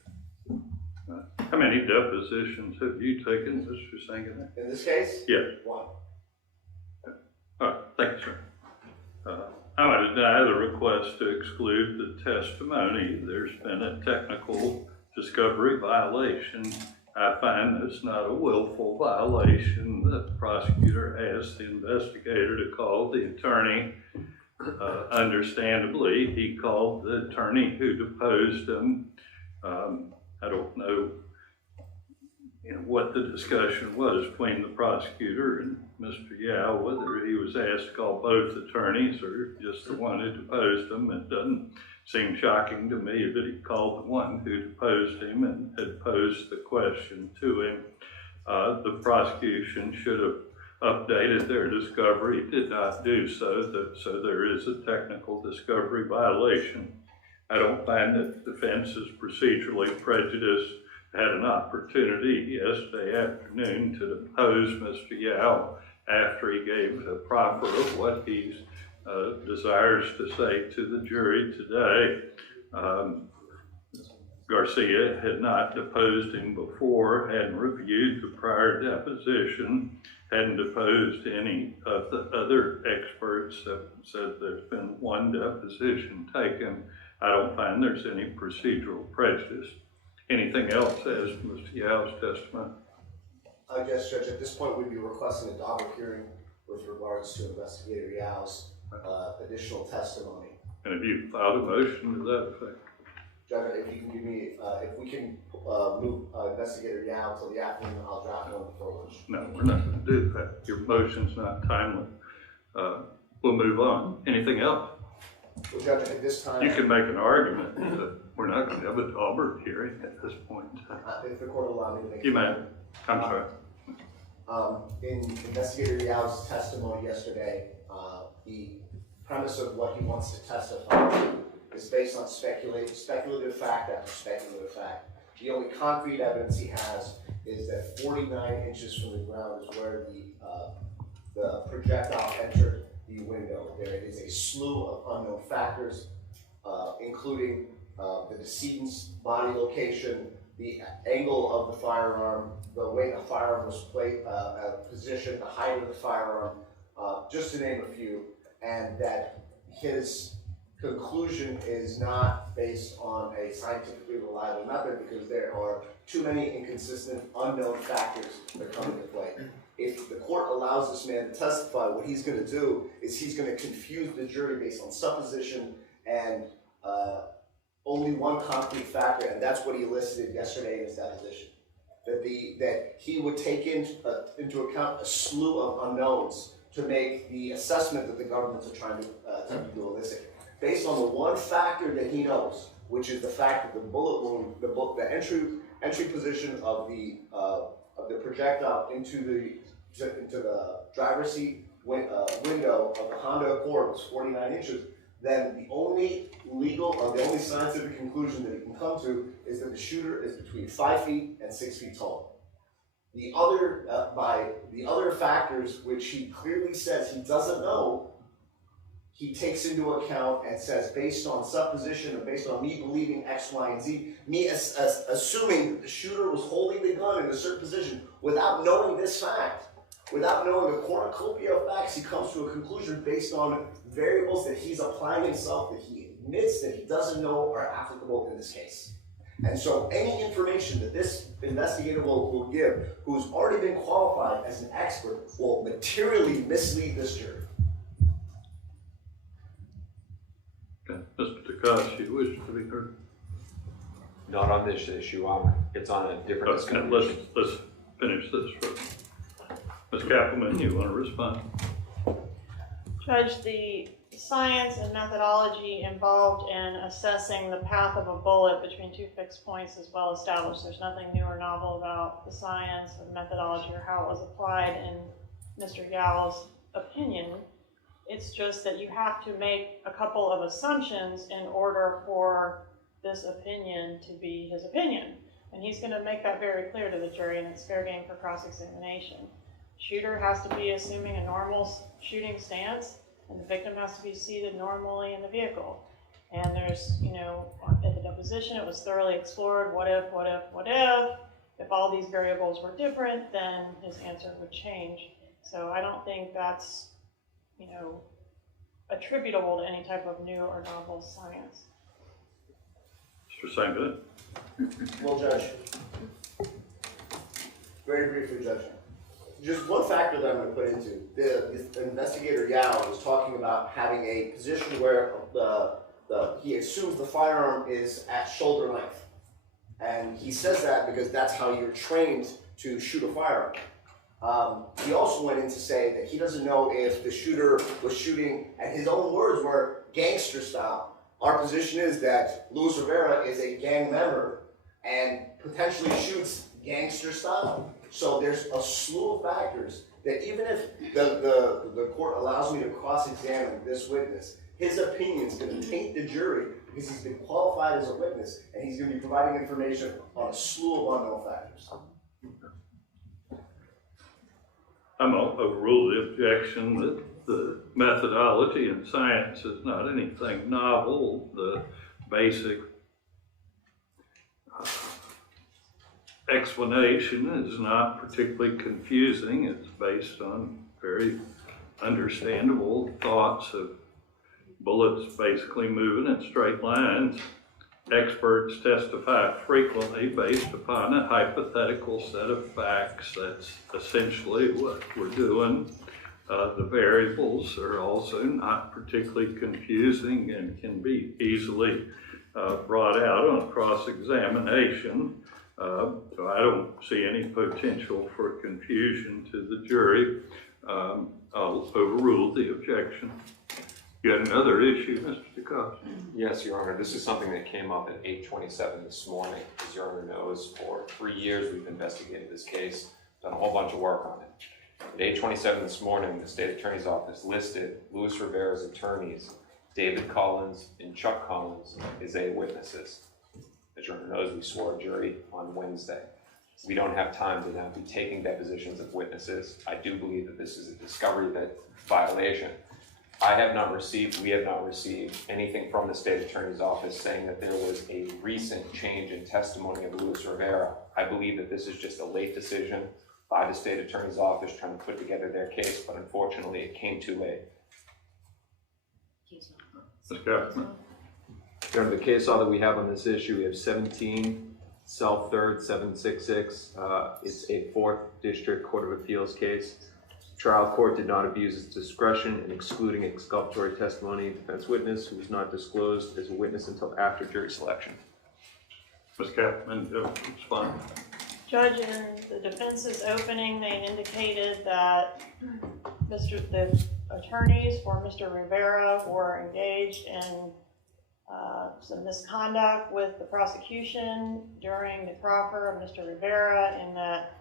How many depositions have you taken, Mr. Zankin? In this case? Yes. One. All right, thank you, sir. I'm going to deny the request to exclude the testimony. There's been a technical discovery violation. I find it's not a willful violation. The prosecutor asked the investigator to call the attorney. Understandably, he called the attorney who deposed him. I don't know, what the discussion was between the prosecutor and Mr. Yao, whether he was asked to call both attorneys or just the one who deposed him. It doesn't seem shocking to me that he called the one who deposed him and had posed the question to him. The prosecution should have updated their discovery. It did not do so, so there is a technical discovery violation. I don't find that the defense is procedurally prejudiced. I had an opportunity yesterday afternoon to depose Mr. Yao after he gave a proffer of what he desires to say to the jury today. Garcia had not deposed him before, hadn't reviewed the prior deposition, hadn't deposed any of the other experts that said there's been one deposition taken. I don't find there's any procedural prejudice. Anything else as Mr. Yao's testimony? I guess, Judge, at this point we'd be requesting a docket hearing with regards to Investigator Yao's additional testimony. And have you filed a motion to that effect? Judge, if you can give me, if we can move Investigator Yao until the afternoon, I'll draft one before lunch. No, we're not going to do that. Your motion's not timely. We'll move on. Anything else? Well, Judge, at this time. You can make an argument We're not going to have a Daubert hearing at this point. If the court allow me to make. You may. I'm sorry. In Investigator Yao's testimony yesterday, the premise of what he wants to testify to is based on speculative fact after speculative fact. The only concrete evidence he has is that 49 inches from the ground is where the projectile entered the window. There is a slew of unknown factors, including the decedent's body location, the angle of the firearm, the way the firearm was positioned, the height of the firearm, just to name a few, and that his conclusion is not based on a scientifically reliable method because there are too many inconsistent, unknown factors that come into play. If the court allows this man to testify, what he's going to do is he's going to confuse the jury based on supposition and only one concrete factor, and that's what he elicited yesterday in his deposition. That he would take into account a slew of unknowns to make the assessment that the governments are trying to elicit. Based on the one factor that he knows, which is the fact that the bullet wound, the entry position of the projectile into the driver's seat window of the Honda Accord was 49 inches, then the only scientific conclusion that he can come to is that the shooter is between 5 feet and 6 feet tall. The other factors, which he clearly says he doesn't know, he takes into account and says, based on supposition and based on me believing X, Y, and Z, me assuming that the shooter was holding the gun in a certain position without knowing this fact, without knowing a cornucopia of facts, he comes to a conclusion based on variables that he's applying himself that he admits that he doesn't know are applicable in this case. And so any information that this investigator will give, who's already been qualified as an expert, will materially mislead this jury. Okay. Mr. Takashi, you wish to be heard? Not on this issue, it's on a different Okay, discussion. let's finish this first. Ms. Kappelman, you want to respond? Judge, the science and methodology involved in assessing the path of a bullet between two fixed points is well established. There's nothing new or novel about the science or methodology or how it was applied in Mr. Yao's opinion. It's just that you have to make a couple of assumptions in order for this opinion to be his opinion. And he's going to make that very clear to the jury, and it's fair game for cross-examination. Shooter has to be assuming a normal shooting stance, and the victim has to be seated normally in the vehicle. And there's, at the deposition, it was thoroughly explored, what if? If all these variables were different, then his answer would change. So I don't think that's, attributable to any type of new or novel science. Mr. Sangood? Well, Judge, very briefly, Judge, just one factor that I'm going to put into, the investigator Yao was talking about having a position where he assumes the firearm is at shoulder length. And he says that because that's how you're trained to shoot a firearm. He also went in to say that he doesn't know if the shooter was shooting, and his own words were gangster style. Our position is that Luis Rivera is a gang member and potentially shoots gangster style. So there's a slew of factors that even if the court allows me to cross-examine this witness, his opinion is going to taint the jury because he's been qualified as a witness and he's going to be providing information on a slew of unknown factors. I'm going to overrule the objection that the methodology in science is not anything novel. The basic explanation is not particularly confusing. It's based on very understandable thoughts of bullets basically moving in straight lines. Experts testify frequently based upon a hypothetical set of facts. That's essentially what we're doing. The variables are also not particularly confusing and can be easily brought out on cross-examination. So I don't see any potential for confusion to the jury. I'll overrule the objection. You got another issue, Mr. DeCosta? Yes, Your Honor, this is something that came up at 8:27 this morning. As Your Honor knows, for 3 years we've investigated this case, done a whole bunch of work on it. At 8:27 this morning, the State Attorney's Office listed Luis Rivera's attorneys, David Collins and Chuck Collins, as witnesses. As Your Honor knows, we swore a jury on Wednesday. We don't have time to now be taking depositions of witnesses. I do believe that this is a discovery violation. We have not received anything from the State Attorney's Office saying that there was a recent change in testimony of Luis Rivera. I believe that this is just a late decision by the State Attorney's Office trying to put together their case, but unfortunately it came too late. Ms. Katherine? Your Honor, the case law that we have on this issue, we have 17 South 3rd 766. It's a 4th District Court of Appeals case. Trial court did not abuse its discretion in excluding exculpatory testimony of defense witness who was not disclosed as a witness until after jury selection. Ms. Katherine, respond. Judge, in the defense's opening, they indicated that the attorneys for Mr. Rivera were engaged in some misconduct with the prosecution during the proffer of Mr. Rivera, in that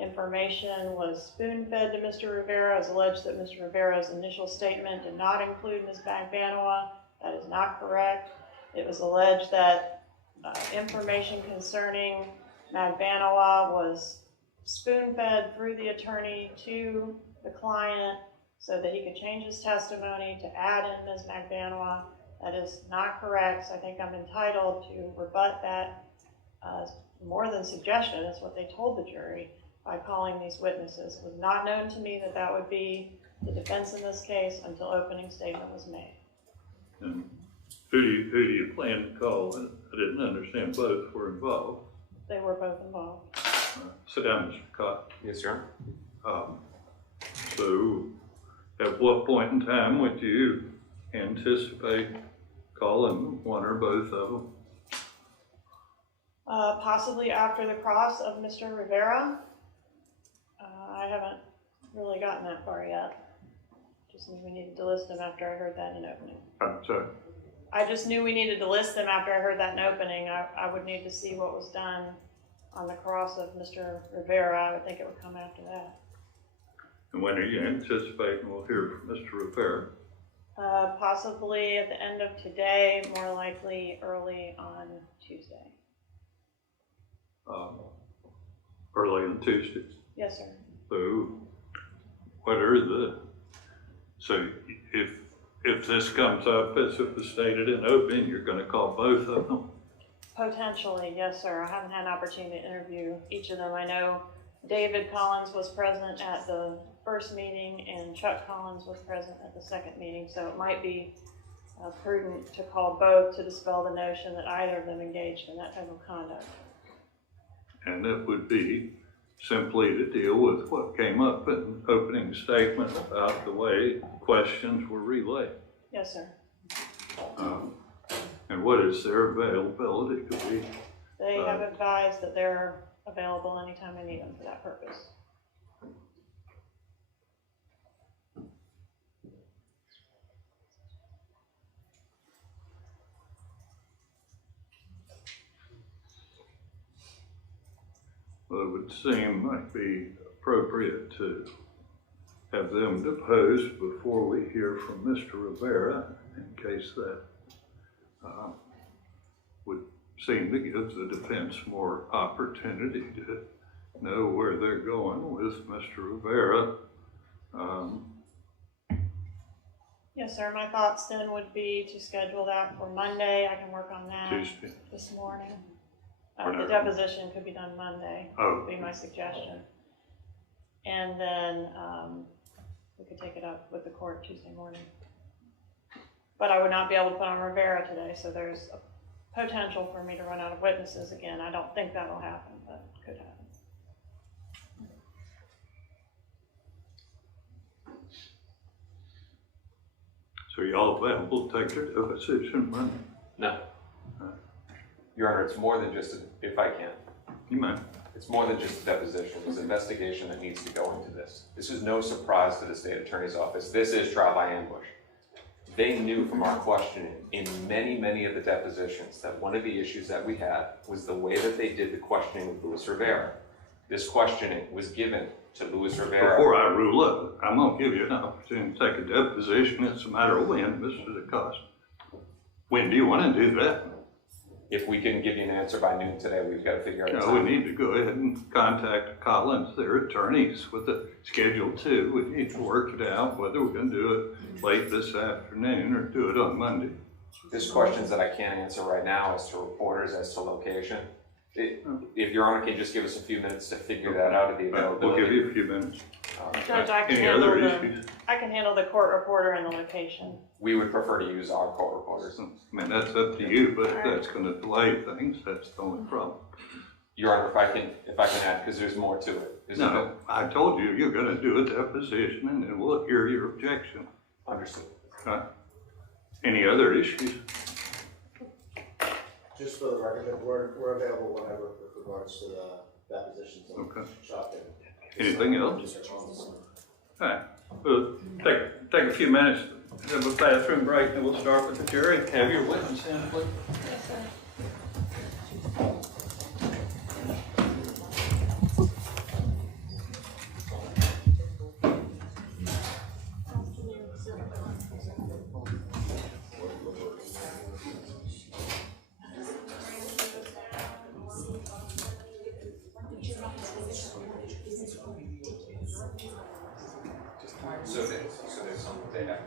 information was spoon-fed to Mr. Rivera. It was alleged that Mr. Rivera's initial statement did not include Ms. Magbanua. That is not correct. It was alleged that information concerning Magbanua was spoon-fed through the attorney to the client so that he could change his testimony to add in Ms. Magbanua. That is not correct. So I think I'm entitled to rebut that more than suggestion. It's what they told the jury by calling these witnesses. It was not known to me that that would be the defense in this case until opening statement was made. And who do you plan to call? I didn't understand both were involved. They were both involved. Sit down, Mr. Cott. Yes, Your Honor. So at what point in time would you anticipate calling one or both of them? Possibly after the cross of Mr. Rivera. I haven't really gotten that far yet. Just knew we needed to list them after I heard that in opening. I'm sorry. I just knew we needed to list them after I heard that in opening. I would need to see what was done on the cross of Mr. Rivera. I would think it would come after that. And when are you anticipating we'll hear from Mr. Rivera? Possibly at the end of today, more likely early on Tuesday. Early on Tuesday. Yes, sir. So what are so if this comes up as it was stated in opening, you're going to call both of them? Potentially, yes, sir. I haven't had an opportunity to interview each of them. I know David Collins was present at the first meeting and Chuck Collins was present at the second meeting, so it might be prudent to call both to dispel the notion that either of them engaged in that type of conduct. And it would be simply to deal with what came up in opening statement about the way questions were relayed. Yes, sir. And what is their availability to be? They have advised that they're available anytime I need them for that purpose. Well, it would seem like be appropriate to have them deposed before we hear from Mr. Rivera, in case that would seem to give the defense more opportunity to know where they're going with Mr. Rivera. Yes, sir. My thoughts then would be to schedule that for Monday. I can work on that Tuesday. this morning. Whenever. The deposition could be done Monday, would be my suggestion. And then we could take it up with the court Tuesday morning. But I would not be able to put on Rivera today, so there's a potential for me to run out of witnesses again. I don't think that'll happen, but it could happen. So y'all available to take their deposition Monday? No. Your Honor, it's more than just, if I can, You may. it's more than just a deposition. There's investigation that needs to go into this. This is no surprise to the State Attorney's Office. This is trial by ambush. They knew from our questioning in many, many of the depositions that one of the issues that we had was the way that they did the questioning with Luis Rivera. This questioning was given to Luis Rivera. Before I rule up, I'm gonna give you an opportunity to take a deposition. It's a matter of when, Mr. DeCosta. When do you wanna do that? If we can give you an answer by noon today, we've got to figure out. No, we need to go ahead and contact Collins, their attorneys, with the Schedule 2. We need to work it out, whether we're gonna do it late this afternoon or do it on Monday. There's questions that I can't answer right now as to reporters, as to location. If Your Honor can just give us a few minutes to figure that out at the availability. We'll give you a few minutes. Judge, I can Any other handle issues? I can handle the court reporter and the location. We would prefer to use our court reporters. I mean, that's up to you, but if that's gonna delay things, that's the only problem. Your Honor, if I can add, because there's more to it. No, I told you, you're gonna do a deposition and then we'll hear your objection. Understood. Any other issues? Just for the record, we're available whenever with regards to the depositions. Okay. Shotgun. Anything else? All right, we'll take a few minutes, have a bathroom break, and we'll start with the jury. Have your witness in, please. Yes, sir. So there's some data.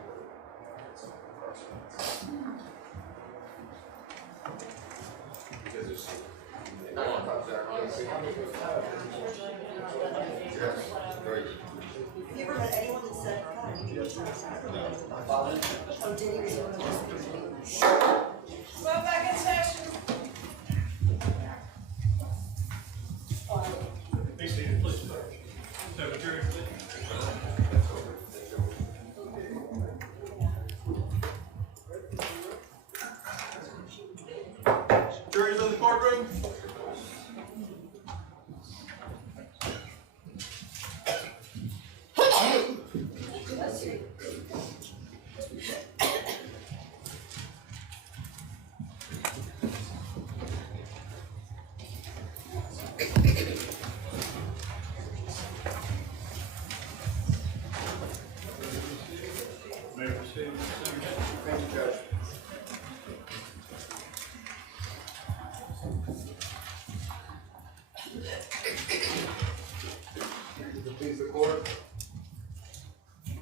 Have you ever had anyone that said, God, you can oh, did he? Well, back in session. Be seated, please. Have a jury, please. Jury's in the courtroom. May I proceed? Thank you, Judge. Please the court.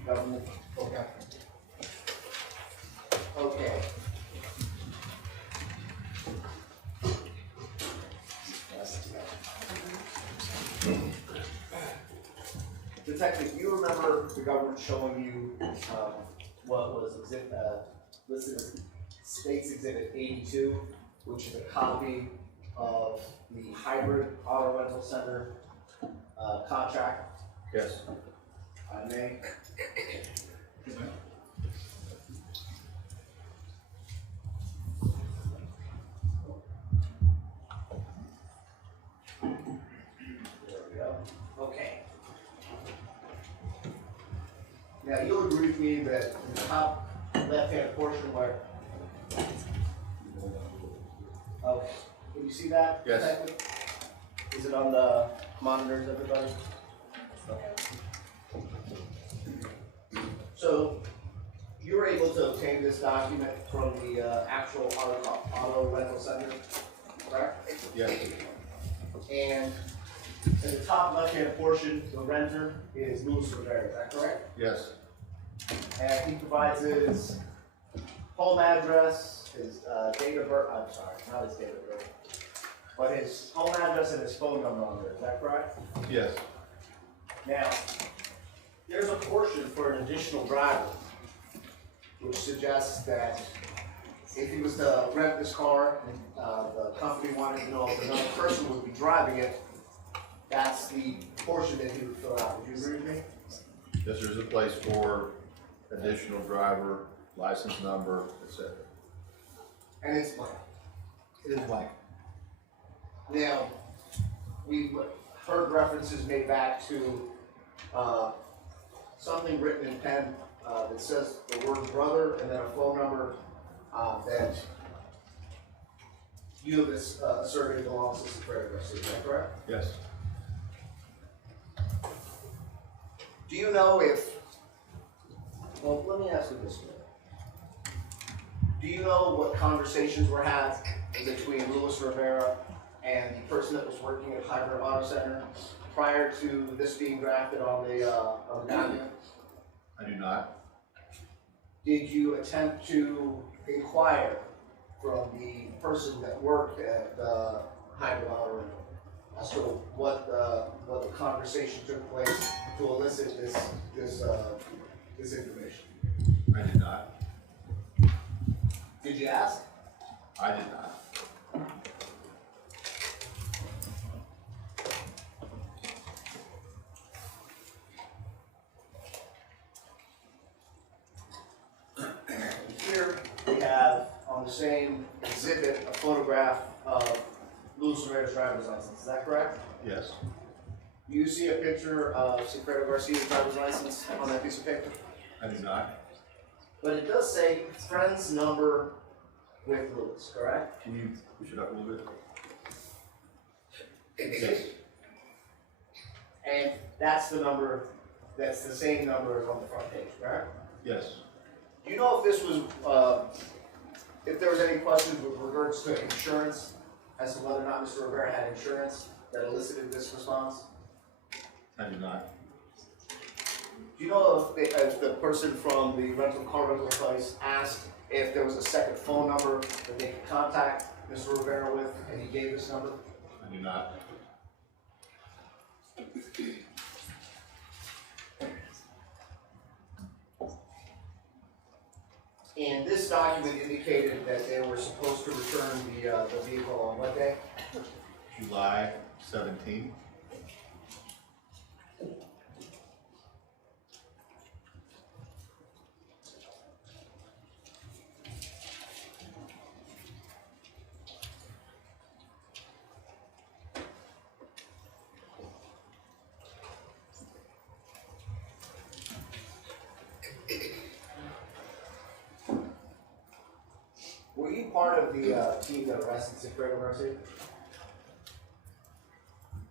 Government, okay. Okay. Detective, you remember the government showing you, what was listed as State's Exhibit 82, which is a copy of the hybrid auto rental center, contract? Yes. I may. There we go. Okay. Now, you'll agree with me that in the top left-hand portion where, okay, can you see that? Yes. Detective? Is it on the monitors, everybody? Okay. So, you were able to obtain this document from the actual auto rental center, correct? Yes. And in the top left-hand portion, the renter is Luis Rivera, is that correct? Yes. And he provides his home address, his date of birth, I'm sorry, not his date of birth, but his home address and his phone number on there, is that correct? Yes. Now, there's a portion for an additional driver, which suggests that if he was to rent this car and the company wanted to know if another person would be driving it, that's the portion that he would fill out. Would you agree with me? Yes, there's a place for additional driver, license number, etc. And it's blank. It is blank. Now, we've heard references made back to something written in pen that says the word brother and then a phone number that you have asserted belongs to Sigfredo Garcia, is that correct? Yes. Do you know if, well, let me ask you this way. Do you know what conversations were had between Luis Rivera and the person that was working at Hybrid Auto Center prior to this being drafted on the document? I do not. Did you attempt to inquire from the person that worked at Hybrid Auto as to what the conversation took place to elicit this information? I did not. Did you ask? I did not. Here we have on the same exhibit a photograph of Luis Rivera's driver's license. Is that correct? Yes. Do you see a picture of Sigfredo Garcia's driver's license on that piece of paper? I do not. But it does say friend's number with Luis, correct? Can you push it up a little bit? Yes. And that's the number, that's the same number as on the front page, correct? Yes. Do you know if this was, if there was any questions with regards to insurance, as to whether or not Mr. Rivera had insurance that elicited this response? I do not. Do you know if the person from the rental car rental place asked if there was a second phone number that they could contact Mr. Rivera with, and he gave this number? I do not. And this document indicated that they were supposed to return the vehicle on what day? July 17th. Were you part of the team that arrested Sigfredo Garcia?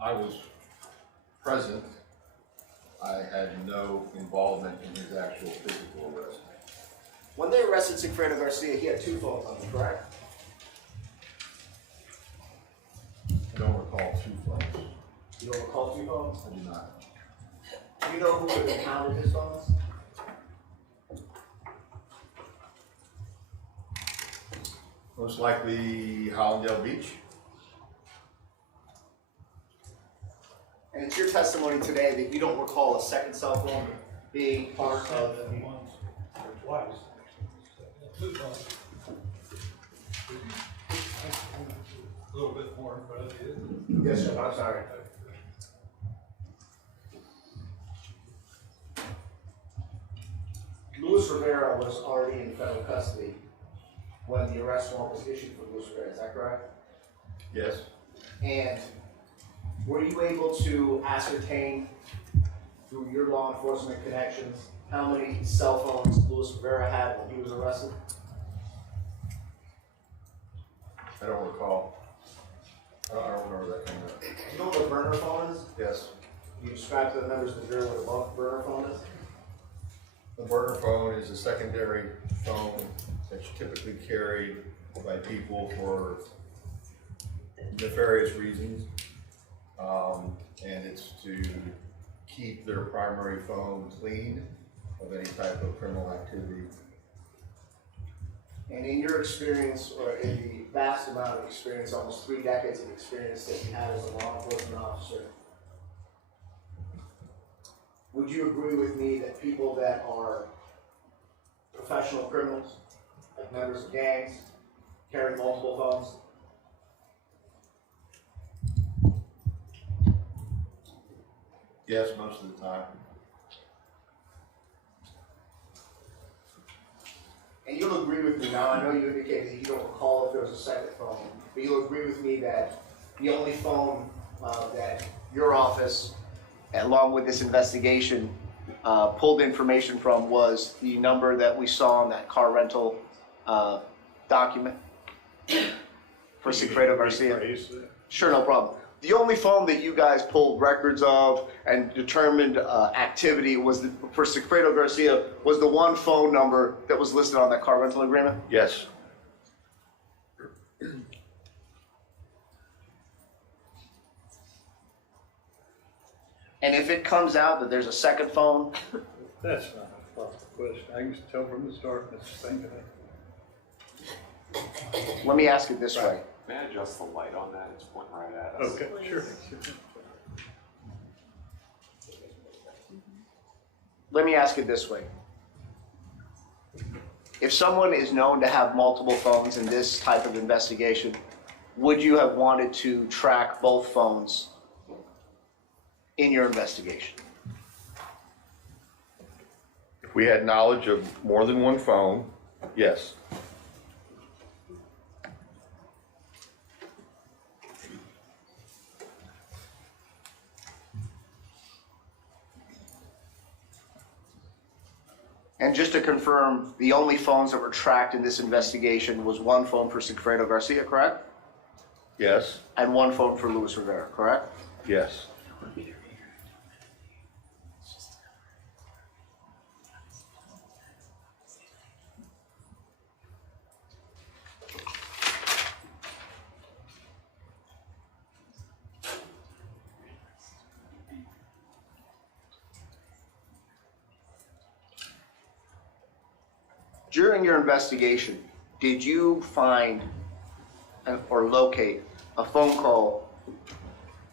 I was present. I had no involvement in his actual physical arrest. When they arrested Sigfredo Garcia, he had two phones on him, correct? I don't recall two phones. You don't recall two phones? I do not. Do you know who would have impounded his phones? Most likely Hollandale Beach. And it's your testimony today that you don't recall a second cell phone being part of the... Once or twice. Two times. A little bit more, but I did. Yes, sir, I'm sorry. Luis Rivera was already in federal custody when the arrest warrant was issued for Luis Rivera, is that correct? Yes. And were you able to ascertain through your law enforcement connections how many cell phones Luis Rivera had when he was arrested? I don't recall. I don't remember that coming up. Do you know what a burner phone is? Yes. Can you describe to the members of the jury what a burner phone is? The burner phone is a secondary phone that's typically carried by people for nefarious reasons. And it's to keep their primary phone clean of any type of criminal activity. And in your experience, or in the vast amount of experience, almost 3 decades of experience that you had as a law enforcement officer, would you agree with me that people that are professional criminals, like members of gangs, carry multiple phones? Yes, most of the time. And you'll agree with me now, I know you indicated that you don't recall if there was a second phone, but you'll agree with me that the only phone that your office, along with this investigation, pulled information from was the number that we saw on that car rental document for Sigfredo Garcia. Sure, no problem. The only phone that you guys pulled records of and determined activity was for Sigfredo Garcia was the one phone number that was listed on that car rental agreement? Yes. And if it comes out that there's a second phone, That's not a proper question. I can tell from the start, let's think of it. let me ask it this way. May I adjust the light on that? It's pointing right at us. Okay, sure. Let me ask it this way. If someone is known to have multiple phones in this type of investigation, would you have wanted to track both phones in your investigation? If we had knowledge of more than one phone, yes. And just to confirm, the only phones that were tracked in this investigation was one phone for Sigfredo Garcia, correct? Yes. And one phone for Luis Rivera, correct? Yes. During your investigation, did you find or locate a phone call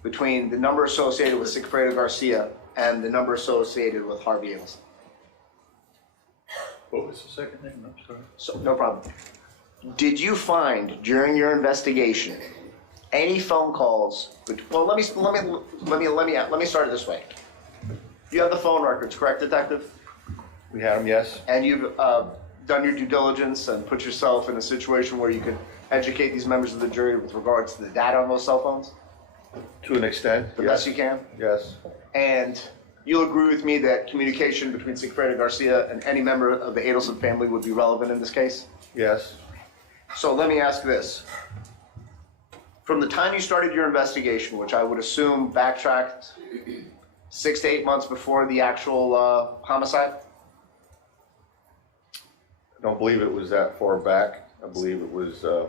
between the number associated with Sigfredo Garcia and the number associated with Harvey Adelson? What was the second name? I'm sorry. So, no problem. Did you find during your investigation any phone calls? Well, let me start it this way. You have the phone records, correct, Detective? We had them, yes. And you've done your due diligence and put yourself in a situation where you could educate these members of the jury with regards to the data on those cell phones? To an extent, The yes. best you can? Yes. And you'll agree with me that communication between Sigfredo Garcia and any member of the Adelson family would be relevant in this case? Yes. So let me ask this. From the time you started your investigation, which I would assume backtracked 6 to 8 months before the actual homicide? I don't believe it was that far back. I believe it was, as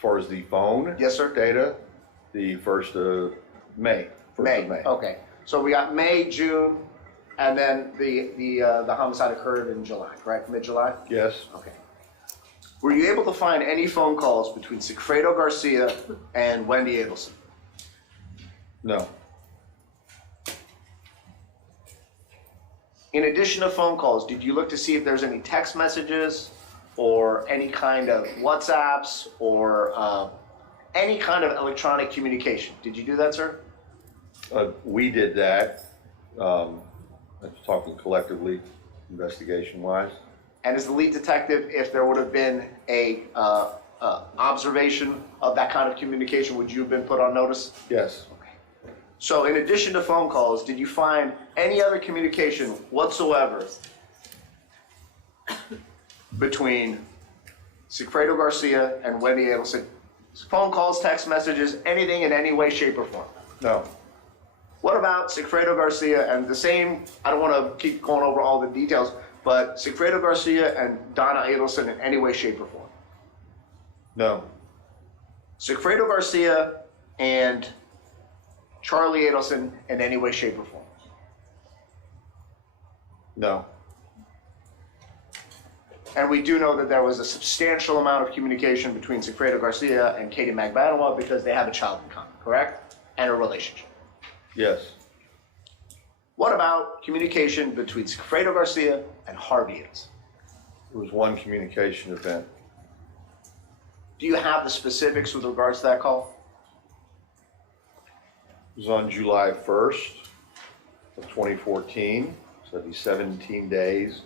far as the phone. Yes, sir. Data, the 1st of May. 1st of May. Okay. So we got May, June, and then the homicide occurred in July, correct? Mid-July? Yes. Okay. Were you able to find any phone calls between Sigfredo Garcia and Wendi Adelson? No. In addition to phone calls, did you look to see if there's any text messages or any kind of WhatsApps or any kind of electronic communication? Did you do that, sir? We did that. I'm talking collectively, investigation-wise. And as the lead detective, if there would have been a observation of that kind of communication, would you have been put on notice? Yes. So in addition to phone calls, did you find any other communication whatsoever between Sigfredo Garcia and Wendi Adelson? Phone calls, text messages, anything in any way, shape, or form? No. What about Sigfredo Garcia and the same, I don't want to keep going over all the details, but Sigfredo Garcia and Donna Adelson in any way, shape, or form? No. Sigfredo Garcia and Charlie Adelson in any way, shape, or form? No. And we do know that there was a substantial amount of communication between Sigfredo Garcia and Katie Magbanua because they have a child in common, correct? And a relationship. Yes. What about communication between Sigfredo Garcia and Harvey Adelson? It was one communication event. Do you have the specifics with regards to that call? It was on July 1st of 2014, so that'd be 17 days.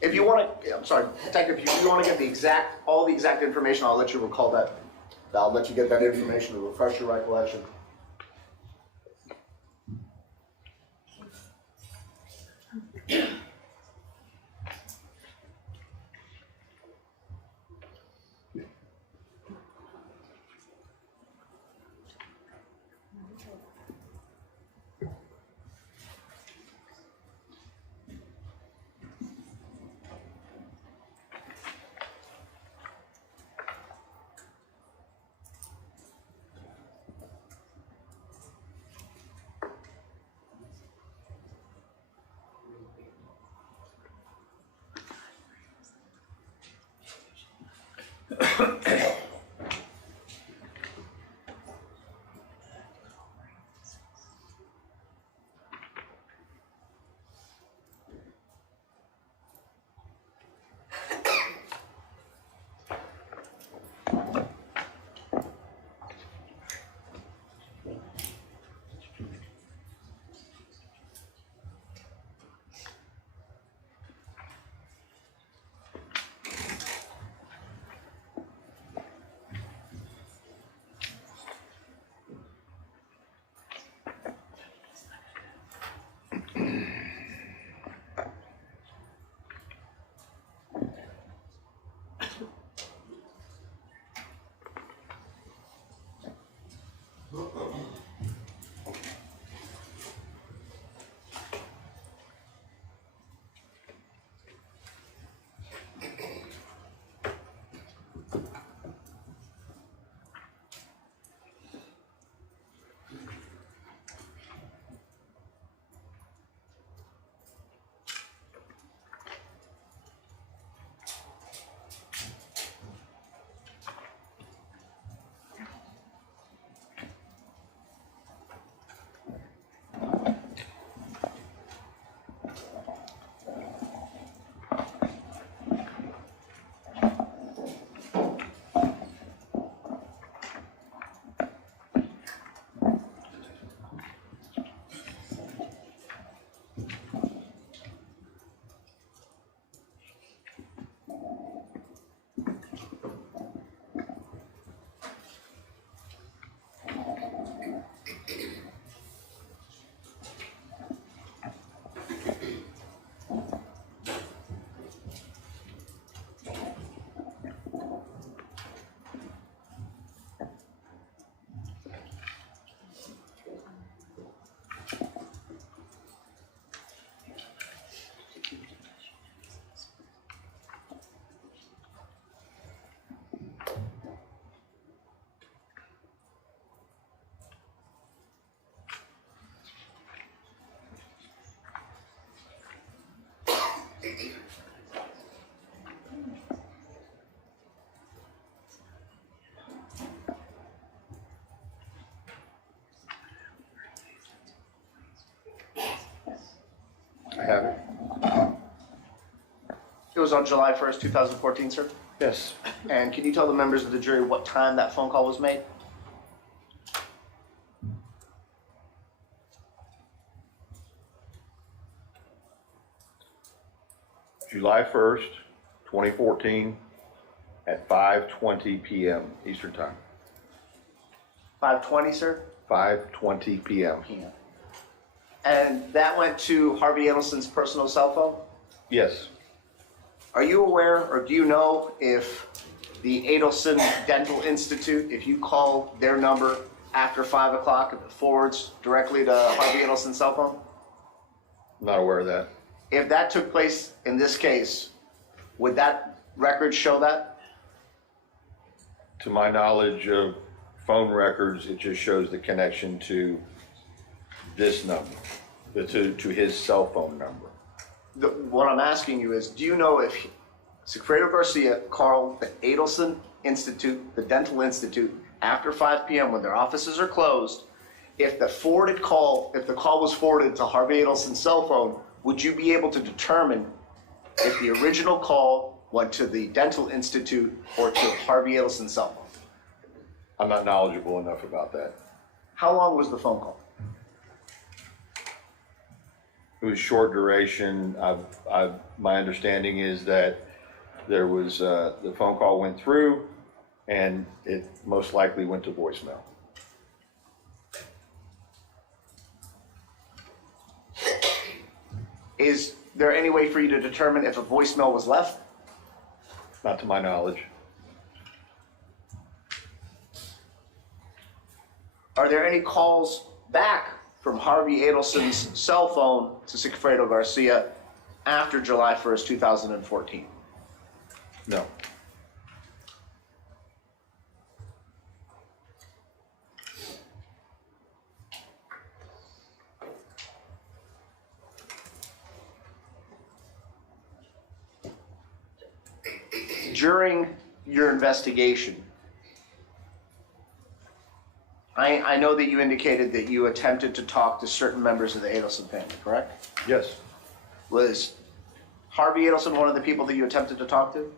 If you want to, I'm sorry, Detective, if you want to get all the exact information, I'll let you recall that. I'll let you get that information to refresh your recollection. I have it. It was on July 1st, 2014, sir? Yes. And can you tell the members of the jury what time that phone call was made? July 1st, 2014, at 5:20 p.m. Eastern Time. 5:20, sir? 5:20 p.m. And that went to Harvey Adelson's personal cell phone? Yes. Are you aware, or do you know if the Adelson Dental Institute, if you call their number after 5 o'clock, if it forwards directly to Harvey Adelson's cell phone? Not aware of that. If that took place in this case, would that record show that? To my knowledge of phone records, it just shows the connection to this number, to his cell phone number. What I'm asking you is, do you know if Sigfredo Garcia called the Adelson Institute, the Dental Institute, after 5 p.m. when their offices are closed, if the call was forwarded to Harvey Adelson's cell phone, would you be able to determine if the original call went to the Dental Institute or to Harvey Adelson's cell phone? I'm not knowledgeable enough about that. How long was the phone call? It was short duration. My understanding is that there was, the phone call went through and it most likely went to voicemail. Is there any way for you to determine if a voicemail was left? Not to my knowledge. Are there any calls back from Harvey Adelson's cell phone to Sigfredo Garcia after July 1st, 2014? No. During your investigation, I know that you indicated that you attempted to talk to certain members of the Adelson family, correct? Yes. Was Harvey Adelson one of the people that you attempted to talk to?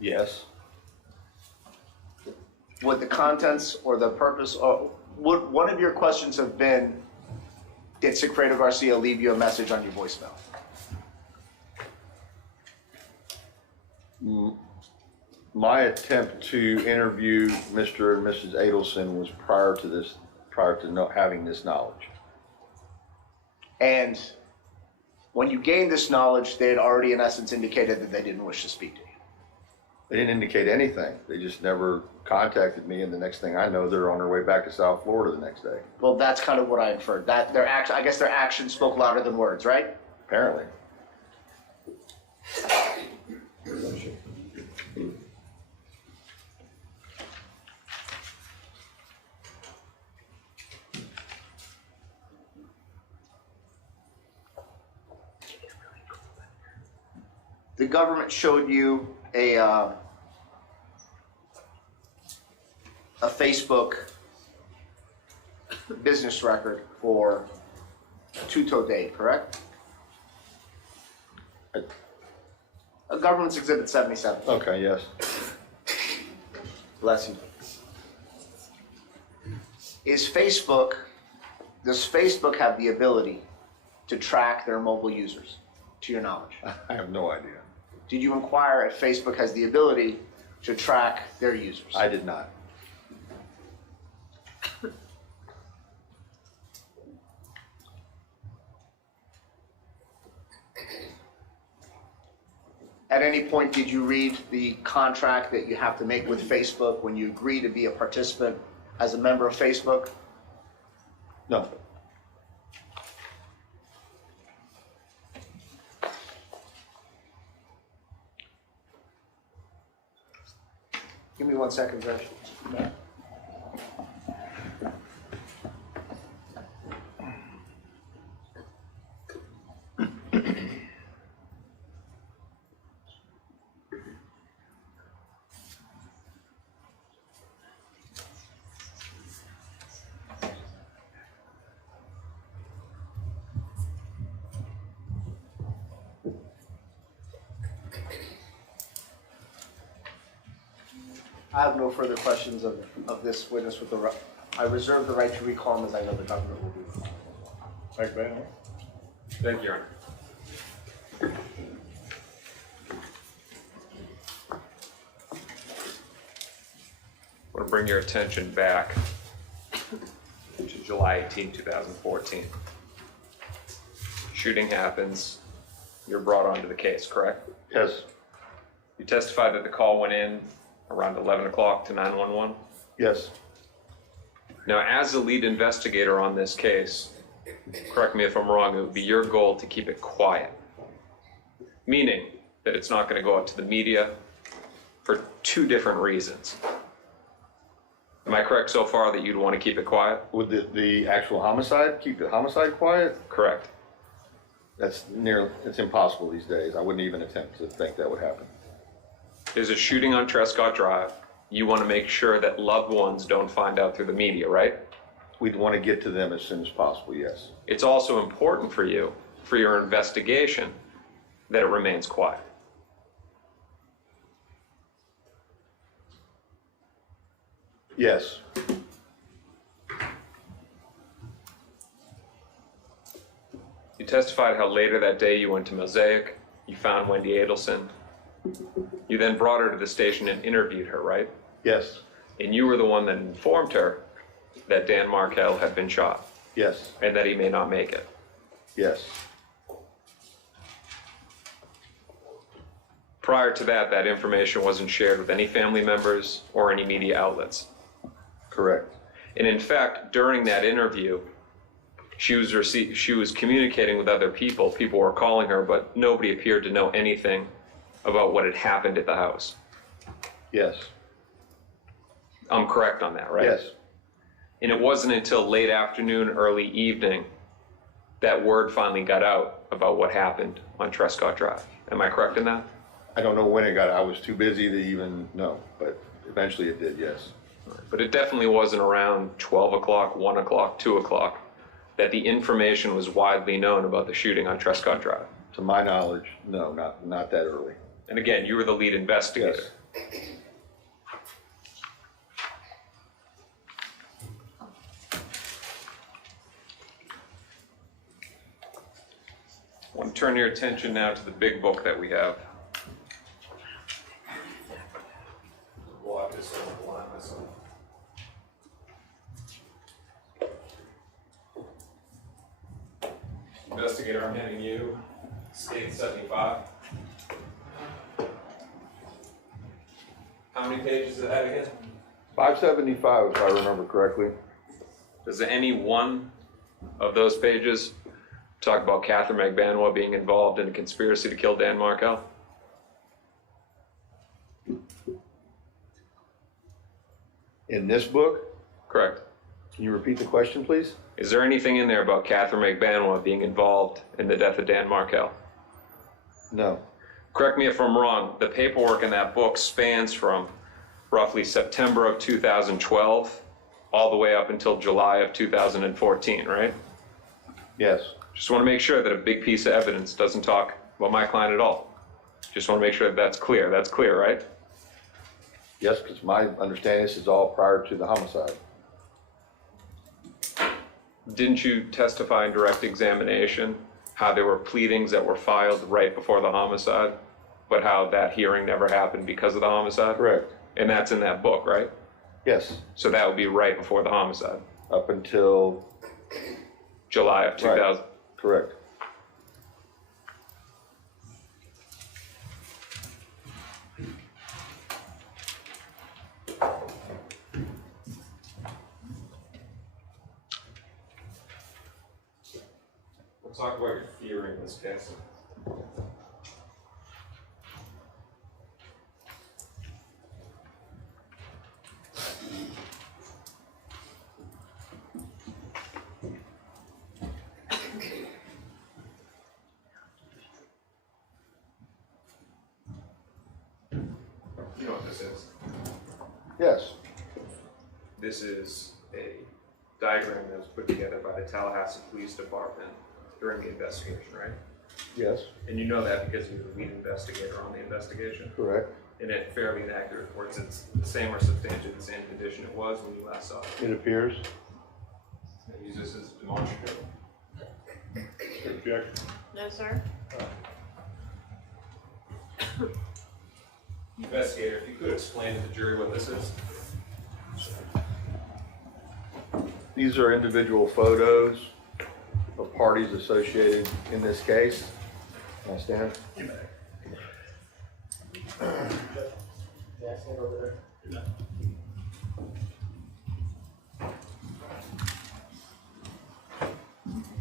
Yes. Would the contents or the purpose, or would one of your questions have been, did Sigfredo Garcia leave you a message on your voicemail? My attempt to interview Mr. and Mrs. Adelson was prior to having this knowledge. And when you gained this knowledge, they had already in essence indicated that they didn't wish to speak to you. They didn't indicate anything. They just never contacted me, and the next thing I know, they're on their way back to South Florida the next day. Well, that's kind of what I inferred. That I guess their actions spoke louder than words, right? Apparently. The government showed you a Facebook business record for two-toe date, correct? A government's exhibit 77. Okay, yes. Bless you. Does Facebook have the ability to track their mobile users, to your knowledge? I have no idea. Did you inquire if Facebook has the ability to track their users? I did not. At any point, did you read the contract that you have to make with Facebook when you agree to be a participant as a member of Facebook? No. Give me 1 second, Judge. I have no further questions of this witness with the, I reserve the right to recall him as I know the government will do. Magbanua. Thank you, Your Honor. I want to bring your attention back to July 18, 2014. Shooting happens, you're brought onto the case, correct? Yes. You testified that the call went in around 11 o'clock to 911? Yes. Now, as the lead investigator on this case, correct me if I'm wrong, it would be your goal to keep it quiet, meaning that it's not going to go out to the media for two different reasons. Am I correct so far that you'd want to keep it quiet? Would the actual homicide, keep the homicide quiet? Correct. It's impossible these days. I wouldn't even attempt to think that would happen. There's a shooting on Trescott Drive. You want to make sure that loved ones don't find out through the media, right? We'd want to get to them as soon as possible, yes. It's also important for you, for your investigation, that it remains quiet. Yes. You testified how later that day you went to Mosaic, you found Wendi Adelson. You then brought her to the station and interviewed her, right? Yes. And you were the one that informed her that Dan Markel had been shot Yes. and that he may not make it. Yes, Prior to that, that information wasn't shared with any family members or any media outlets. correct. And in fact, during that interview, she was communicating with other people. People were calling her, but nobody appeared to know anything about what had happened at the house. Yes, I'm correct on that, right? yes, And it wasn't until late afternoon, early evening, that word finally got out about what happened on Trescott Drive. Am I correct in that? I don't know when it got, I was too busy to even know, but eventually it did, yes. But it definitely wasn't around 12 o'clock, 1 o'clock, 2 o'clock that the information was widely known about the shooting on Trescott Drive. To my knowledge, no, not that early. And again, you were the lead investigator. Yes. I want to turn your attention now to the big book that we have. Block this one, blind myself. Investigator, I'm handing you State 75. How many pages is that again? 575, if I remember correctly. Does any one of those pages talk about Katherine Magbanua being involved in a conspiracy to kill Dan Markel? In this book, Correct. can you repeat the question, please? Is there anything in there about Katherine Magbanua being involved in the death of Dan Markel? No. Correct me if I'm wrong, the paperwork in that book spans from roughly September of 2012 all the way up until July of 2014, right? Yes. Just want to make sure that a big piece of evidence doesn't talk about my client at all. Just want to make sure that that's clear. That's clear, right? Yes, because my understanding, this is all prior to the homicide. Didn't you testify in direct examination how there were pleadings that were filed right before the homicide, but how that hearing never happened because of the homicide? Correct. And that's in that book, right? Yes, So that would be right before the homicide, up until, July of 2000. correct. We'll talk about your theory in this case. You know what this is? Yes, This is a diagram that was put together by the Tallahassee Police Department during the investigation, right? yes, And you know that because you're the lead investigator on the investigation. correct. And it fairly and accurate reports it's the same or substantially the same condition it was when you last saw it. It appears. I use this as demonstrative. Objection. No, sir. Investigator, if you could explain to the jury what this is. These are individual photos of parties associated in this case. Can I stand?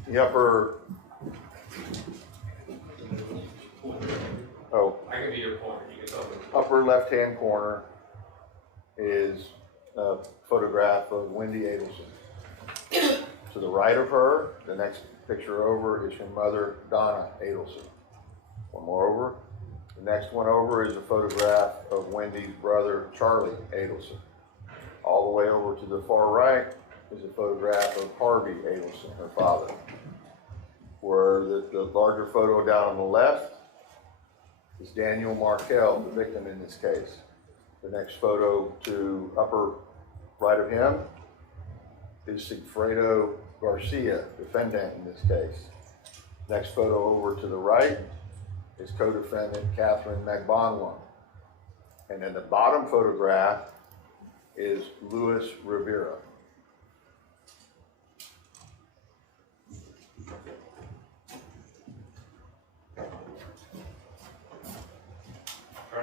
The upper, I can be your pointer, you can tell me. upper left-hand corner is a photograph of Wendi Adelson. To the right of her, the next picture over is her mother, Donna Adelson. One more over. The next one over is a photograph of Wendy's brother, Charlie Adelson. All the way over to the far right is a photograph of Harvey Adelson, her father. Where the larger photo down on the left is Daniel Markel, the victim in this case. The next photo to upper right of him is Sigfredo Garcia, defendant in this case. Next photo over to the right is co-defendant Katherine Magbanua. And then the bottom photograph is Luis Rivera.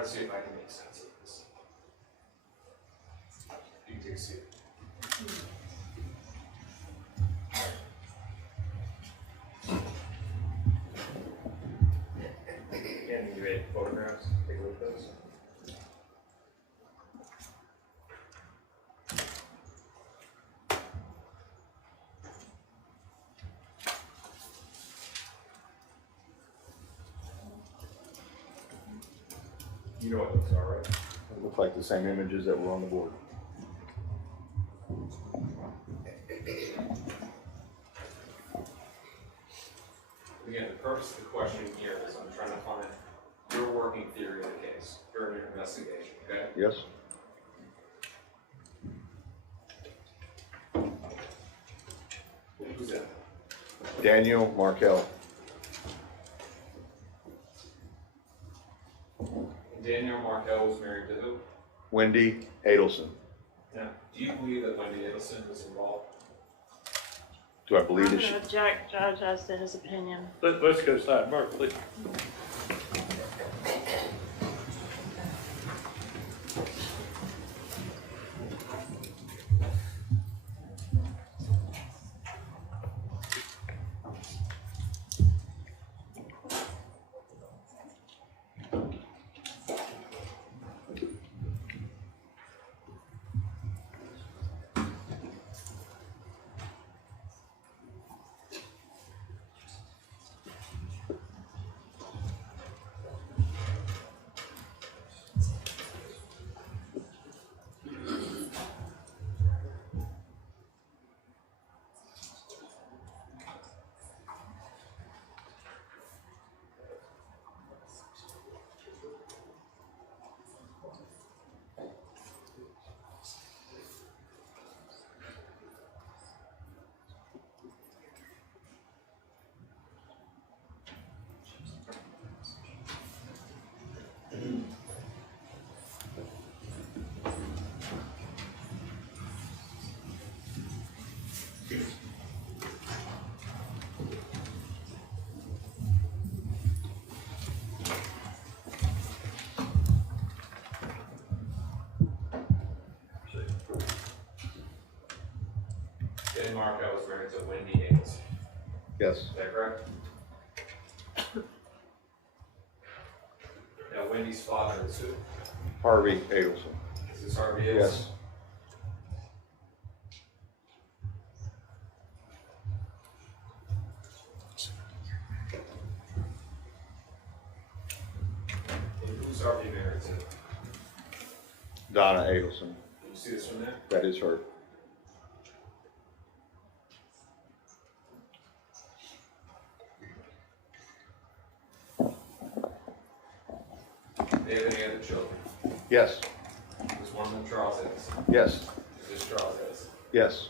to see if I can make sense of this. You can take a seat. Again, you made photographs. Take a look at those. You know what those are, right? It looked like the same images that were on the board. Again, the purpose of the question here is I'm trying to find your working theory of the case during your investigation, okay? Yes? Who's that? Daniel Markel. Daniel Markel was married to who? Wendi Adelson. Now, do you believe that Wendi Adelson was involved? Do I believe I'm that going she? to object, Judge, as to his opinion. Let's go sidebar, please. Dan Markel was married to Wendi Adelson. Yes. Is that correct? Now, Wendy's father is who? Harvey Adelson. Is this Harvey Adelson? Yes. And who's Harvey married to? Donna Adelson. Can you see this from there? That is her. They have any other children? Yes. Is one of them Charles Adelson? Yes. Is this Charles Adelson? Yes.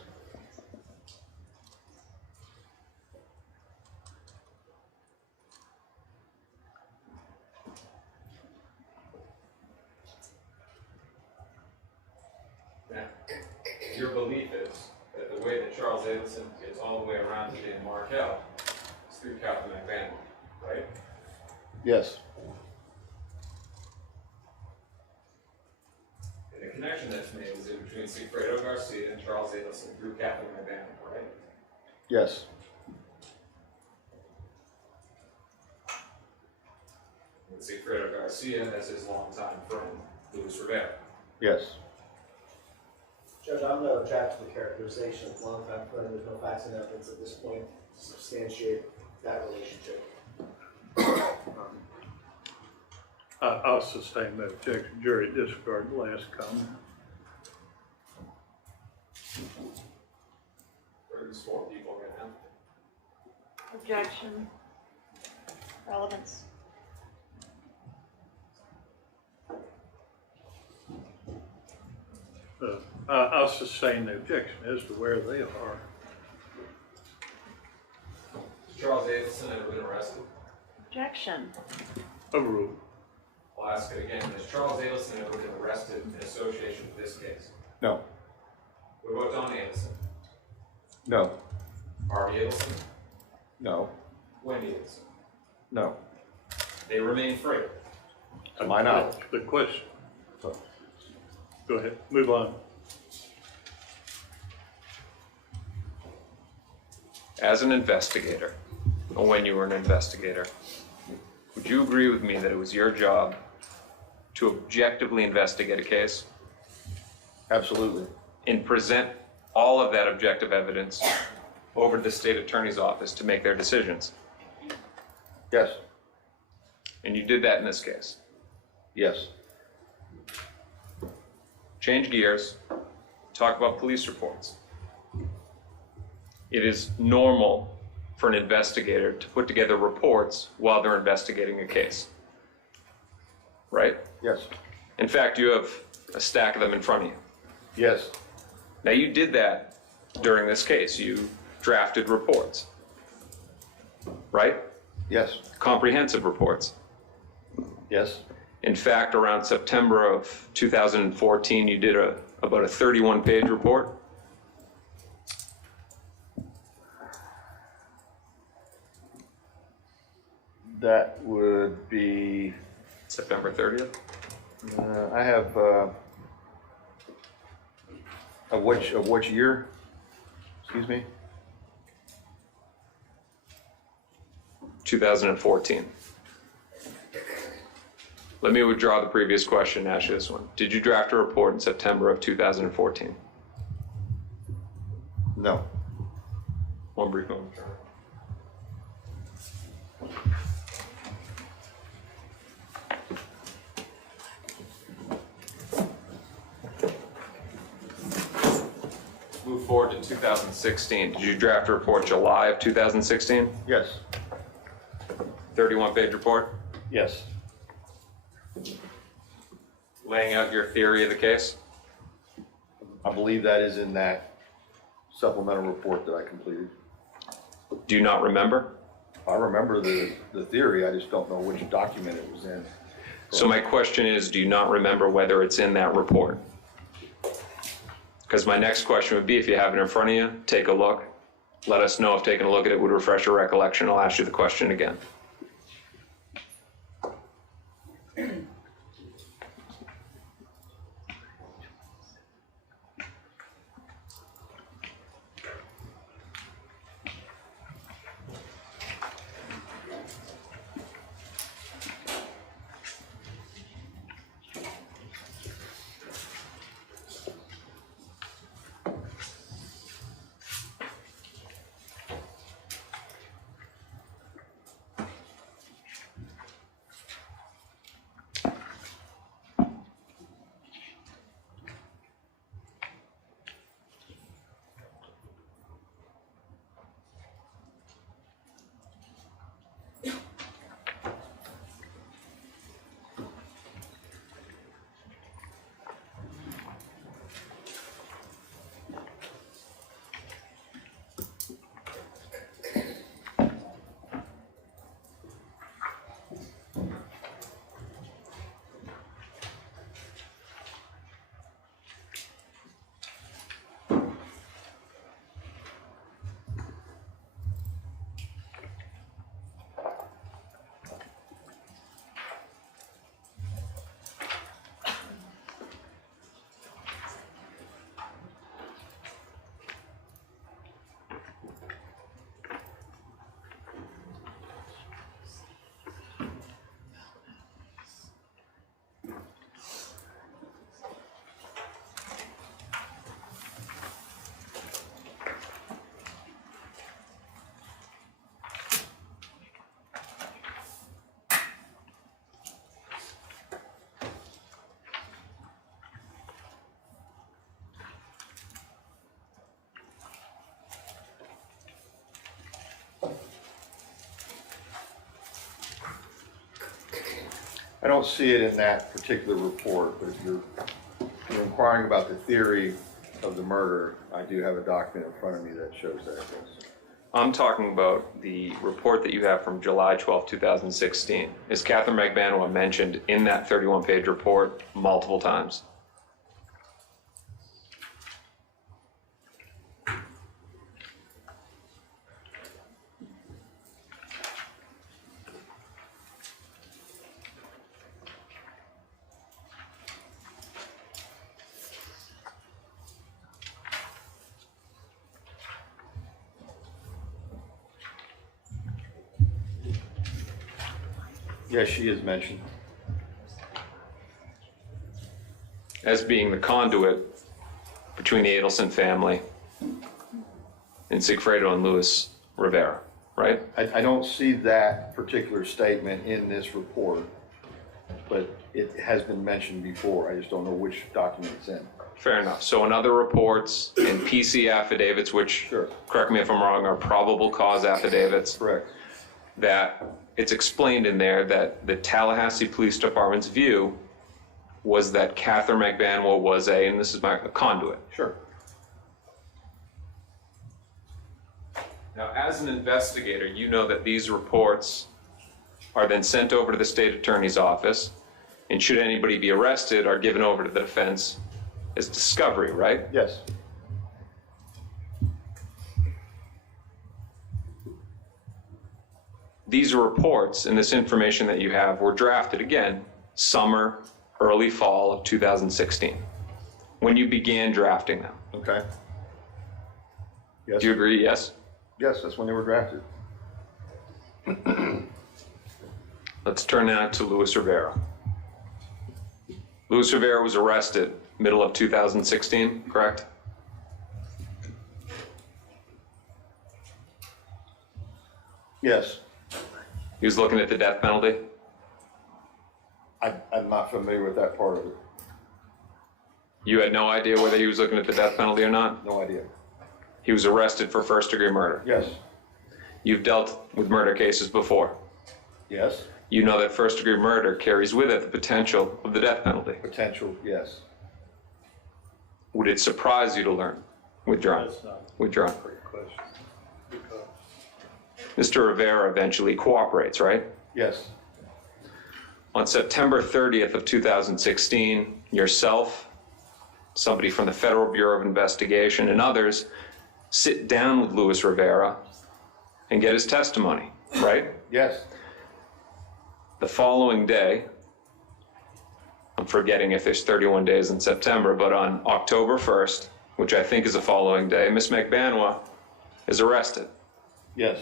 Now, your belief is that the way that Charles Adelson gets all the way around to Dan Markel is through Katherine Magbanua, right? Yes. And the connection that's made is in between Sigfredo Garcia and Charles Adelson through Katherine Magbanua, right? Yes. And Sigfredo Garcia has his longtime friend, Luis Rivera. Yes. Judge, I'm going to object to the characterization of longtime friend. There's no facts and evidence at this point to substantiate that relationship. I'll sustain that objection. Jury disregard the last comment. Where are these four people right now? Objection. Relevance. I'll sustain the objection as to where they are. Has Charles Adelson ever been arrested? Objection. Overruled. I'll ask it again. Has Charles Adelson ever been arrested in association with this case? No. What about Don Adelson? No. Harvey Adelson? No. Wendi Adelson? No. They remain free. To my knowledge. The question. Go ahead, move on. As an investigator, or when you were an investigator, would you agree with me that it was your job to objectively investigate a case Absolutely. and present all of that objective evidence over to the state attorney's office to make their decisions? Yes. And you did that in this case. Yes. Change gears, talk about police reports. It is normal for an investigator to put together reports while they're investigating a case, right? Yes. In fact, you have a stack of them in front of you. Yes. Now, you did that during this case. You drafted reports, right? Yes. Comprehensive reports. Yes. In fact, around September of 2014, you did about a 31-page report. That would be, September 30th? I have, of which year? Excuse me? 2014. Let me withdraw the previous question and ask you this one. Did you draft a report in September of 2014? No. One brief moment. Move forward to 2016. Did you draft a report July of 2016? Yes. 31-page report? Yes. Laying out your theory of the case? I believe that is in that supplemental report that I completed. Do you not remember? I remember the theory, I just don't know which document it was in. So my question is, do you not remember whether it's in that report? Because my next question would be, if you have it in front of you, take a look. Let us know if taking a look at it would refresh your recollection. I'll ask you the question again. I don't see it in that particular report, but if you're inquiring about the theory of the murder, I do have a document in front of me that shows that. Yes. I'm talking about the report that you have from July 12, 2016. Is Katherine Magbanua mentioned in that 31-page report multiple times? Yes, she is mentioned. As being the conduit between the Adelson family and Sigfredo and Luis Rivera, right? I don't see that particular statement in this report, but it has been mentioned before. I just don't know which document it's in. Fair enough. So in other reports and PC affidavits, which, Sure. correct me if I'm wrong, are probable cause affidavits, Correct. that it's explained in there that the Tallahassee Police Department's view was that Katherine Magbanua was and this is a conduit. Sure. Now, as an investigator, you know that these reports are then sent over to the state attorney's office, and should anybody be arrested, are given over to the defense as discovery, right? Yes. These reports and this information that you have were drafted again, summer, early fall of 2016, when you began drafting them. Okay. Yes. Do you agree? Yes? Yes, that's when they were drafted. Let's turn now to Luis Rivera. Luis Rivera was arrested middle of 2016, correct? Yes. He was looking at the death penalty. I'm not familiar with that part of it. You had no idea whether he was looking at the death penalty or not? No idea. He was arrested for first-degree murder. Yes. You've dealt with murder cases before. Yes. You know that first-degree murder carries with it the potential of the death penalty. Potential, yes. Would it surprise you to learn? Withdrawn. Withdrawn. Great question. Mr. Rivera eventually cooperates, right? Yes. On September 30th of 2016, yourself, somebody from the Federal Bureau of Investigation, and others sit down with Luis Rivera and get his testimony, right? Yes. The following day, I'm forgetting if there's 31 days in September, but on October 1st, which I think is the following day, Miss Magbanua is arrested. Yes.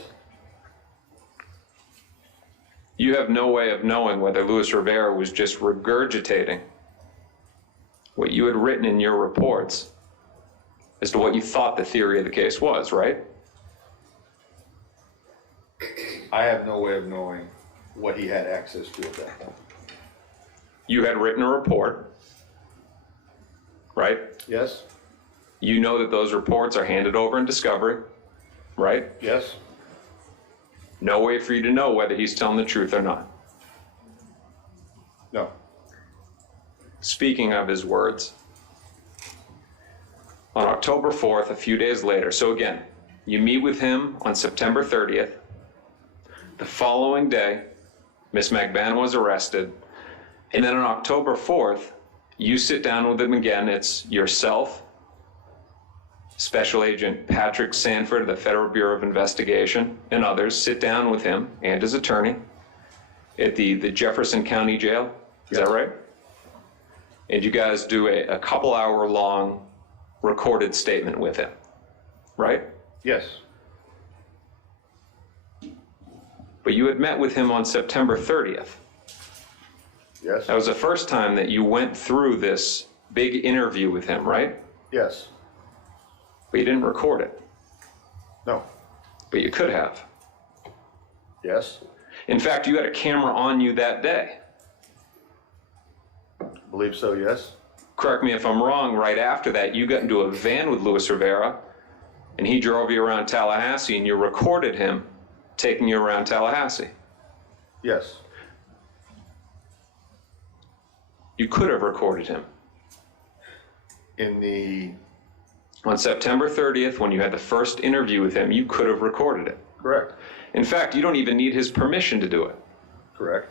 You have no way of knowing whether Luis Rivera was just regurgitating what you had written in your reports as to what you thought the theory of the case was, right? I have no way of knowing what he had access to at that point. You had written a report, right? Yes. You know that those reports are handed over in discovery, right? Yes. No way for you to know whether he's telling the truth or not. No. Speaking of his words, on October 4th, a few days later, so again, you meet with him on September 30th. The following day, Miss Magbanua was arrested. And then on October 4th, you sit down with him again. It's yourself, Special Agent Patrick Sanford of the Federal Bureau of Investigation, and others sit down with him and his attorney at the Jefferson County Jail. Is that right? And you guys do a couple hour long recorded statement with him, right? Yes. But you had met with him on September 30th. Yes. That was the first time that you went through this big interview with him, right? Yes. But you didn't record it. No. But you could have. Yes. In fact, you had a camera on you that day. Believe so, yes. Correct me if I'm wrong, right after that, you got into a van with Luis Rivera, and he drove you around Tallahassee, and you recorded him taking you around Tallahassee. Yes. You could have recorded him. On September 30th, when you had the first interview with him, you could have recorded it. Correct. In fact, you don't even need his permission to do it. Correct.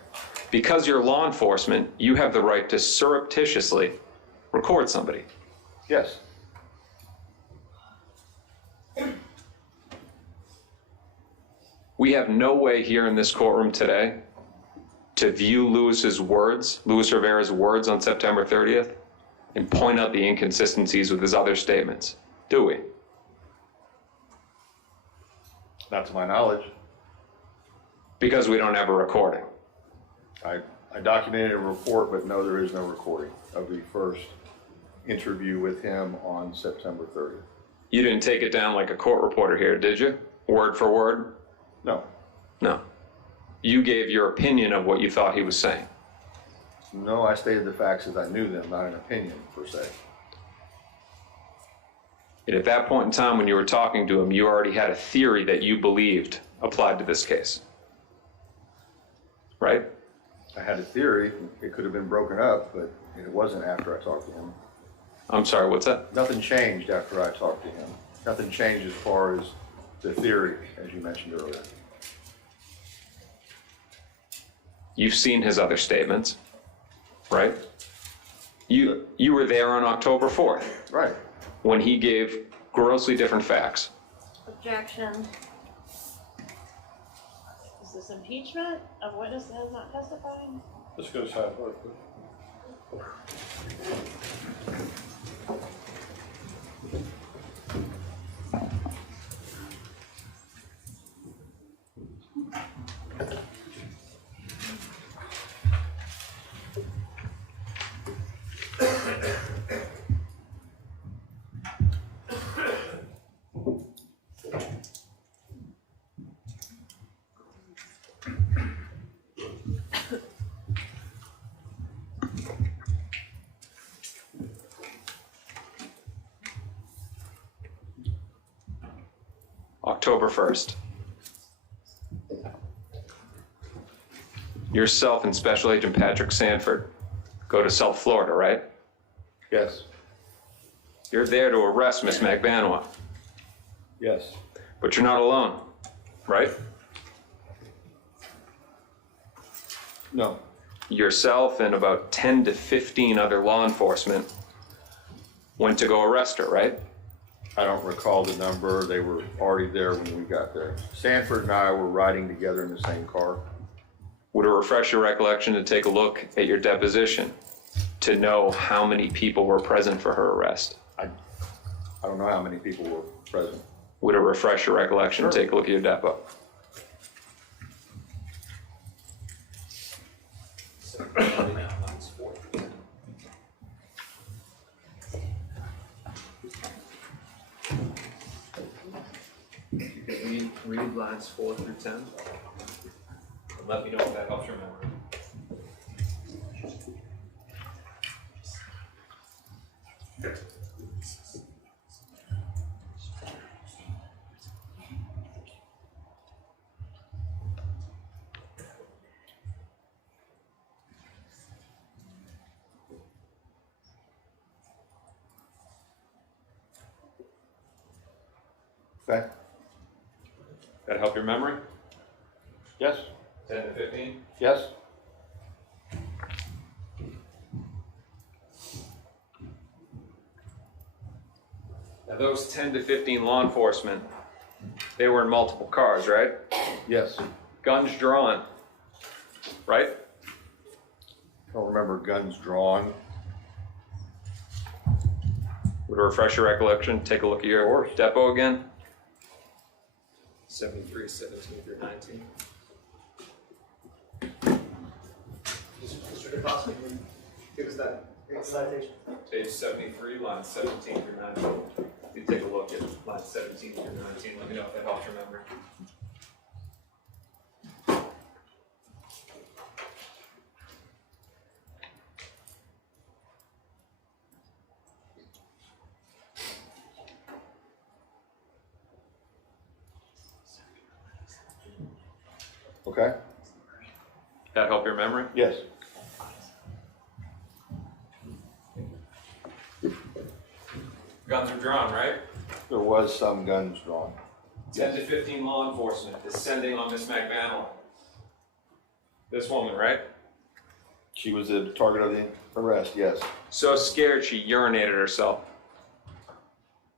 Because you're law enforcement, you have the right to surreptitiously record somebody. Yes. We have no way here in this courtroom today to view Luis Rivera's words on September 30th and point out the inconsistencies with his other statements, do we? Not to my knowledge. Because we don't have a recording. I documented a report, but no, there is no recording of the first interview with him on September 30th. You didn't take it down like a court reporter here, did you? Word for word? No, No. You gave your opinion of what you thought he was saying. no, I stated the facts as I knew them, not an opinion per se. And at that point in time when you were talking to him, you already had a theory that you believed applied to this case. Right? I had a theory, it could have been broken up, but it wasn't after I talked to him. I'm sorry, what's that? Nothing changed after I talked to him. Nothing changed as far as the theory, as you mentioned earlier. You've seen his other statements, right? You were there on October 4th Right. when he gave grossly different facts. Objection. Is this impeachment of witness that has not testified? This goes sideways. October 1st. Yourself and Special Agent Patrick Sanford go to South Florida, right? Yes. You're there to arrest Miss Magbanua, Yes. but you're not alone, right? No. Yourself and about 10 to 15 other law enforcement went to go arrest her, right? I don't recall the number. They were already there when we got there. Sanford and I were riding together in the same car. Would it refresh your recollection to take a look at your deposition to know how many people were present for her arrest? I don't know how many people were present. Would it refresh your recollection to take a look at your depo? Read lines 4 through 10. And let me know if that helps your memory. Okay? That help your memory? Yes? 10 to 15? Yes? Now those 10 to 15 law enforcement, they were in multiple cars, right? Yes. Guns drawn, right? I don't remember guns drawn. Would it refresh your recollection? Take a look at your depo again. 73, 17 through 19. Mr. DeCosta, can you give us that citation? Page 73, line 17 through 19. If you take a look at line 17 through 19, let me know if that helps your memory. Okay? That help your memory? Yes. Guns are drawn, right? There was some guns drawn. 10 to 15 law enforcement descending on Miss Magbanua. This woman, right? She was the target of the arrest, yes. So scared she urinated herself.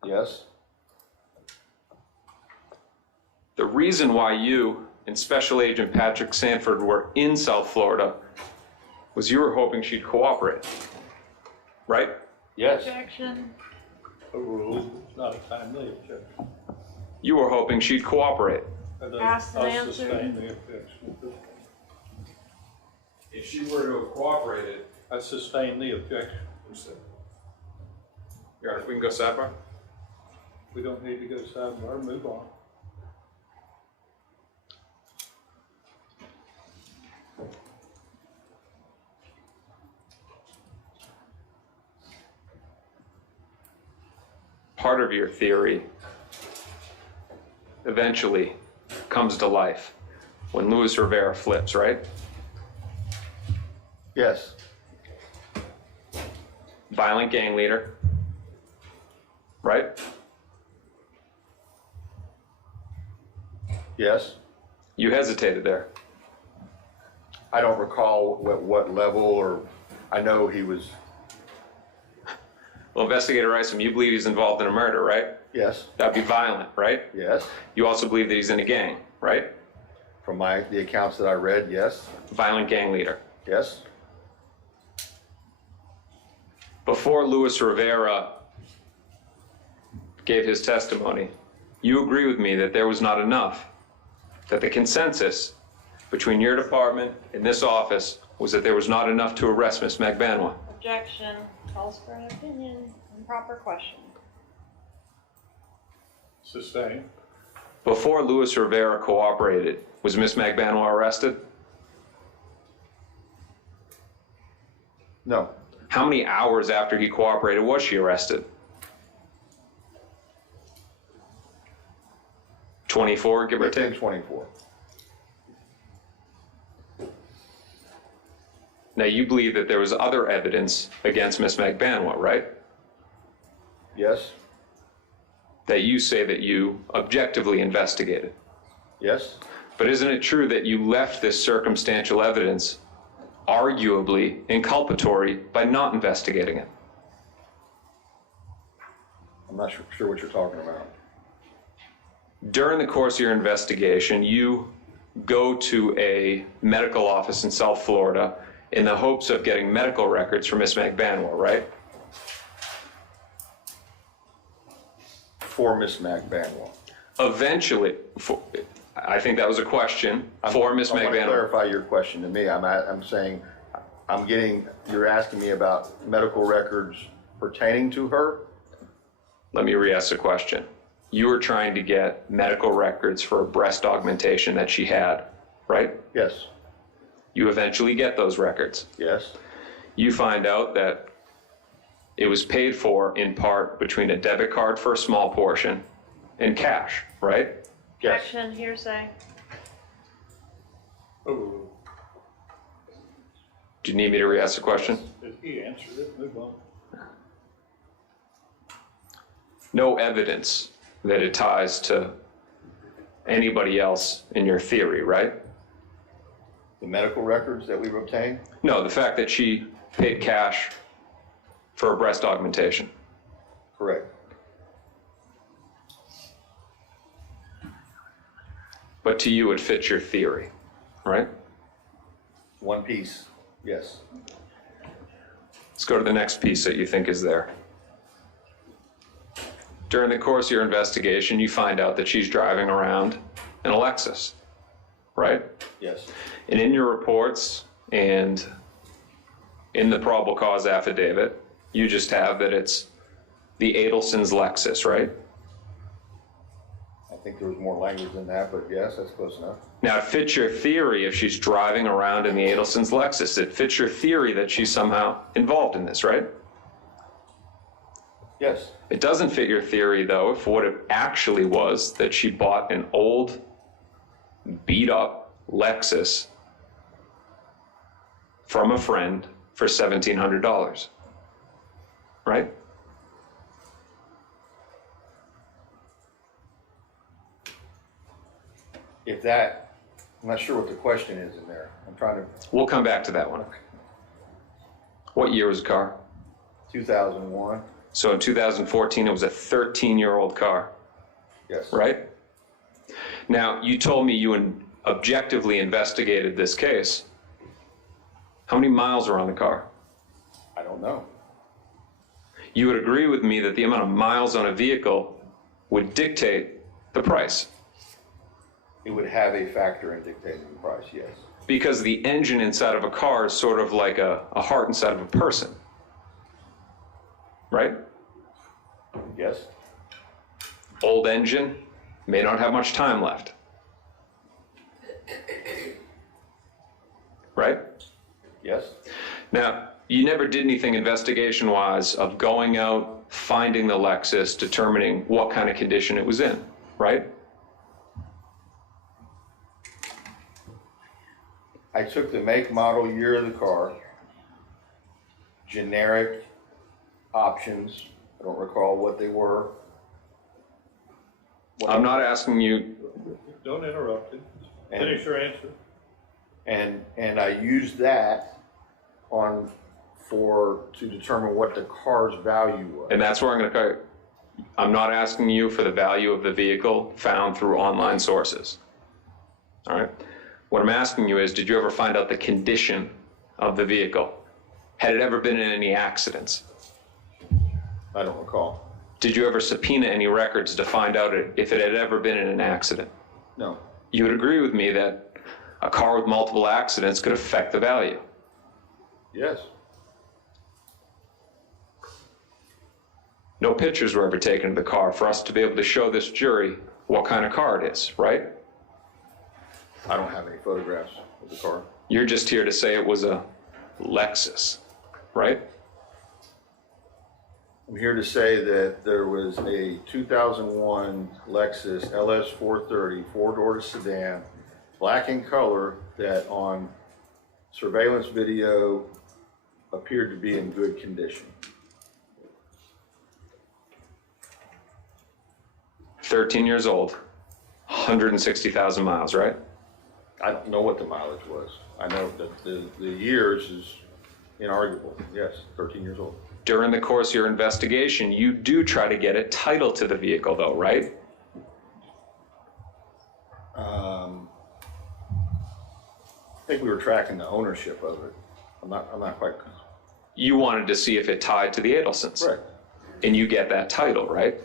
Yes? The reason why you and Special Agent Patrick Sanford were in South Florida was you were hoping she'd cooperate, right? Yes. Objection. Overruled, it's not a timely objection. You were hoping she'd cooperate. I'll Asked and I'll answered. sustain the objection. If she were to have cooperated, I sustain the objection. Your Honor, we can go sidebar? We don't need to go sidebar, move on. Part of your theory eventually comes to life when Luis Rivera flips, right? Yes, Violent gang leader, right? yes. You hesitated there. I don't recall what level, or I know he was, Well, Investigator Isom, you believe he's involved in a murder, right? yes, That'd be violent, right? yes. You also believe that he's in a gang, right? From the accounts that I read, yes, Violent gang leader. yes, Before Luis Rivera gave his testimony, you agree with me that there was not enough, that the consensus between your department and this office was that there was not enough to arrest Ms. Magbanua. Objection, calls for an opinion, improper question. Sustain. Before Luis Rivera cooperated, was Ms. Magbanua arrested? no, How many hours after he cooperated was she arrested? 24, give or within take? 24. Now, you believe that there was other evidence against Ms. Magbanua, right? Yes, That you say that you objectively investigated. yes, But isn't it true that you left this circumstantial evidence arguably inculpatory by not investigating it? I'm not sure what you're talking about. During the course of your investigation, you go to a medical office in South Florida in the hopes of getting medical records for Ms. Magbanua, right? For Miss Magbanua. Eventually, I think that was a question for Ms. I want to Magbanua. clarify your question to me. I'm saying, you're asking me about medical records pertaining to her? Let me re-ask the question. You were trying to get medical records for a breast augmentation that she had, right? Yes, You eventually get those records. yes, You find out that it was paid for in part between a debit card for a small portion and cash, right? yes. Objection, hearsay. Oh, Do you need me to re-ask the question? he answered it, move on. No evidence that it ties to anybody else in your theory, right? The medical records that we've obtained? No, the fact that she paid cash for a breast augmentation. Correct. But to you, it fits your theory, right? One piece, yes. Let's go to the next piece that you think is there. During the course of your investigation, you find out that she's driving around in a Lexus, right? Yes, And in your reports and in the probable cause affidavit, you just have that it's the Adelson's Lexus, right? I think there was more language than that, but yes, that's close enough. Now, it fits your theory if she's driving around in the Adelson's Lexus. It fits your theory that she's somehow involved in this, right? Yes, It doesn't fit your theory, though, if what it actually was that she bought an old, beat-up Lexus from a friend for $1,700, right? if that, I'm not sure what the question is in there. I'm trying to, We'll come back to that one. What year was the car? 2001, So in 2014, it was a 13-year-old car, yes. right? Now, you told me you objectively investigated this case. How many miles were on the car? I don't know. You would agree with me that the amount of miles on a vehicle would dictate the price. It would have a factor in dictating the price, yes. Because the engine inside of a car is sort of like a heart inside of a person, right? Yes? Old engine, may not have much time left. Right? Yes? Now, you never did anything investigation-wise of going out, finding the Lexus, determining what kind of condition it was in, right? I took the make, model, year of the car, generic options, I don't recall what they were. I'm not asking you, Don't interrupt him. Finish your answer. And I used that to determine what the car's value was. and that's where I'm gonna, I'm not asking you for the value of the vehicle found through online sources. All right? What I'm asking you is, did you ever find out the condition of the vehicle? Had it ever been in any accidents? I don't recall. Did you ever subpoena any records to find out if it had ever been in an accident? No. You would agree with me that a car with multiple accidents could affect the value. Yes. No pictures were ever taken of the car for us to be able to show this jury what kind of car it is, right? I don't have any photographs of the car. You're just here to say it was a Lexus, right? I'm here to say that there was a 2001 Lexus LS 430 four-door sedan, black in color, that on surveillance video appeared to be in good condition. 13 years old, 160,000 miles, right? I don't know what the mileage was. I know that the years is inarguable. Yes, 13 years old. During the course of your investigation, you do try to get a title to the vehicle though, right? I think we were tracking the ownership of it. I'm not quite. You wanted to see if it tied to the Adelsons. Correct. And you get that title, right?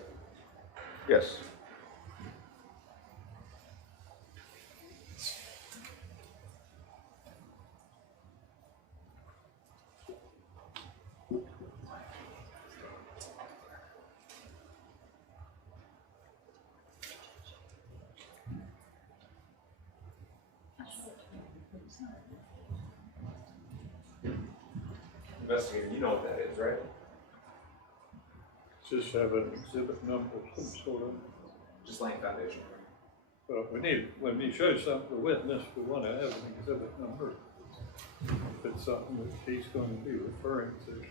Yes. Investigator, you know what that is, right? Just have an exhibit number of some sort of. Just laying foundation. Well, when you show something to witness, we want to have an exhibit number. If it's something that he's going to be referring to.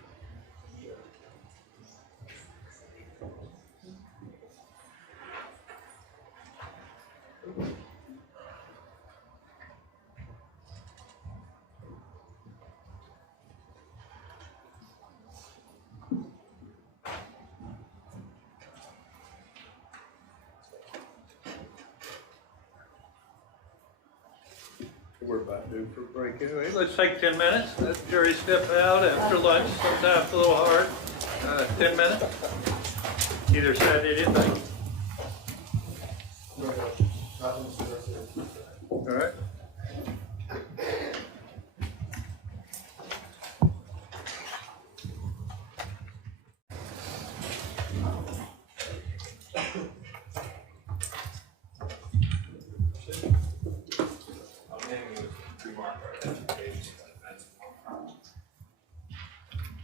We're about due for a break anyway. Let's take 10 minutes. Let the jury step out after lunch. Sometimes it's a little hard. 10 minutes. Either side did anything. All right.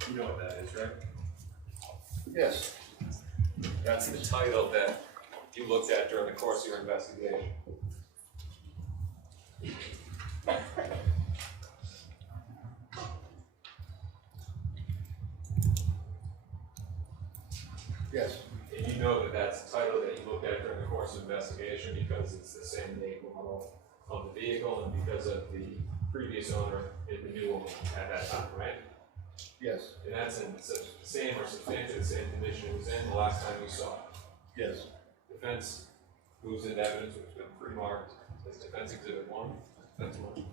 You know what that is, right? Yes. That's the title that you looked at during the course of your investigation. Yes. And you know that that's the title that you looked at during the course of investigation because it's the same make model of the vehicle and because of the previous owner and the new owner at that time, right? Yes. And that's in the same or substantially the same condition it was in the last time you saw it. Yes. Defense moves into evidence which has been pre-marked as defense exhibit 1. Defense 1.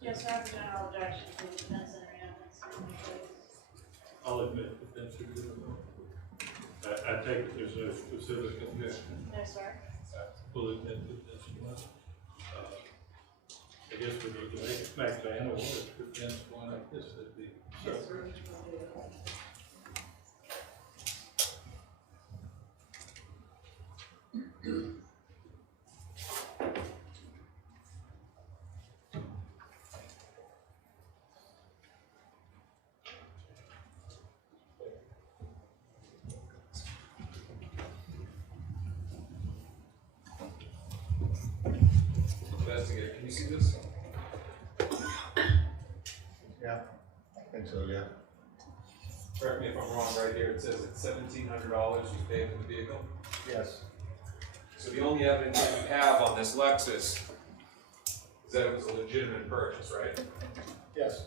Yes, sir, I have a general objection to the defense entering evidence. I'll admit that that's a good one. I take it there's a specific objection. No, sir. We'll admit that this one. guess we need to make it Magbanua, if it depends on like this, it'd be. Investigator, can you see this? Yeah, I think so, yeah. Correct me if I'm wrong, right here, it says that $1,700 was paid for the vehicle. Yes. So the only evidence that you have on this Lexus is that it was a legitimate purchase, right? Yes.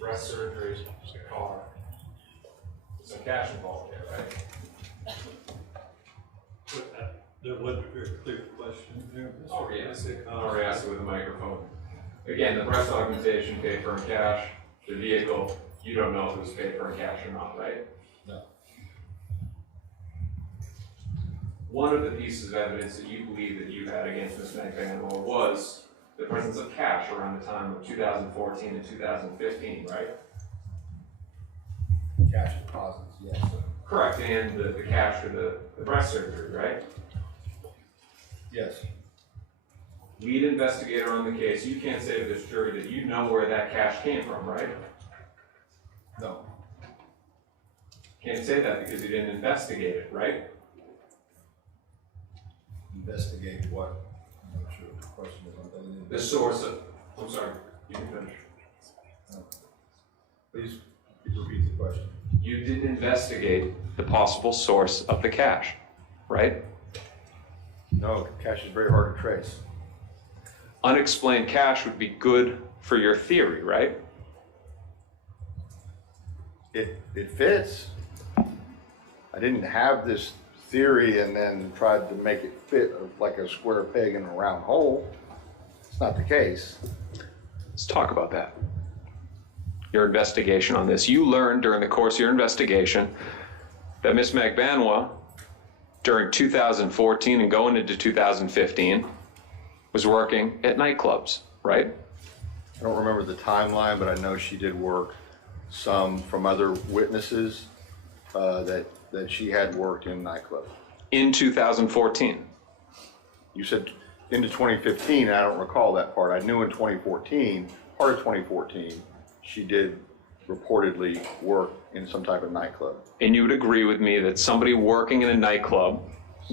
Breast surgery, the car. Some cash involved there, right? There wasn't a very clear question there. Oh, yes, I'll already asked it with the microphone. Again, the breast augmentation paid for in cash, the vehicle, you don't know if it was paid for in cash or not, right? No. One of the pieces of evidence that you believe that you had against Ms. Magbanua was the presence of cash around the time of 2014 and 2015, right? Cash deposits, yes. Correct, and the cash for the breast surgery, right? Yes. Lead investigator on the case, you can't say to this jury that you know where that cash came from, right? No. Can't say that because you didn't investigate it, right? Investigate what? I'm not sure what the question is. The source of, I'm sorry, you can finish. Please repeat the question. You didn't investigate the possible source of the cash, right? No, cash is very hard to trace. Unexplained cash would be good for your theory, right? It fits. I didn't have this theory and then tried to make it fit like a square peg in a round hole. It's not the case. Let's talk about that. Your investigation on this. You learned during the course of your investigation that Ms. Magbanua, during 2014 and going into 2015, was working at nightclubs, right? I don't remember the timeline, but I know she did work some from other witnesses that she had worked in nightclubs. In 2014. You said into 2015, I don't recall that part. I knew in 2014, part of 2014, she did reportedly work in some type of nightclub. And you would agree with me that somebody working in a nightclub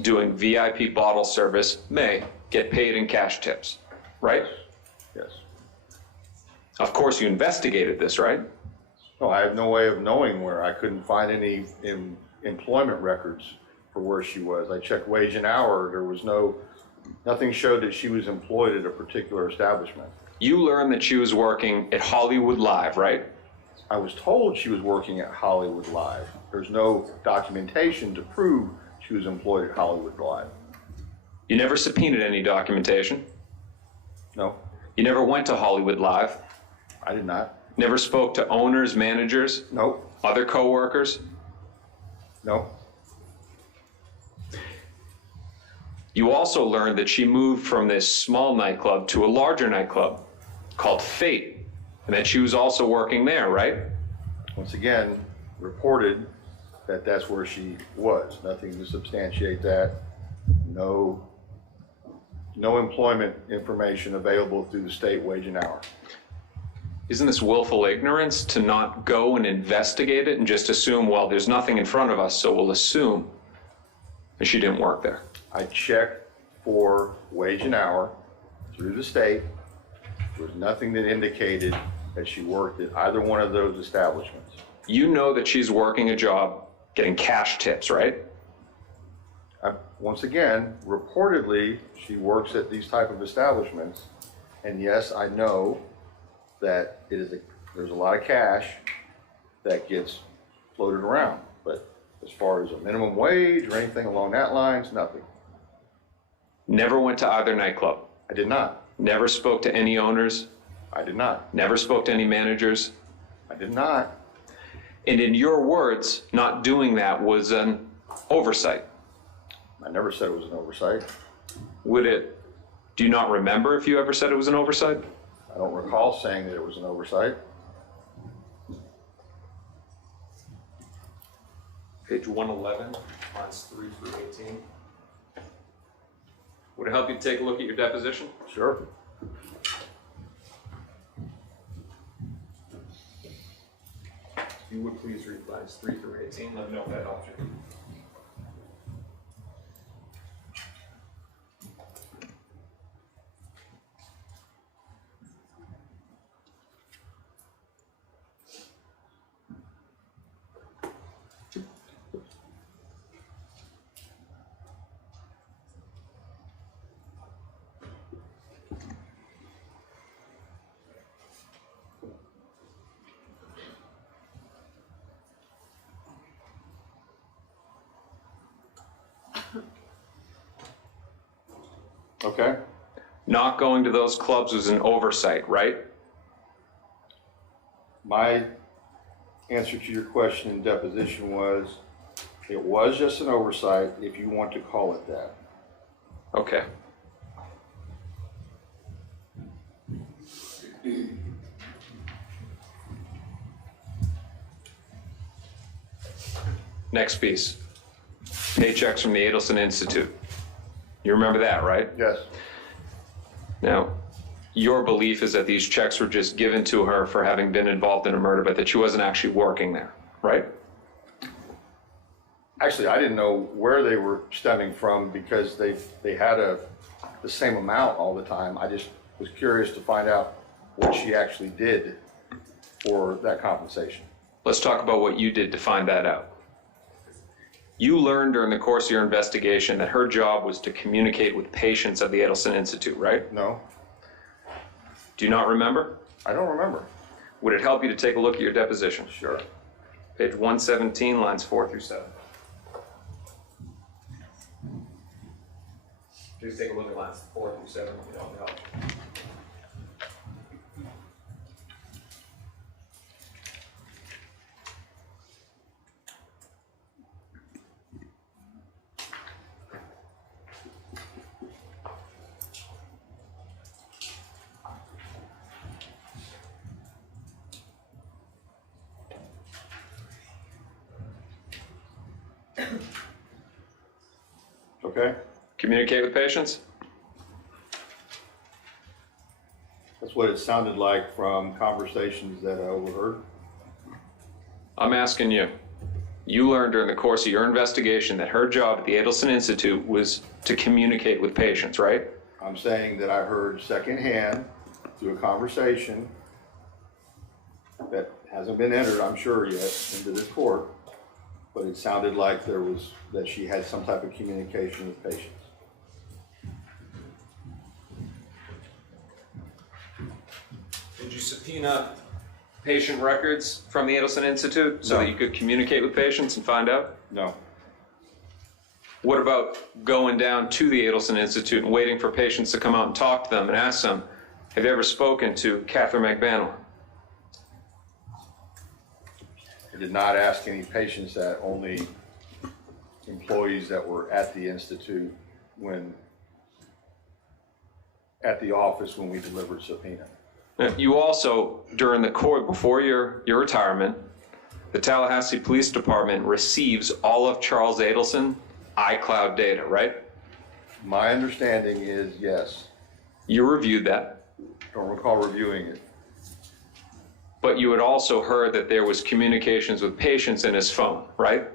doing VIP bottle service may get paid in cash tips, right? Yes. Of course you investigated this, right? No, I have no way of knowing where. I couldn't find any employment records for where she was. I checked wage and hour. There was nothing showed that she was employed at a particular establishment. You learned that she was working at Hollywood Live, right? I was told she was working at Hollywood Live. There's no documentation to prove she was employed at Hollywood Live. You never subpoenaed any documentation? No. You never went to Hollywood Live? I did not. Never spoke to owners, managers? Nope. Other co-workers? No. You also learned that she moved from this small nightclub to a larger nightclub called Fate, and that she was also working there, right? Once again, reported that that's where she was. Nothing to substantiate that. No employment information available through the state wage and hour. Isn't this willful ignorance to not go and investigate it and just assume, well, there's nothing in front of us, so we'll assume that she didn't work there? I checked for wage and hour through the state. There was nothing that indicated that she worked at either one of those establishments. You know that she's working a job getting cash tips, right? Once again, reportedly, she works at these type of establishments. And yes, I know that there's a lot of cash that gets floated around, but As far as a minimum wage or anything along that lines, nothing. Never went to either nightclub? I did not. Never spoke to any owners? I did not. Never spoke to any managers? I did not. And in your words, not doing that was an oversight? I never said it was an oversight. Do you not remember if you ever said it was an oversight? I don't recall saying that it was an oversight. Page 111, lines 3 through 18. Would it help you to take a look at your deposition? Sure. If you would please read lines 3 through 18, let me know if that helps you. Okay. Not going to those clubs was an oversight, right? My answer to your question in deposition was, it was just an oversight, if you want to call it that. Okay. Next piece. Paychecks from the Adelson Institute. You remember that, right? Yes. Now, your belief is that these checks were just given to her for having been involved in a murder, but that she wasn't actually working there, right? Actually, I didn't know where they were stemming from because they had the same amount all the time. I just was curious to find out what she actually did for that compensation. Let's talk about what you did to find that out. You learned during the course of your investigation that her job was to communicate with patients at the Adelson Institute, right? No. Do you not remember? I don't remember. Would it help you to take a look at your deposition? Sure. Page 117, lines 4 through 7. Please take a look at lines 4 through 7 if you don't help. Okay. Communicate with patients? That's what it sounded like from conversations that I overheard. I'm asking you. You learned during the course of your investigation that her job at the Adelson Institute was to communicate with patients, right? I'm saying that I heard secondhand through a conversation that hasn't been entered, I'm sure, yet into this court, but it sounded like that she had some type of communication with patients. Did you subpoena patient records from the Adelson Institute so No. that you could communicate with patients and find out? No. What about going down to the Adelson Institute and waiting for patients to come out and talk to them and ask them, have you ever spoken to Katherine Magbanua? I did not ask any patients that, only employees that were at the Institute at the office when we delivered subpoena. You also, during the court, before your retirement, the Tallahassee Police Department receives all of Charles Adelson iCloud data, right? My understanding is yes. You reviewed that. Don't recall reviewing it. But you had also heard that there was communications with patients in his phone, right?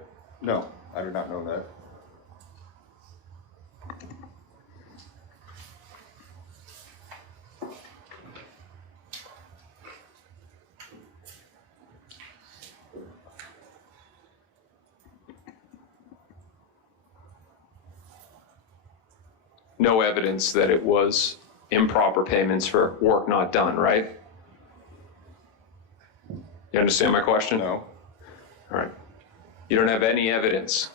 No, I do not know that. No evidence that it was improper payments for work not done, right? You understand my question? No. All right. You don't have any evidence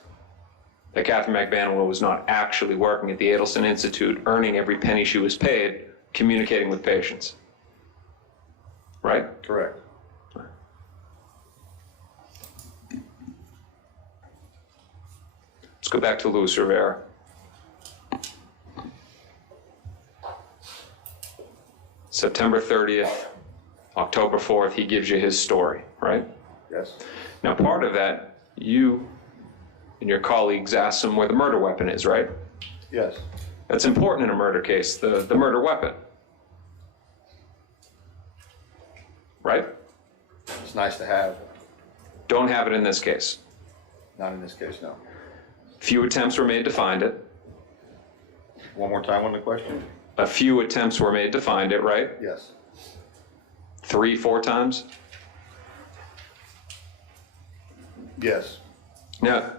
that Katherine Magbanua was not actually working at the Adelson Institute, earning every penny she was paid, communicating with patients. Right? Correct. Let's go back to Luis Rivera. September 30th, October 4th, he gives you his story, right? Yes. Now, part of that, you and your colleagues asked him where the murder weapon is, right? Yes. That's important in a murder case, the murder weapon. Right? It's nice to have. Don't have it in this case. Not in this case, no. Few attempts were made to find it. One more time on the question? A few attempts were made to find it, right? Yes. 3, 4 times? Yes. Now,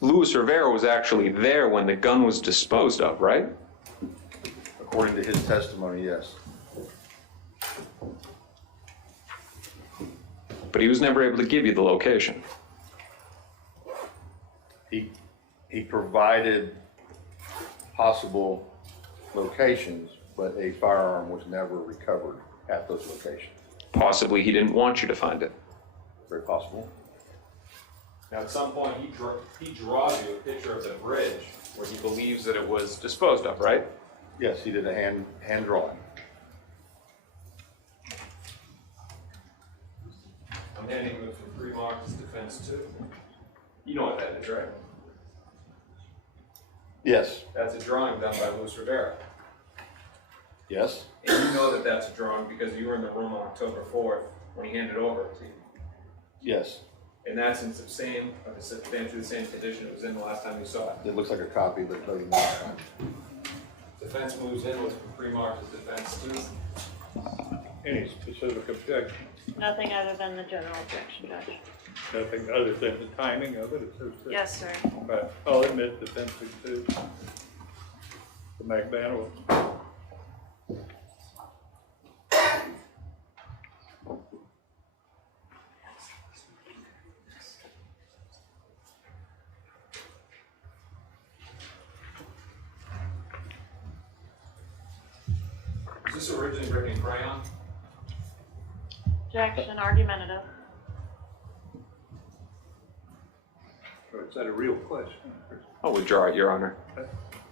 Luis Rivera was actually there when the gun was disposed of, right? According to his testimony, yes. But he was never able to give you the location. He provided possible locations, but a firearm was never recovered at those locations. Possibly he didn't want you to find it. Very possible. Now, at some point, he draws you a picture of the bridge where he believes that it was disposed of, right? Yes, he did a hand drawing. I'm handing him from pre-marked defense too. You know what that is, right? Yes. That's a drawing done by Luis Rivera. Yes. And you know that that's a drawing because you were in the room on October 4th when he handed it over to you. Yes. And that's in substantially the same condition it was in the last time you saw it. It looks like a copy, but it doesn't matter. Defense moves in with pre-marked defense too. Any specific objection? Nothing other than the general objection, Judge. Nothing other than the timing of it? It says that. Yes, sir. But I'll admit defensive to the Magbanua. Was this originally written in crayon? Objection, argumentative. Or is that a real question? I'll withdraw it, Your Honor.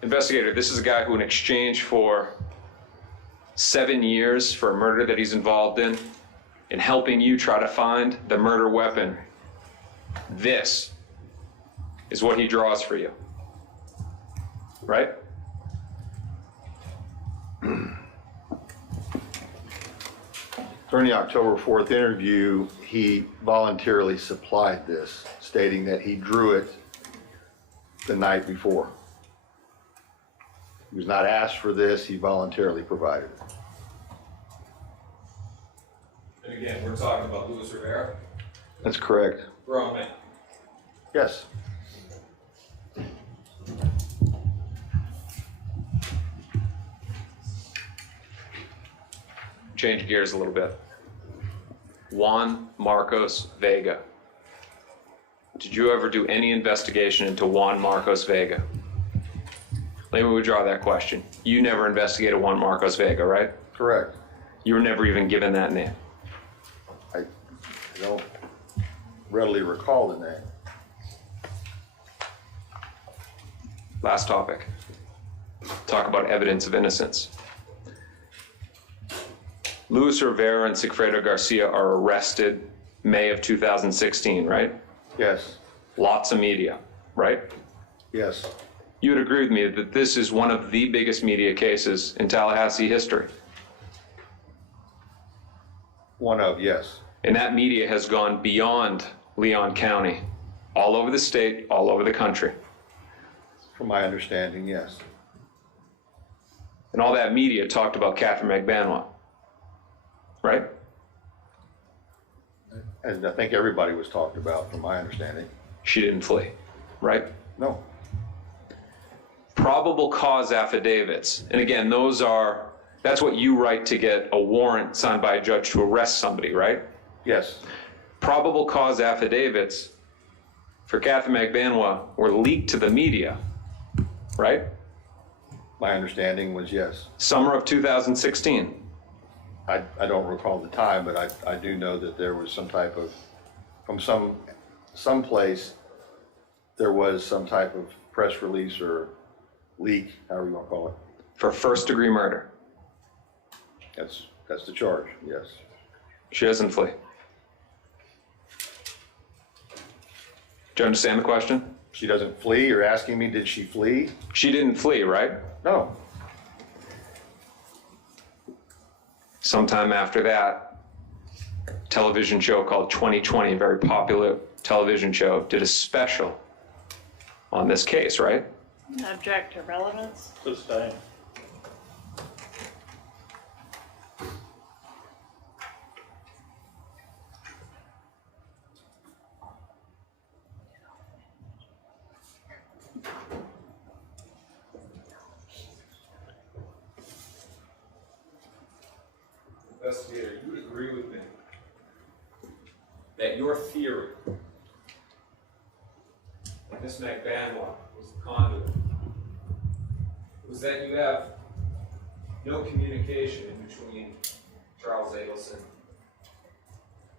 Investigator, this is a guy who in exchange for 7 years for a murder that he's involved in helping you try to find the murder weapon, this is what he draws for you. Right? During the October 4th interview, he voluntarily supplied this, stating that he drew it the night before. He was not asked for this, he voluntarily provided it. And again, we're talking about Luis Rivera, That's correct. grown man. Yes. Change gears a little bit. Juan Marcos Vega. Did you ever do any investigation into Juan Marcos Vega? Let me withdraw that question. You never investigated Juan Marcos Vega, right? Correct. You were never even given that name. I don't readily recall the name. Last topic. Talk about evidence of innocence. Luis Rivera and Sigfredo Garcia are arrested May of 2016, right? Yes. Lots of media, right? Yes. You would agree with me that this is one of the biggest media cases in Tallahassee history. One of, yes. And that media has gone beyond Leon County, all over the state, all over the country. From my understanding, yes. And all that media talked about Katherine Magbanua, right? And I think everybody was talked about, from my understanding. She didn't flee, right? No. Probable cause affidavits. And again, that's what you write to get a warrant signed by a judge to arrest somebody, right? Yes. Probable cause affidavits for Katherine Magbanua were leaked to the media, right? My understanding was yes. Summer of 2016. I don't recall the time, but I do know that there was some type of, from some place, there was some type of press release or leak, however you want to call it. For first-degree murder. That's the charge, yes. She doesn't flee. Do you understand the question? She doesn't flee? You're asking me, did she flee? She didn't flee, right? No. Sometime after that, television show called 2020, a very popular television show, did a special on this case, right? Object to relevance. Sustain. Investigator, you would agree with me that your theory that Miss Magbanua was the conduit was that you have no communication in between Charles Adelson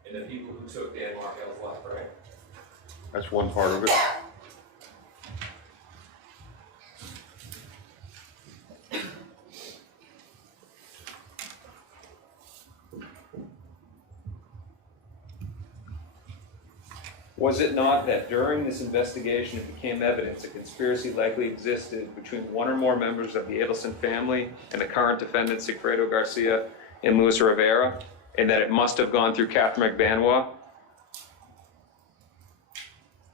and the people who took Dan Markel's life, right? That's one part of it. Was it not that during this investigation it became evidence a conspiracy likely existed between one or more members of the Adelson family and the current defendant Sigfredo Garcia and Luis Rivera, and that it must have gone through Katherine Magbanua?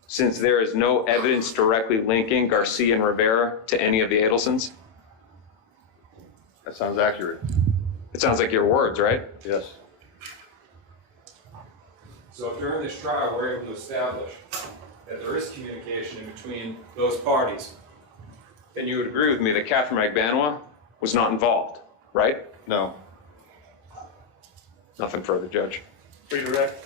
Since there is no evidence directly linking Garcia and Rivera to any of the Adelsons? That sounds accurate. It sounds like your words, right? Yes. So if during this trial we're able to establish that there is communication in between those parties, then you would agree with me that Katherine Magbanua was not involved, right? No. Nothing further, Judge. Redirect.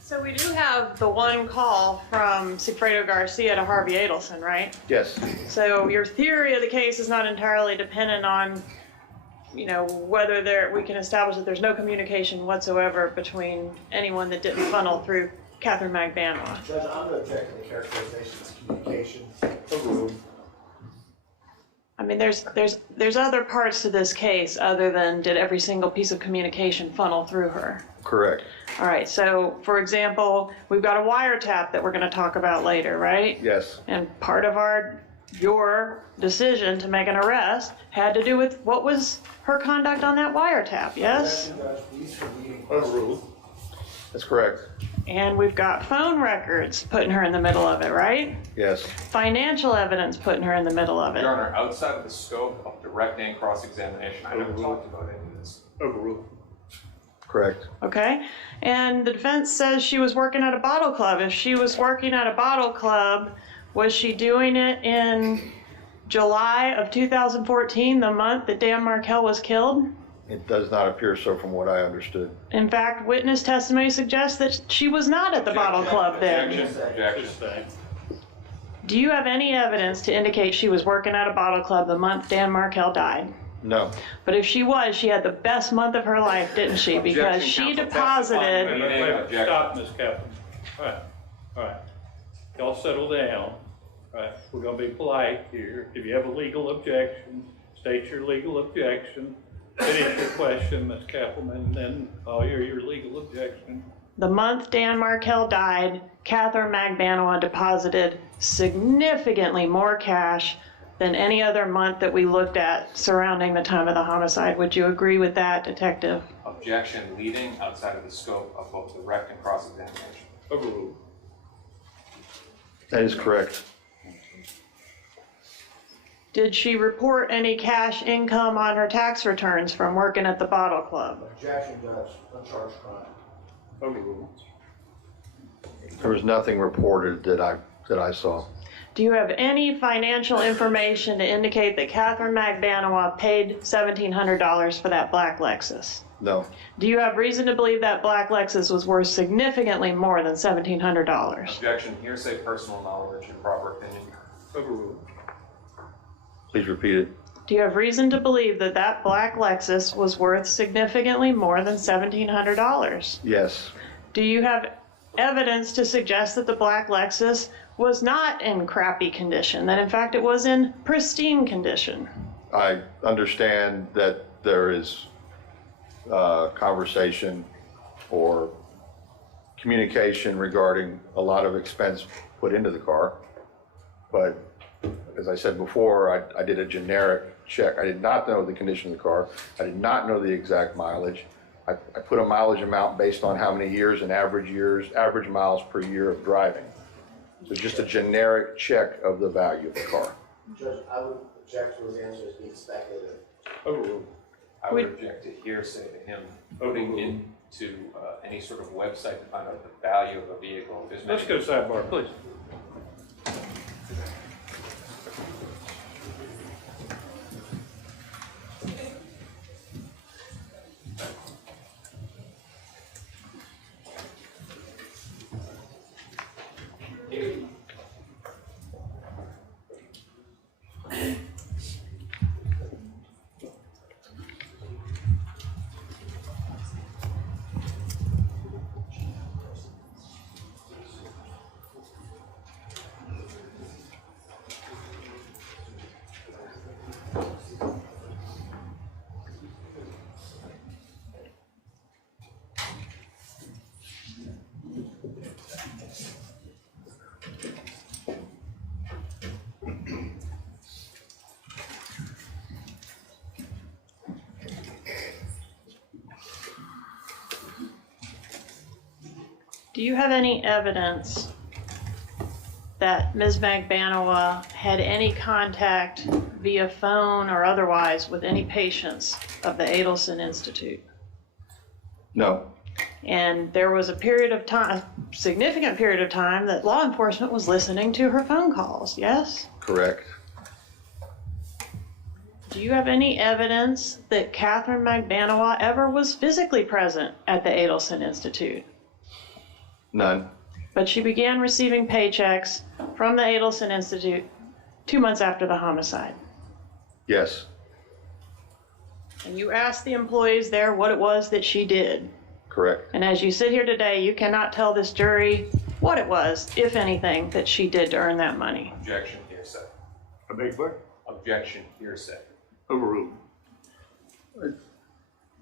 So we do have the one call from Sigfredo Garcia to Harvey Adelson, right? Yes. So your theory of the case is not entirely dependent on, whether we can establish that there's no communication whatsoever between anyone that didn't funnel through Katherine Magbanua. Judge, I'm going to object to the characterization of communication. I mean, there's other parts to this case other than did every single piece of communication funnel through her. Correct. All right, so for example, we've got a wiretap that we're going to talk about later, right? Yes. And part of your decision to make an arrest had to do with what was her conduct on that wiretap, yes? Overruled. That's correct. And we've got phone records putting her in the middle of it, right? Yes. Financial evidence putting her in the middle of it. Your Honor, outside of the scope of direct and cross-examination, I never talked about any of this. Overruled. Correct. Okay, and the defense says she was working at a bottle club. If she was working at a bottle club, was she doing it in July of 2014, the month that Dan Markel was killed? It does not appear so from what I understood. In fact, witness testimony suggests that she was not at the bottle club then. Objection. Do you have any evidence to indicate she was working at a bottle club the month Dan Markel died? No. But if she was, she had the best month of her life, didn't she? Because she deposited... Stop, Ms. Katherine. All right. Y'all settle down. All right, we're gonna be polite here. If you have a legal objection, state your legal objection. Finish your question, Ms. Kappelman, and then I'll hear your legal objection. The month Dan Markel died, Katherine Magbanua deposited significantly more cash than any other month that we looked at surrounding the time of the homicide. Would you agree with that, Detective? Objection leading outside of the scope of both direct and cross-examination. Overruled. That is correct. Did she report any cash income on her tax returns from working at the bottle club? Objection, Judge. Uncharged crime. Overruled. There was nothing reported that I saw. Do you have any financial information to indicate that Katherine Magbanua paid $1,700 for that black Lexus? No, Do you have reason to believe that black Lexus was worth significantly more than $1,700? Objection, hearsay, personal knowledge, improper opinion. Overruled. please repeat it. Do you have reason to believe that that black Lexus was worth significantly more than $1,700? Yes, Do you have evidence to suggest that the black Lexus was not in crappy condition, that in fact it was in pristine condition? I understand that there is conversation or communication regarding a lot of expense put into the car. But as I said before, I did a generic check. I did not know the condition of the car. I did not know the exact mileage. I put a mileage amount based on how many years and average miles per year of driving. So just a generic check of the value of the car. Judge, I would object to his answer as being speculative. Overruled. I would object to hearsay to him putting into any sort of website to find out the value of a vehicle. There's Let's many- go sidebar, please. Do you have any evidence that Ms. Magbanua had any contact via phone or otherwise with any patients of the Adelson Institute? No, And there was a period of time, a significant period of time, that law enforcement was listening to her phone calls, yes? correct. Do you have any evidence that Katherine Magbanua ever was physically present at the Adelson Institute? None. But she began receiving paychecks from the Adelson Institute 2 months after the homicide. Yes, And you asked the employees there what it was that she did. correct. And as you sit here today, you cannot tell this jury what it was, if anything, that she did to earn that money. Objection, hearsay. I beg your pardon? Objection, hearsay. Overruled.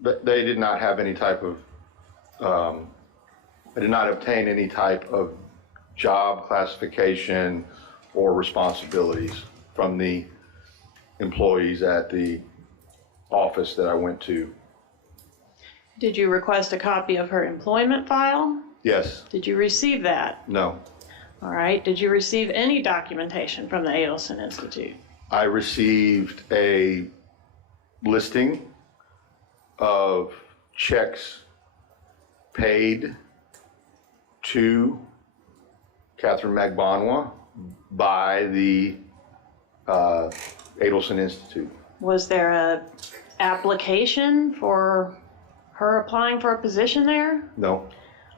But they did not have any type of, they did not obtain any type of job classification or responsibilities from the employees at the office that I went to. Did you request a copy of her employment file? Yes, Did you receive that? no. All right. Did you receive any documentation from the Adelson Institute? I received a listing of checks paid to Katherine Magbanua by the Adelson Institute. Was there a application for her applying for a position there? No,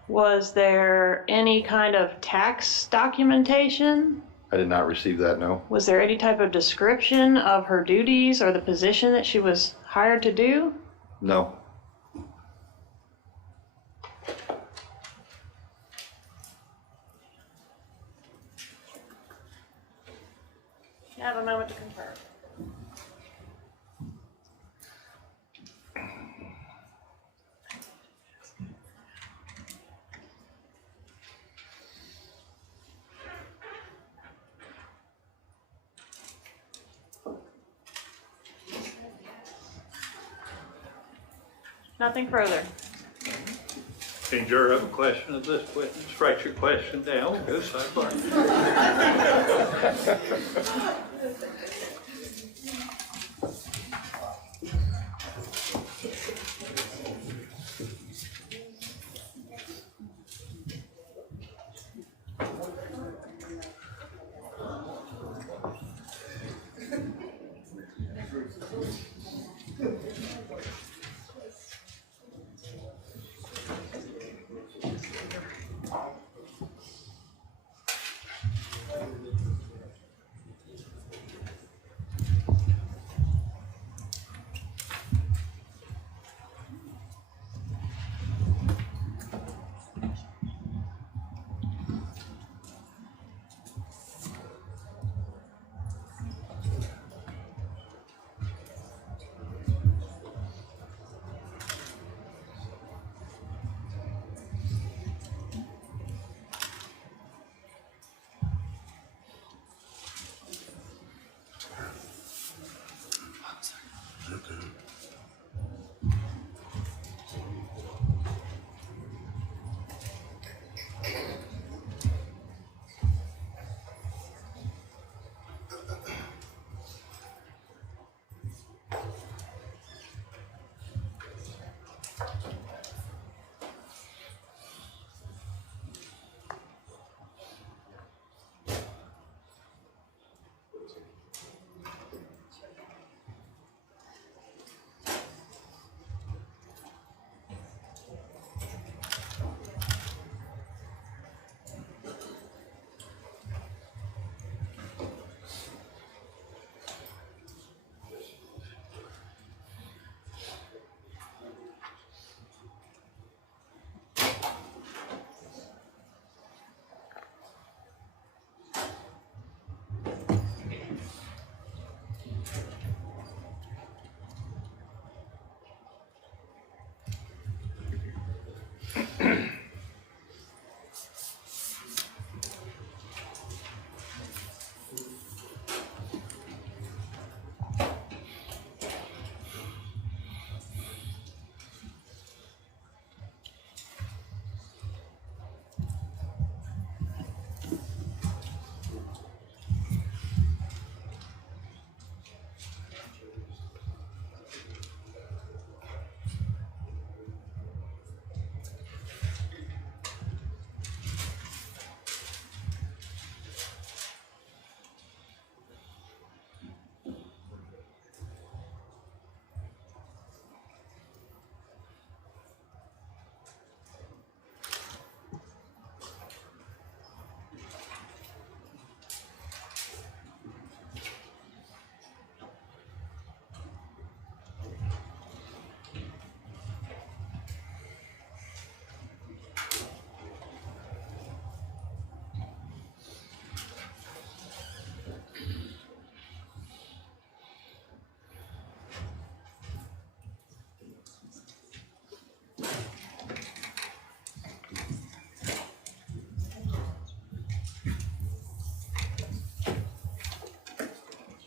Was there any kind of tax documentation? I did not receive that, no. Was there any type of description of her duties or the position that she was hired to do? No. You have a moment to confer. Nothing further. Any juror have a question of this witness? Write your question down, go sidebar.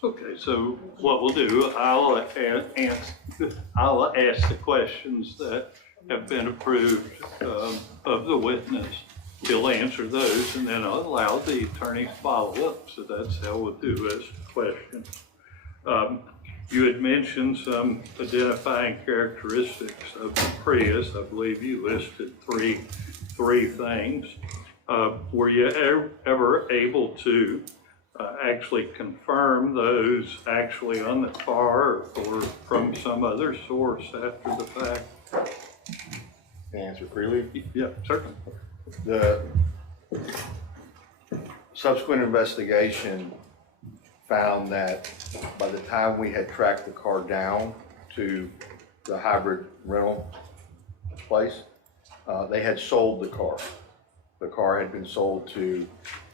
Okay, so what we'll do, I'll ask the questions that have been approved of the witness. He'll answer those, and then I'll allow the attorney to follow up. So that's how we'll do as questions. You had mentioned some identifying characteristics of the Prius. I believe you listed three things. Were you ever able to actually confirm those actually on the car or from some other source after the fact? Can I answer freely? Yeah, certainly. The subsequent investigation found that by the time we had tracked the car down to the hybrid rental place, they had sold the car. The car had been sold to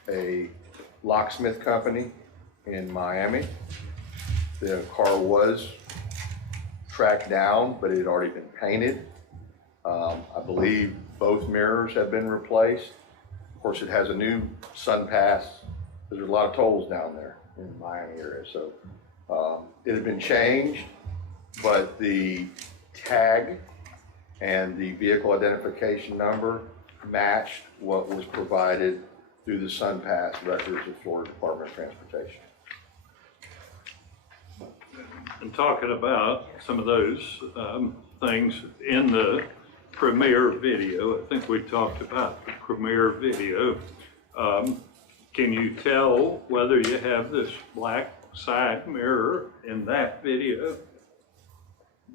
a locksmith company in Miami. The car was tracked down, but it had already been painted. I believe both mirrors have been replaced. Of course, it has a new sun pass. There's a lot of tolls down there in the Miami area, so it had been changed, but the tag and the vehicle identification number matched what was provided through the sun pass records of Florida Department of Transportation. And talking about some of those things in the premiere video, I think we talked about the premiere video. Can you tell whether you have this black side mirror in that video?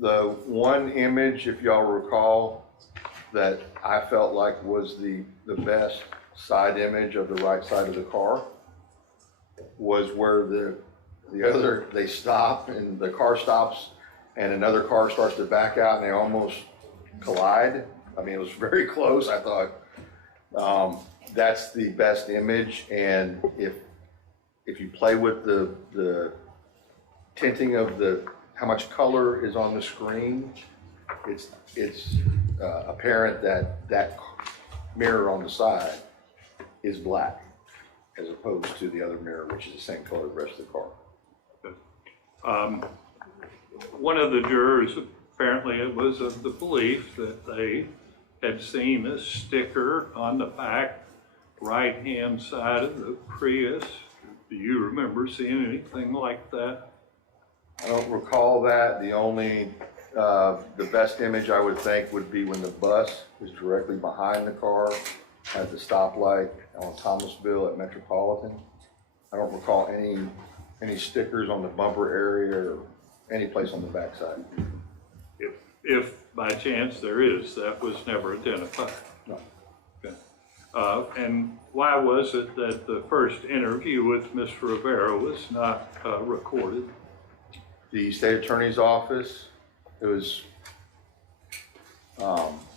The one image, if y'all recall, that I felt like was the best side image of the right side of the car was where they stop and the car stops and another car starts to back out and they almost collide. I mean, it was very close. I thought that's the best image, and if you play with the tinting of how much color is on the screen, it's apparent that mirror on the side is black as opposed to the other mirror, which is the same color as the rest of the car. One of the jurors, apparently it was of the belief that they had seen a sticker on the back right-hand side of the Prius. Do you remember seeing anything like that? I don't recall that. The only, the best image I would think would be when the bus is directly behind the car at the stoplight on Thomasville at Metropolitan. I don't recall any stickers on the bumper area or any place on the backside. If by chance there is, that was never identified. No. Okay. And why was it that the first interview with Ms. Rivera was not recorded? The state attorney's office, it was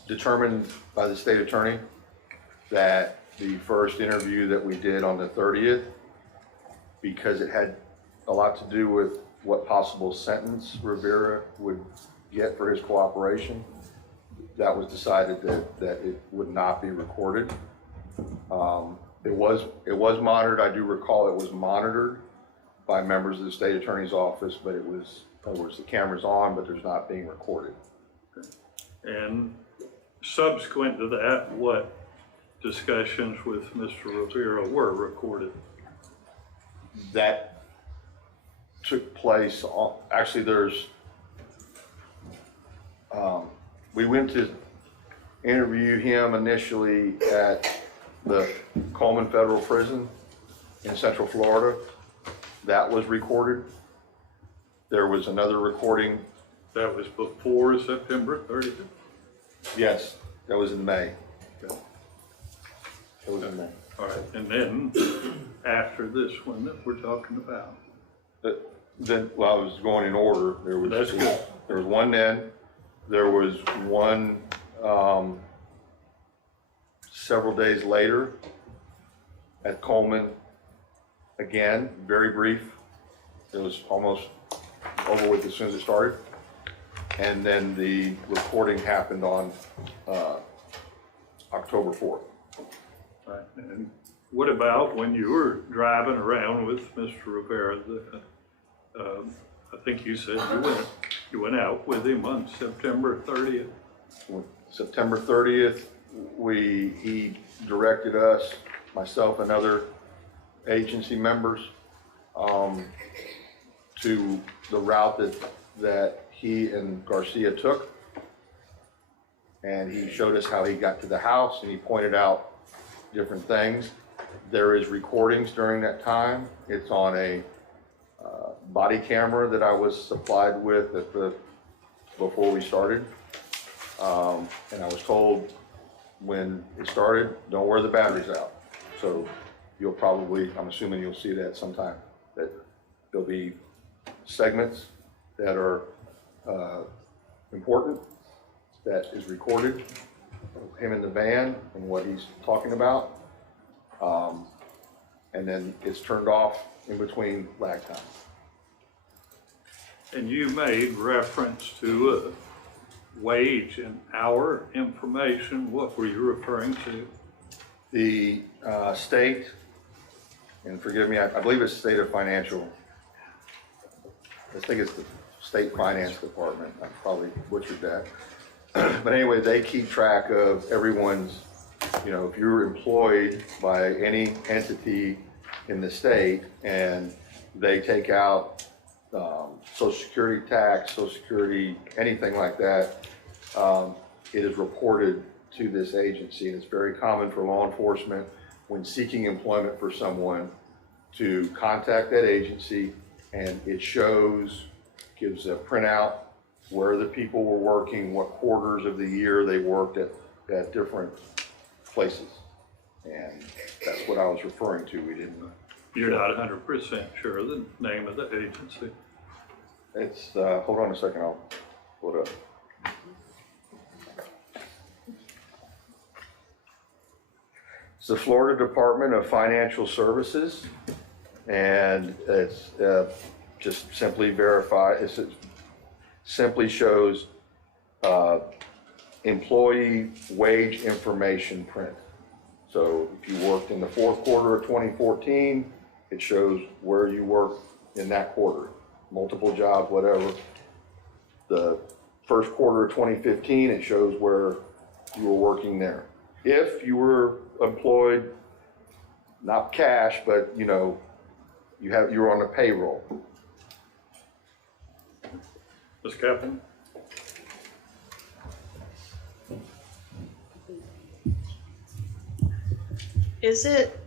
determined by the state attorney that the first interview that we did on the 30th, because it had a lot to do with what possible sentence Rivera would get for his cooperation, that was decided that it would not be recorded. It was monitored. I do recall it was monitored by members of the state attorney's office, but it was, in other words, the camera's on, but there's not being recorded. And subsequent to that, what discussions with Mr. Rivera were recorded? That took place on, actually there's, we went to interview him initially at the Coleman Federal Prison in Central Florida. That was recorded. There was another recording. That was before September 30th? Yes, that was in May. Okay. That was in May. All right, and then after this one that we're talking about? Then, well, I was going in order. There was, That's good. There was one then. There was one several days later at Coleman. Again, very brief. It was almost over with as soon as it started. And then the recording happened on October 4th. Right. And what about when you were driving around with Mr. Rivera I think you said you went out with him on September 30th. September 30th, he directed us, myself and other agency members, to the route that he and Garcia took. And he showed us how he got to the house, and he pointed out different things. There is recordings during that time. It's on a body camera that I was supplied with before we started. And I was told when it started, don't wear the batteries out. So you'll probably, I'm assuming you'll see that sometime, that there'll be segments that are important that is recorded of him in the van and what he's talking about. And then it's turned off in between lag time. And you made reference to wage and hour information. What were you referring to? The state, and forgive me, I believe it's State of Financial. I think it's the State Finance Department. I probably butchered that. But anyway, they keep track of everyone's, if you're employed by any entity in the state and they take out Social Security tax, Social Security, anything like that, it is reported to this agency. And it's very common for law enforcement when seeking employment for someone to contact that agency, and it gives a printout where the people were working, what quarters of the year they worked at different places. And that's what I was referring to. We didn't. You're not 100% sure of the name of the agency? It's, hold on a second, I'll pull it up. It's the Florida Department of Financial Services, and it's just simply it simply shows employee wage information print. So if you worked in the fourth quarter of 2014, it shows where you worked in that quarter, multiple jobs, whatever. The first quarter of 2015, it shows where you were working there. If you were employed, not cash, but you were on the payroll. Ms. Kaplan? Is it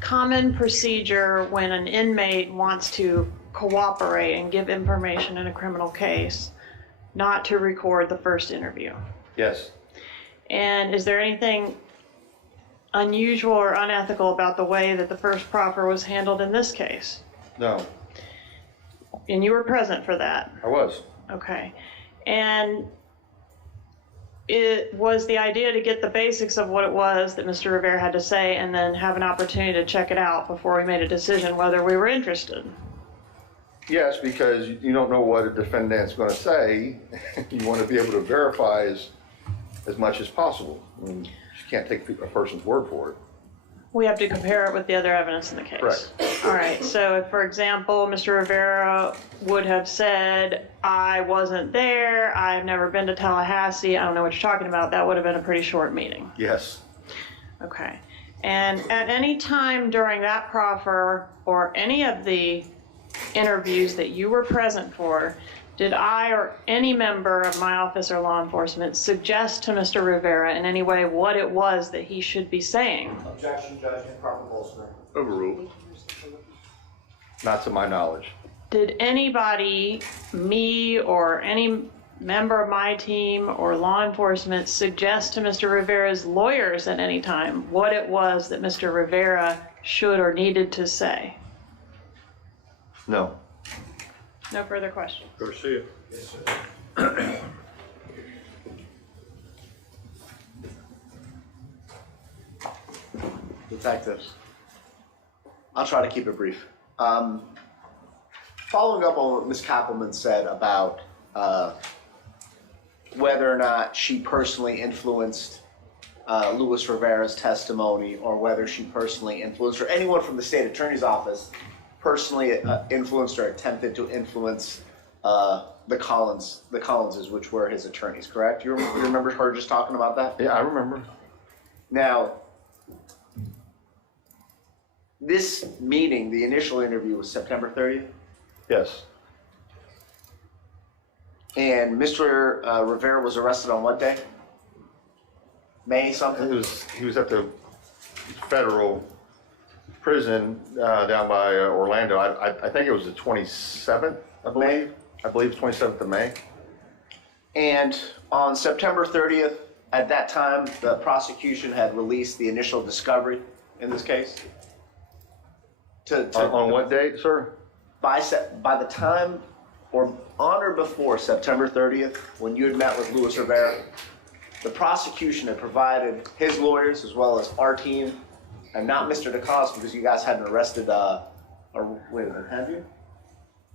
common procedure when an inmate wants to cooperate and give information in a criminal case not to record the first interview? Yes. And is there anything unusual or unethical about the way that the first proffer was handled in this case? No. And you were present for that? I was. Okay. And it was the idea to get the basics of what it was that Mr. Rivera had to say and then have an opportunity to check it out before we made a decision whether we were interested? Yes, because you don't know what a defendant's going to say. You want to be able to verify as much as possible. I mean, you can't take a person's word for it. We have to compare it with the other evidence in the case. Correct. All right, so if, for example, Mr. Rivera would have said, I wasn't there, I've never been to Tallahassee, I don't know what you're talking about, that would have been a pretty short meeting. Yes. Okay. And at any time during that proffer or any of the interviews that you were present for, did I or any member of my office or law enforcement suggest to Mr. Rivera in any way what it was that he should be saying? Objection, Judge, improper bolster. Overruled. Not to my knowledge. Did anybody, me or any member of my team or law enforcement, suggest to Mr. Rivera's lawyers at any time what it was that Mr. Rivera should or needed to say? No. No further questions. Garcia? Yes, sir. Detectives, I'll try to keep it brief. Following up on what Ms. Kappelman said about whether or not she personally influenced Luis Rivera's testimony or whether she personally influenced or anyone from the state attorney's office personally influenced or attempted to influence the Collinses, which were his attorneys, correct? You remember her just talking about that? Yeah, I remember. Now, this meeting, the initial interview was September 30th, Yes. and Mr. Rivera was arrested on what day? May something? He was at the federal prison down by Orlando. I think it was the 27th, I believe. I believe it's 27th of May. And on September 30th, at that time, the prosecution had released the initial discovery in this case. On what date, sir? By the time, or on or before September 30th, when you had met with Luis Rivera, the prosecution had provided his lawyers as well as our team, and not Mr. DeCoste, because you guys hadn't arrested, wait a minute, have you?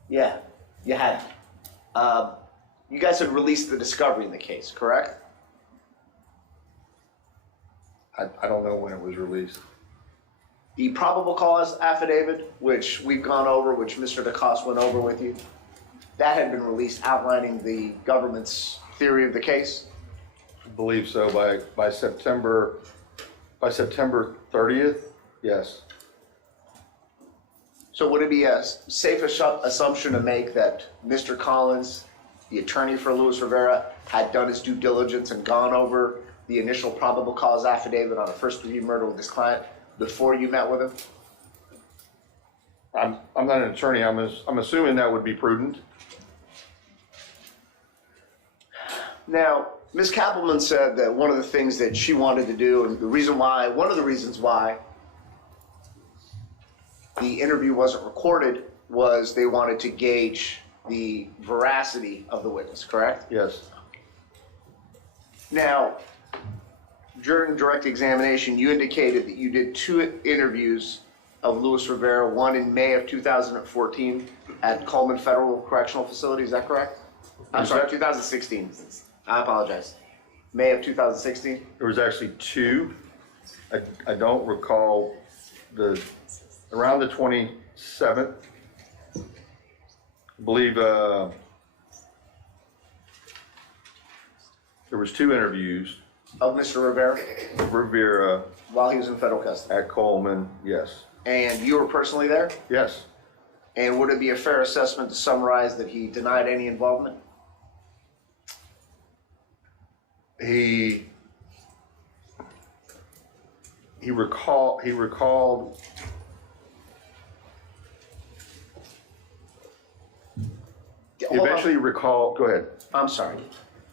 Yeah, you had. You guys had released the discovery in the case, correct? I don't know when it was released. The probable cause affidavit, which we've gone over, which Mr. DeCoste went over with you, that had been released outlining the government's theory of the case. I believe so. By September 30th, yes. So would it be a safe assumption to make that Mr. Collins, the attorney for Luis Rivera, had done his due diligence and gone over the initial probable cause affidavit on a first-degree murder with his client before you met with him? I'm not an attorney. I'm assuming that would be prudent. Now, Ms. Kappelman said that one of the things that she wanted to do, and one of the reasons why the interview wasn't recorded, was they wanted to gauge the veracity of the witness, correct? Yes. Now, during direct examination, you indicated that you did 2 interviews of Luis Rivera, one in May of 2014 at Coleman Federal Correctional Facility, is that correct? I'm sorry, 2016. I apologize. May of 2016? There was actually 2. I don't recall around the 27th. I believe there was 2 interviews. Of Mr. Rivera. While he was in federal custody? At Coleman, yes. And you were personally there? Yes. And would it be a fair assessment to summarize that he denied any involvement? He recalled. He eventually recalled. Go ahead. I'm sorry.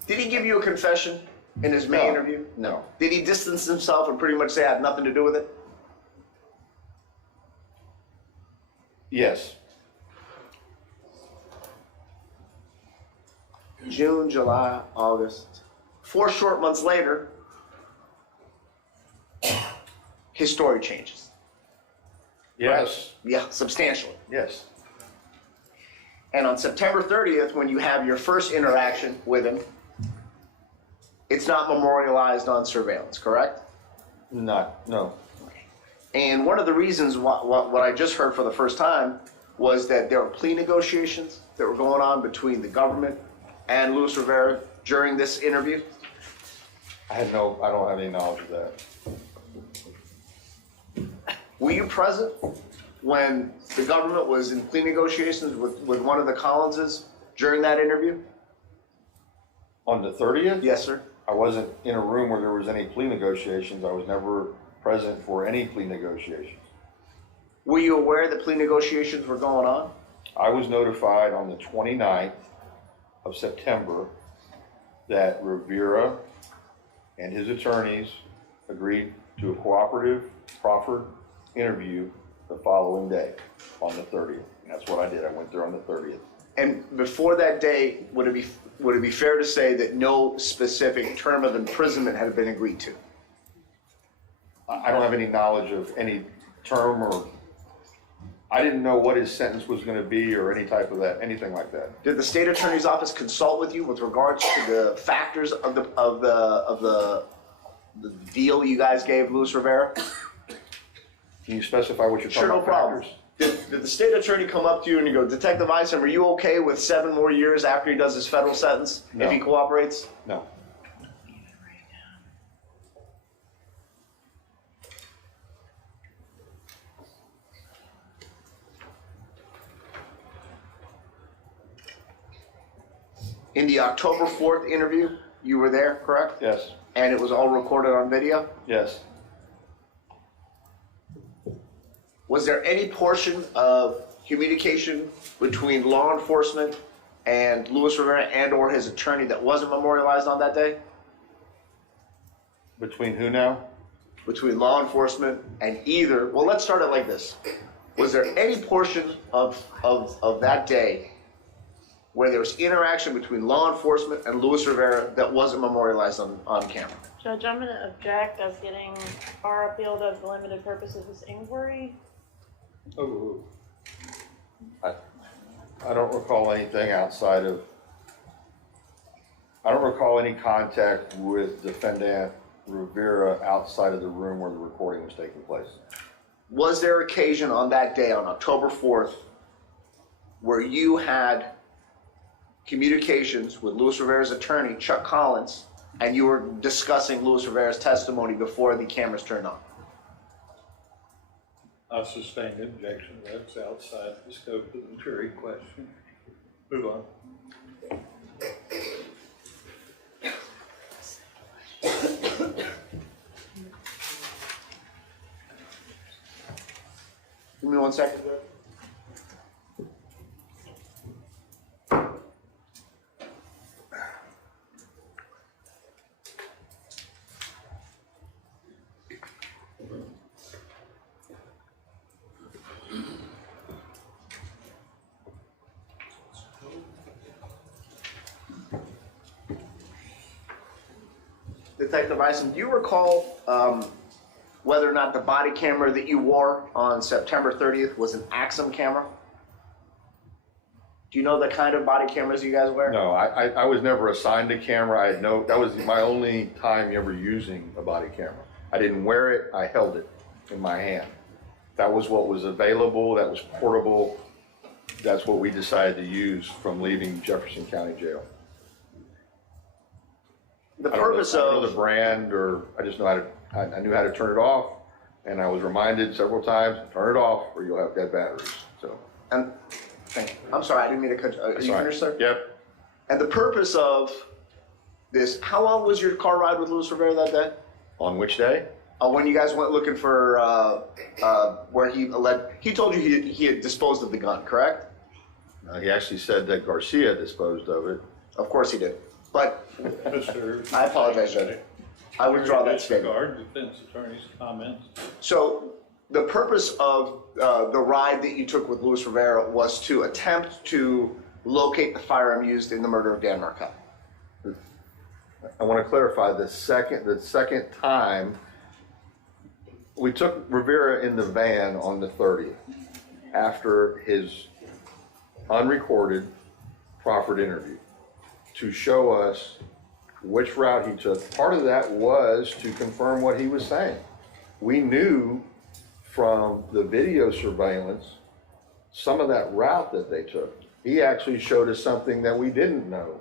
Did he give you a confession in his May interview? No. Did he distance himself and pretty much say I had nothing to do with it? Yes. June, July, August. 4 short months later, his story changes. Yes. Right? Yeah, substantially. Yes. And on September 30th, when you have your first interaction with him, it's not memorialized on surveillance, correct? No. And one of the reasons what I just heard for the first time was that there were plea negotiations that were going on between the government and Luis Rivera during this interview. I don't have any knowledge of that. Were you present when the government was in plea negotiations with one of the Collinses during that interview? On the 30th? Yes, sir. I wasn't in a room where there was any plea negotiations. I was never present for any plea negotiations. Were you aware that plea negotiations were going on? I was notified on the 29th of September that Rivera and his attorneys agreed to a cooperative proffered interview the following day on the 30th. And that's what I did. I went there on the 30th. And before that day, would it be fair to say that no specific term of imprisonment had been agreed to? I don't have any knowledge of any term, or I didn't know what his sentence was going to be or any type of that, anything like that. Did the state attorney's office consult with you with regards to the factors of the deal you guys gave Luis Rivera? Can you specify what you're talking Sure, no about? problem. Factors? Did the state attorney come up to you and you go, Detective Isom, are you okay with 7 more years after he does his federal sentence No. if he cooperates? No. In the October 4th interview, you were there, correct? Yes. And it was all recorded on video? Yes. Was there any portion of communication between law enforcement and Luis Rivera and or his attorney that wasn't memorialized on that day? Between who now? Between law enforcement and either, well, let's start it like this. Was there any portion of that day where there was interaction between law enforcement and Luis Rivera that wasn't memorialized on camera? Judge, I'm gonna object as getting far afield of the limited purpose of this inquiry. Oh. I don't recall anything outside of, I don't recall any contact with defendant Rivera outside of the room where the recording was taking place. Was there occasion on that day, on October 4th, where you had communications with Luis Rivera's attorney, Chuck Collins, and you were discussing Luis Rivera's testimony before the cameras turned on? I sustain the objection. That's outside the scope of the jury question. Move on. Give me 1 second. Detective Isom, do you recall whether or not the body camera that you wore on September 30th was an Axum camera? Do you know the kind of body cameras you guys wear? No, I was never assigned a camera. I had no, that was my only time ever using a body camera. I didn't wear it, I held it in my hand. That was what was available, that was portable. That's what we decided to use from leaving Jefferson County Jail. The I don't purpose know of the brand, or I just know how to, I knew how to turn it off, and I was reminded several times, turn it off or you'll have dead batteries, so. and thank you. I'm sorry, I didn't mean to cut you. Are you Sorry. finished, sir? Yep, And the purpose of this, how long was your car ride with Luis Rivera that day? on which day? When you guys went looking for where he told you he had disposed of the gun, correct? He actually said that Garcia disposed of it. Of course he did. But Mr. I apologize, Judge. I withdraw that statement. Disregard defense attorney's comments. So the purpose of the ride that you took with Luis Rivera was to attempt to locate the firearm used in the murder of Dan Markel. I want to clarify the second time we took Rivera in the van on the 30th after his unrecorded proffered interview to show us which route he took. Part of that was to confirm what he was saying. We knew from the video surveillance some of that route that they took. He actually showed us something that we didn't know,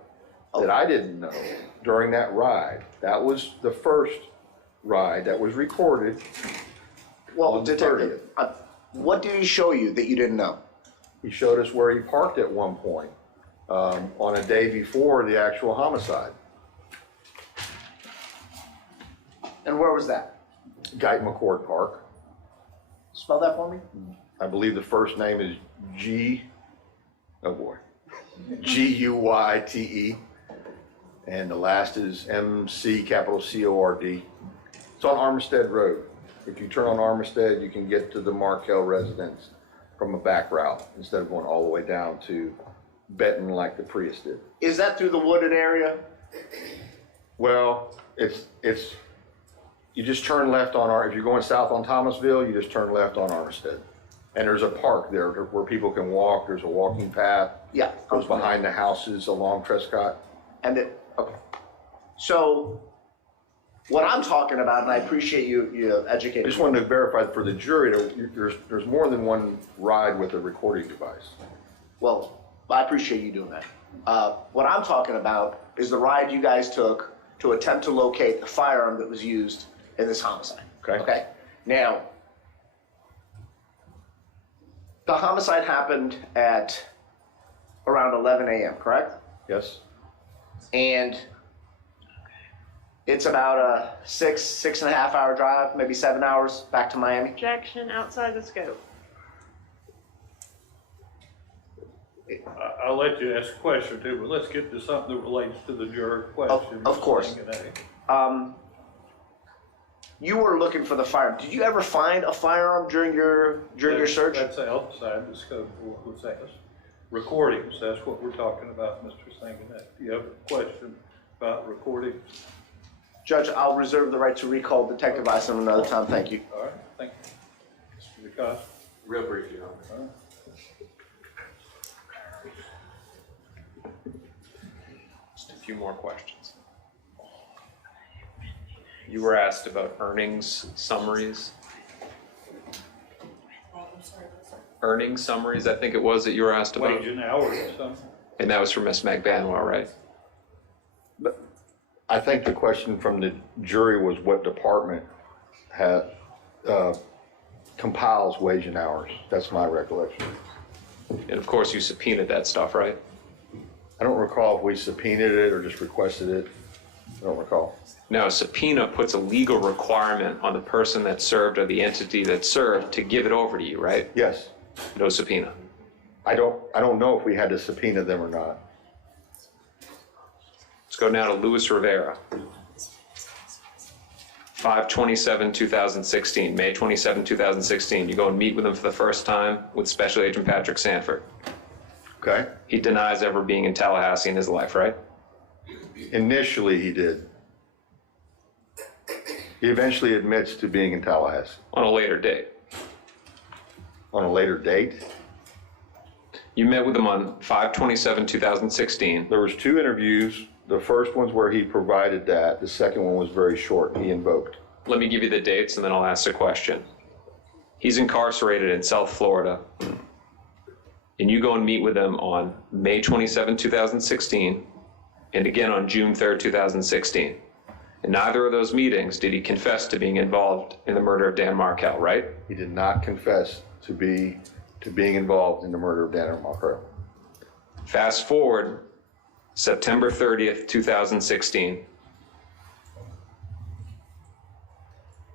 that I didn't know during that ride. That was the first ride that was recorded. Well, on the Detective, what did he show you that you didn't know? He showed us where he parked at one point on a day before the actual homicide. And where was that? Guyton McCord Park. Spell that for me. I believe the first name is G-U-Y-T-E. And the last is M-C, capital C-O-R-D. It's on Armistead Road. If you turn on Armistead, you can get to the Markel residence from a back route instead of going all the way down to Benton like the Prius did. Is that through the wooded area? Well, it's you just turn left on if you're going south on Thomasville, you just turn left on Armistead. And there's a park there where people can walk. There's a walking path. Yeah. Goes behind the houses along Trescott. And it, okay. So What I'm talking about, and I appreciate you I educating. just wanted to verify for the jury, there's more than one ride with a recording device. Well, I appreciate you doing that. What I'm talking about is the ride you guys took to attempt to locate the firearm that was used in this homicide. Okay. Now, the homicide happened at around 11 a.m., correct? Yes? And it's about a 6.5 hour drive, maybe 7 hours back to Miami. Objection outside the scope. I'll let you ask a question too, but let's get to something that relates to the juror question. Of course. You were looking for the firearm. Did you ever find a firearm during your search? That's outside the scope of what was asked. Recordings, that's what we're talking about, Mr. Sanguinet. Do you have a question about recordings? Judge, I'll reserve the right to recall Detective Eisen another time. Thank you. All right, thank you. Mr. DeCosta? Real briefly, Your Honor. Just a few more questions. You were asked about earnings summaries. Earnings summaries, I think it was that you were asked about. Wage and hours or something? And that was from Ms. Magbanua, right? I think the question from the jury was what department compiles wage and hours. That's my recollection. And of course, you subpoenaed that stuff, right? I don't recall if we subpoenaed it or just requested it. I don't recall. Now, a subpoena puts a legal requirement on the person that served or the entity that served to give it over to you, right? Yes. No subpoena. I don't know if we had to subpoena them or not. Let's go now to Luis Rivera. 5/27/2016, May 27, 2016. You go and meet with him for the first time with Special Agent Patrick Sanford. Okay. He denies ever being in Tallahassee in his life, right? Initially, he did. He eventually admits to being in Tallahassee. On a later date. On a later date? You met with him on 5/27/2016. There was 2 interviews. The first one's where he provided that. The second one was very short. He invoked. Let me give you the dates and then I'll ask the question. He's incarcerated in South Florida. And you go and meet with him on May 27, 2016, and again on June 3rd, 2016. In neither of those meetings did he confess to being involved in the murder of Dan Markel, right? He did not confess to being involved in the murder of Dan Markel. Fast forward, September 30th, 2016.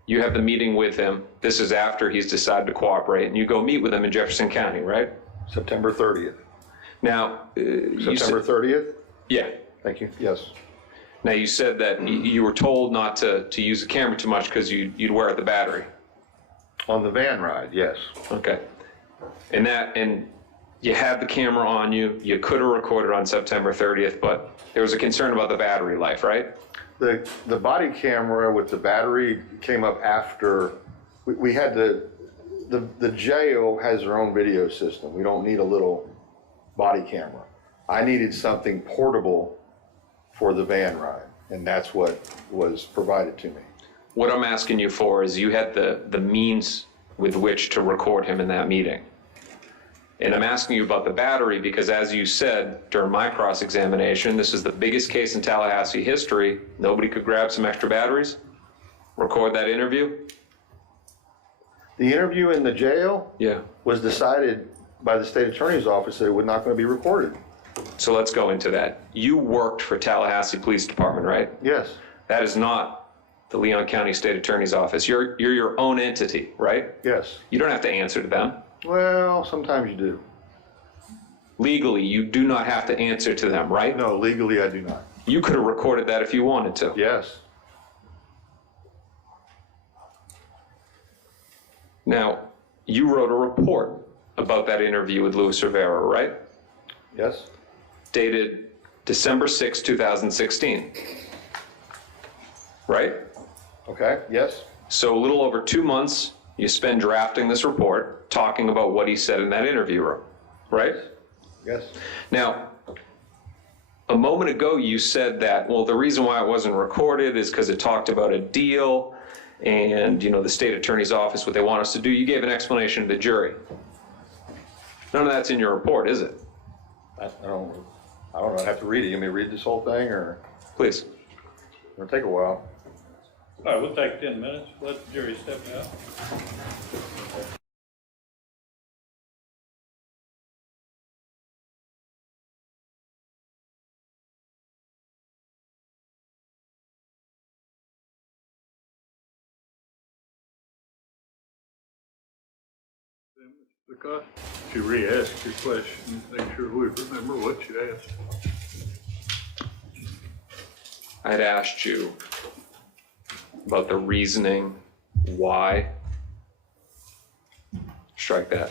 You have the meeting with him. This is after he's decided to cooperate, and you go meet with him in Jefferson County, right? September 30th. Now, September 30th? Yeah. Thank you. Yes. Now, you said that you were told not to use the camera too much because you'd wear the battery. On the van ride, yes. Okay. And you had the camera on you. You could have recorded on September 30th, but there was a concern about the battery life, right? The body camera with the battery came up after we had the jail has their own video system. We don't need a little body camera. I needed something portable for the van ride, and that's what was provided to me. What I'm asking you for is you had the means with which to record him in that meeting. And I'm asking you about the battery because, as you said during my cross-examination, this is the biggest case in Tallahassee history. Nobody could grab some extra batteries, record that interview. The interview in the jail was decided by the state attorney's office that it was not going to be recorded. So let's go into that. You worked for Tallahassee Police Department, right? Yes. That is not the Leon County State Attorney's Office. You're your own entity, right? Yes. You don't have to answer to them. Well, sometimes you do. Legally, you do not have to answer to them, right? No, legally I do not. You could have recorded that if you wanted to. Yes. Now, you wrote a report about that interview with Luis Rivera, right? Yes. Dated December 6, 2016. Right? Okay, yes. So a little over 2 months, you spend drafting this report, talking about what he said in that interview room, right? Yes. Now, A moment ago, you said that, well, the reason why it wasn't recorded is because it talked about a deal and, you know, the state attorney's office, what they want us to do. You gave an explanation to the jury. None of that's in your report, is it? I don't know, I'd have to read it. You want me to read this whole thing, or? Please. It'll take a while. All right, we'll take 10 minutes, let the jury step out. Because you re-ask your question, make sure we remember what you asked. I'd asked you about the reasoning why. Strike that.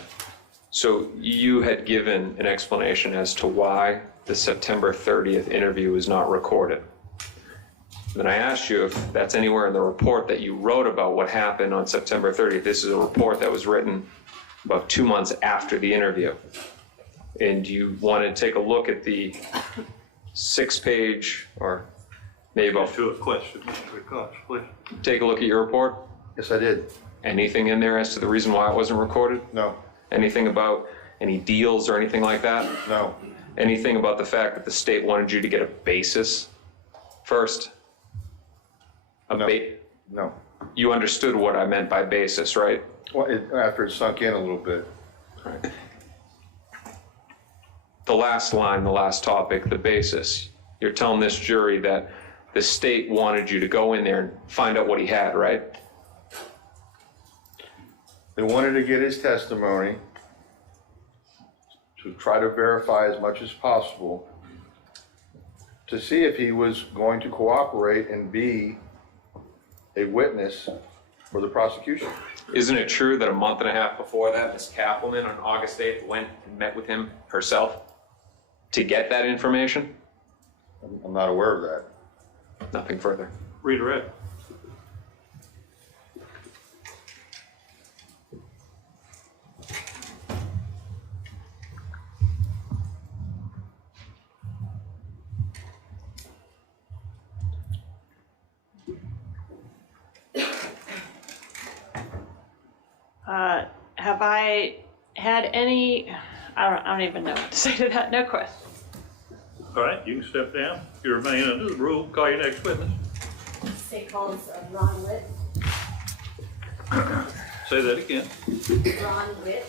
So you had given an explanation as to why the September 30th interview was not recorded. Then I asked you if that's anywhere in the report that you wrote about what happened on September 30th. This is a report that was written about 2 months after the interview. And you wanted to take a look at the 6-page, or maybe about... To a question, Mr. Cox, please. Take a look at your report. Yes, I did. Anything in there as to the reason why it wasn't recorded? No. Anything about any deals or anything like that? No. Anything about the fact that the state wanted you to get a basis first? No. No. You understood what I meant by basis, right? Well, after it sunk in a little bit. Right. The last line, the last topic, the basis. You're telling this jury that the state wanted you to go in there and find out what he had, right? They wanted to get his testimony to try to verify as much as possible to see if he was going to cooperate and be a witness for the prosecution. Isn't it true that a month and a half before that, Ms. Kappelman on August 8th went and met with him herself to get that information? I'm not aware of that. Nothing further. Redirect. Have I had any, I don't even know what to say to that, no question. All right, you can step down. You remain under the rule. Call your next witness. State calls Ron Witt. Say that again. Ron Witt.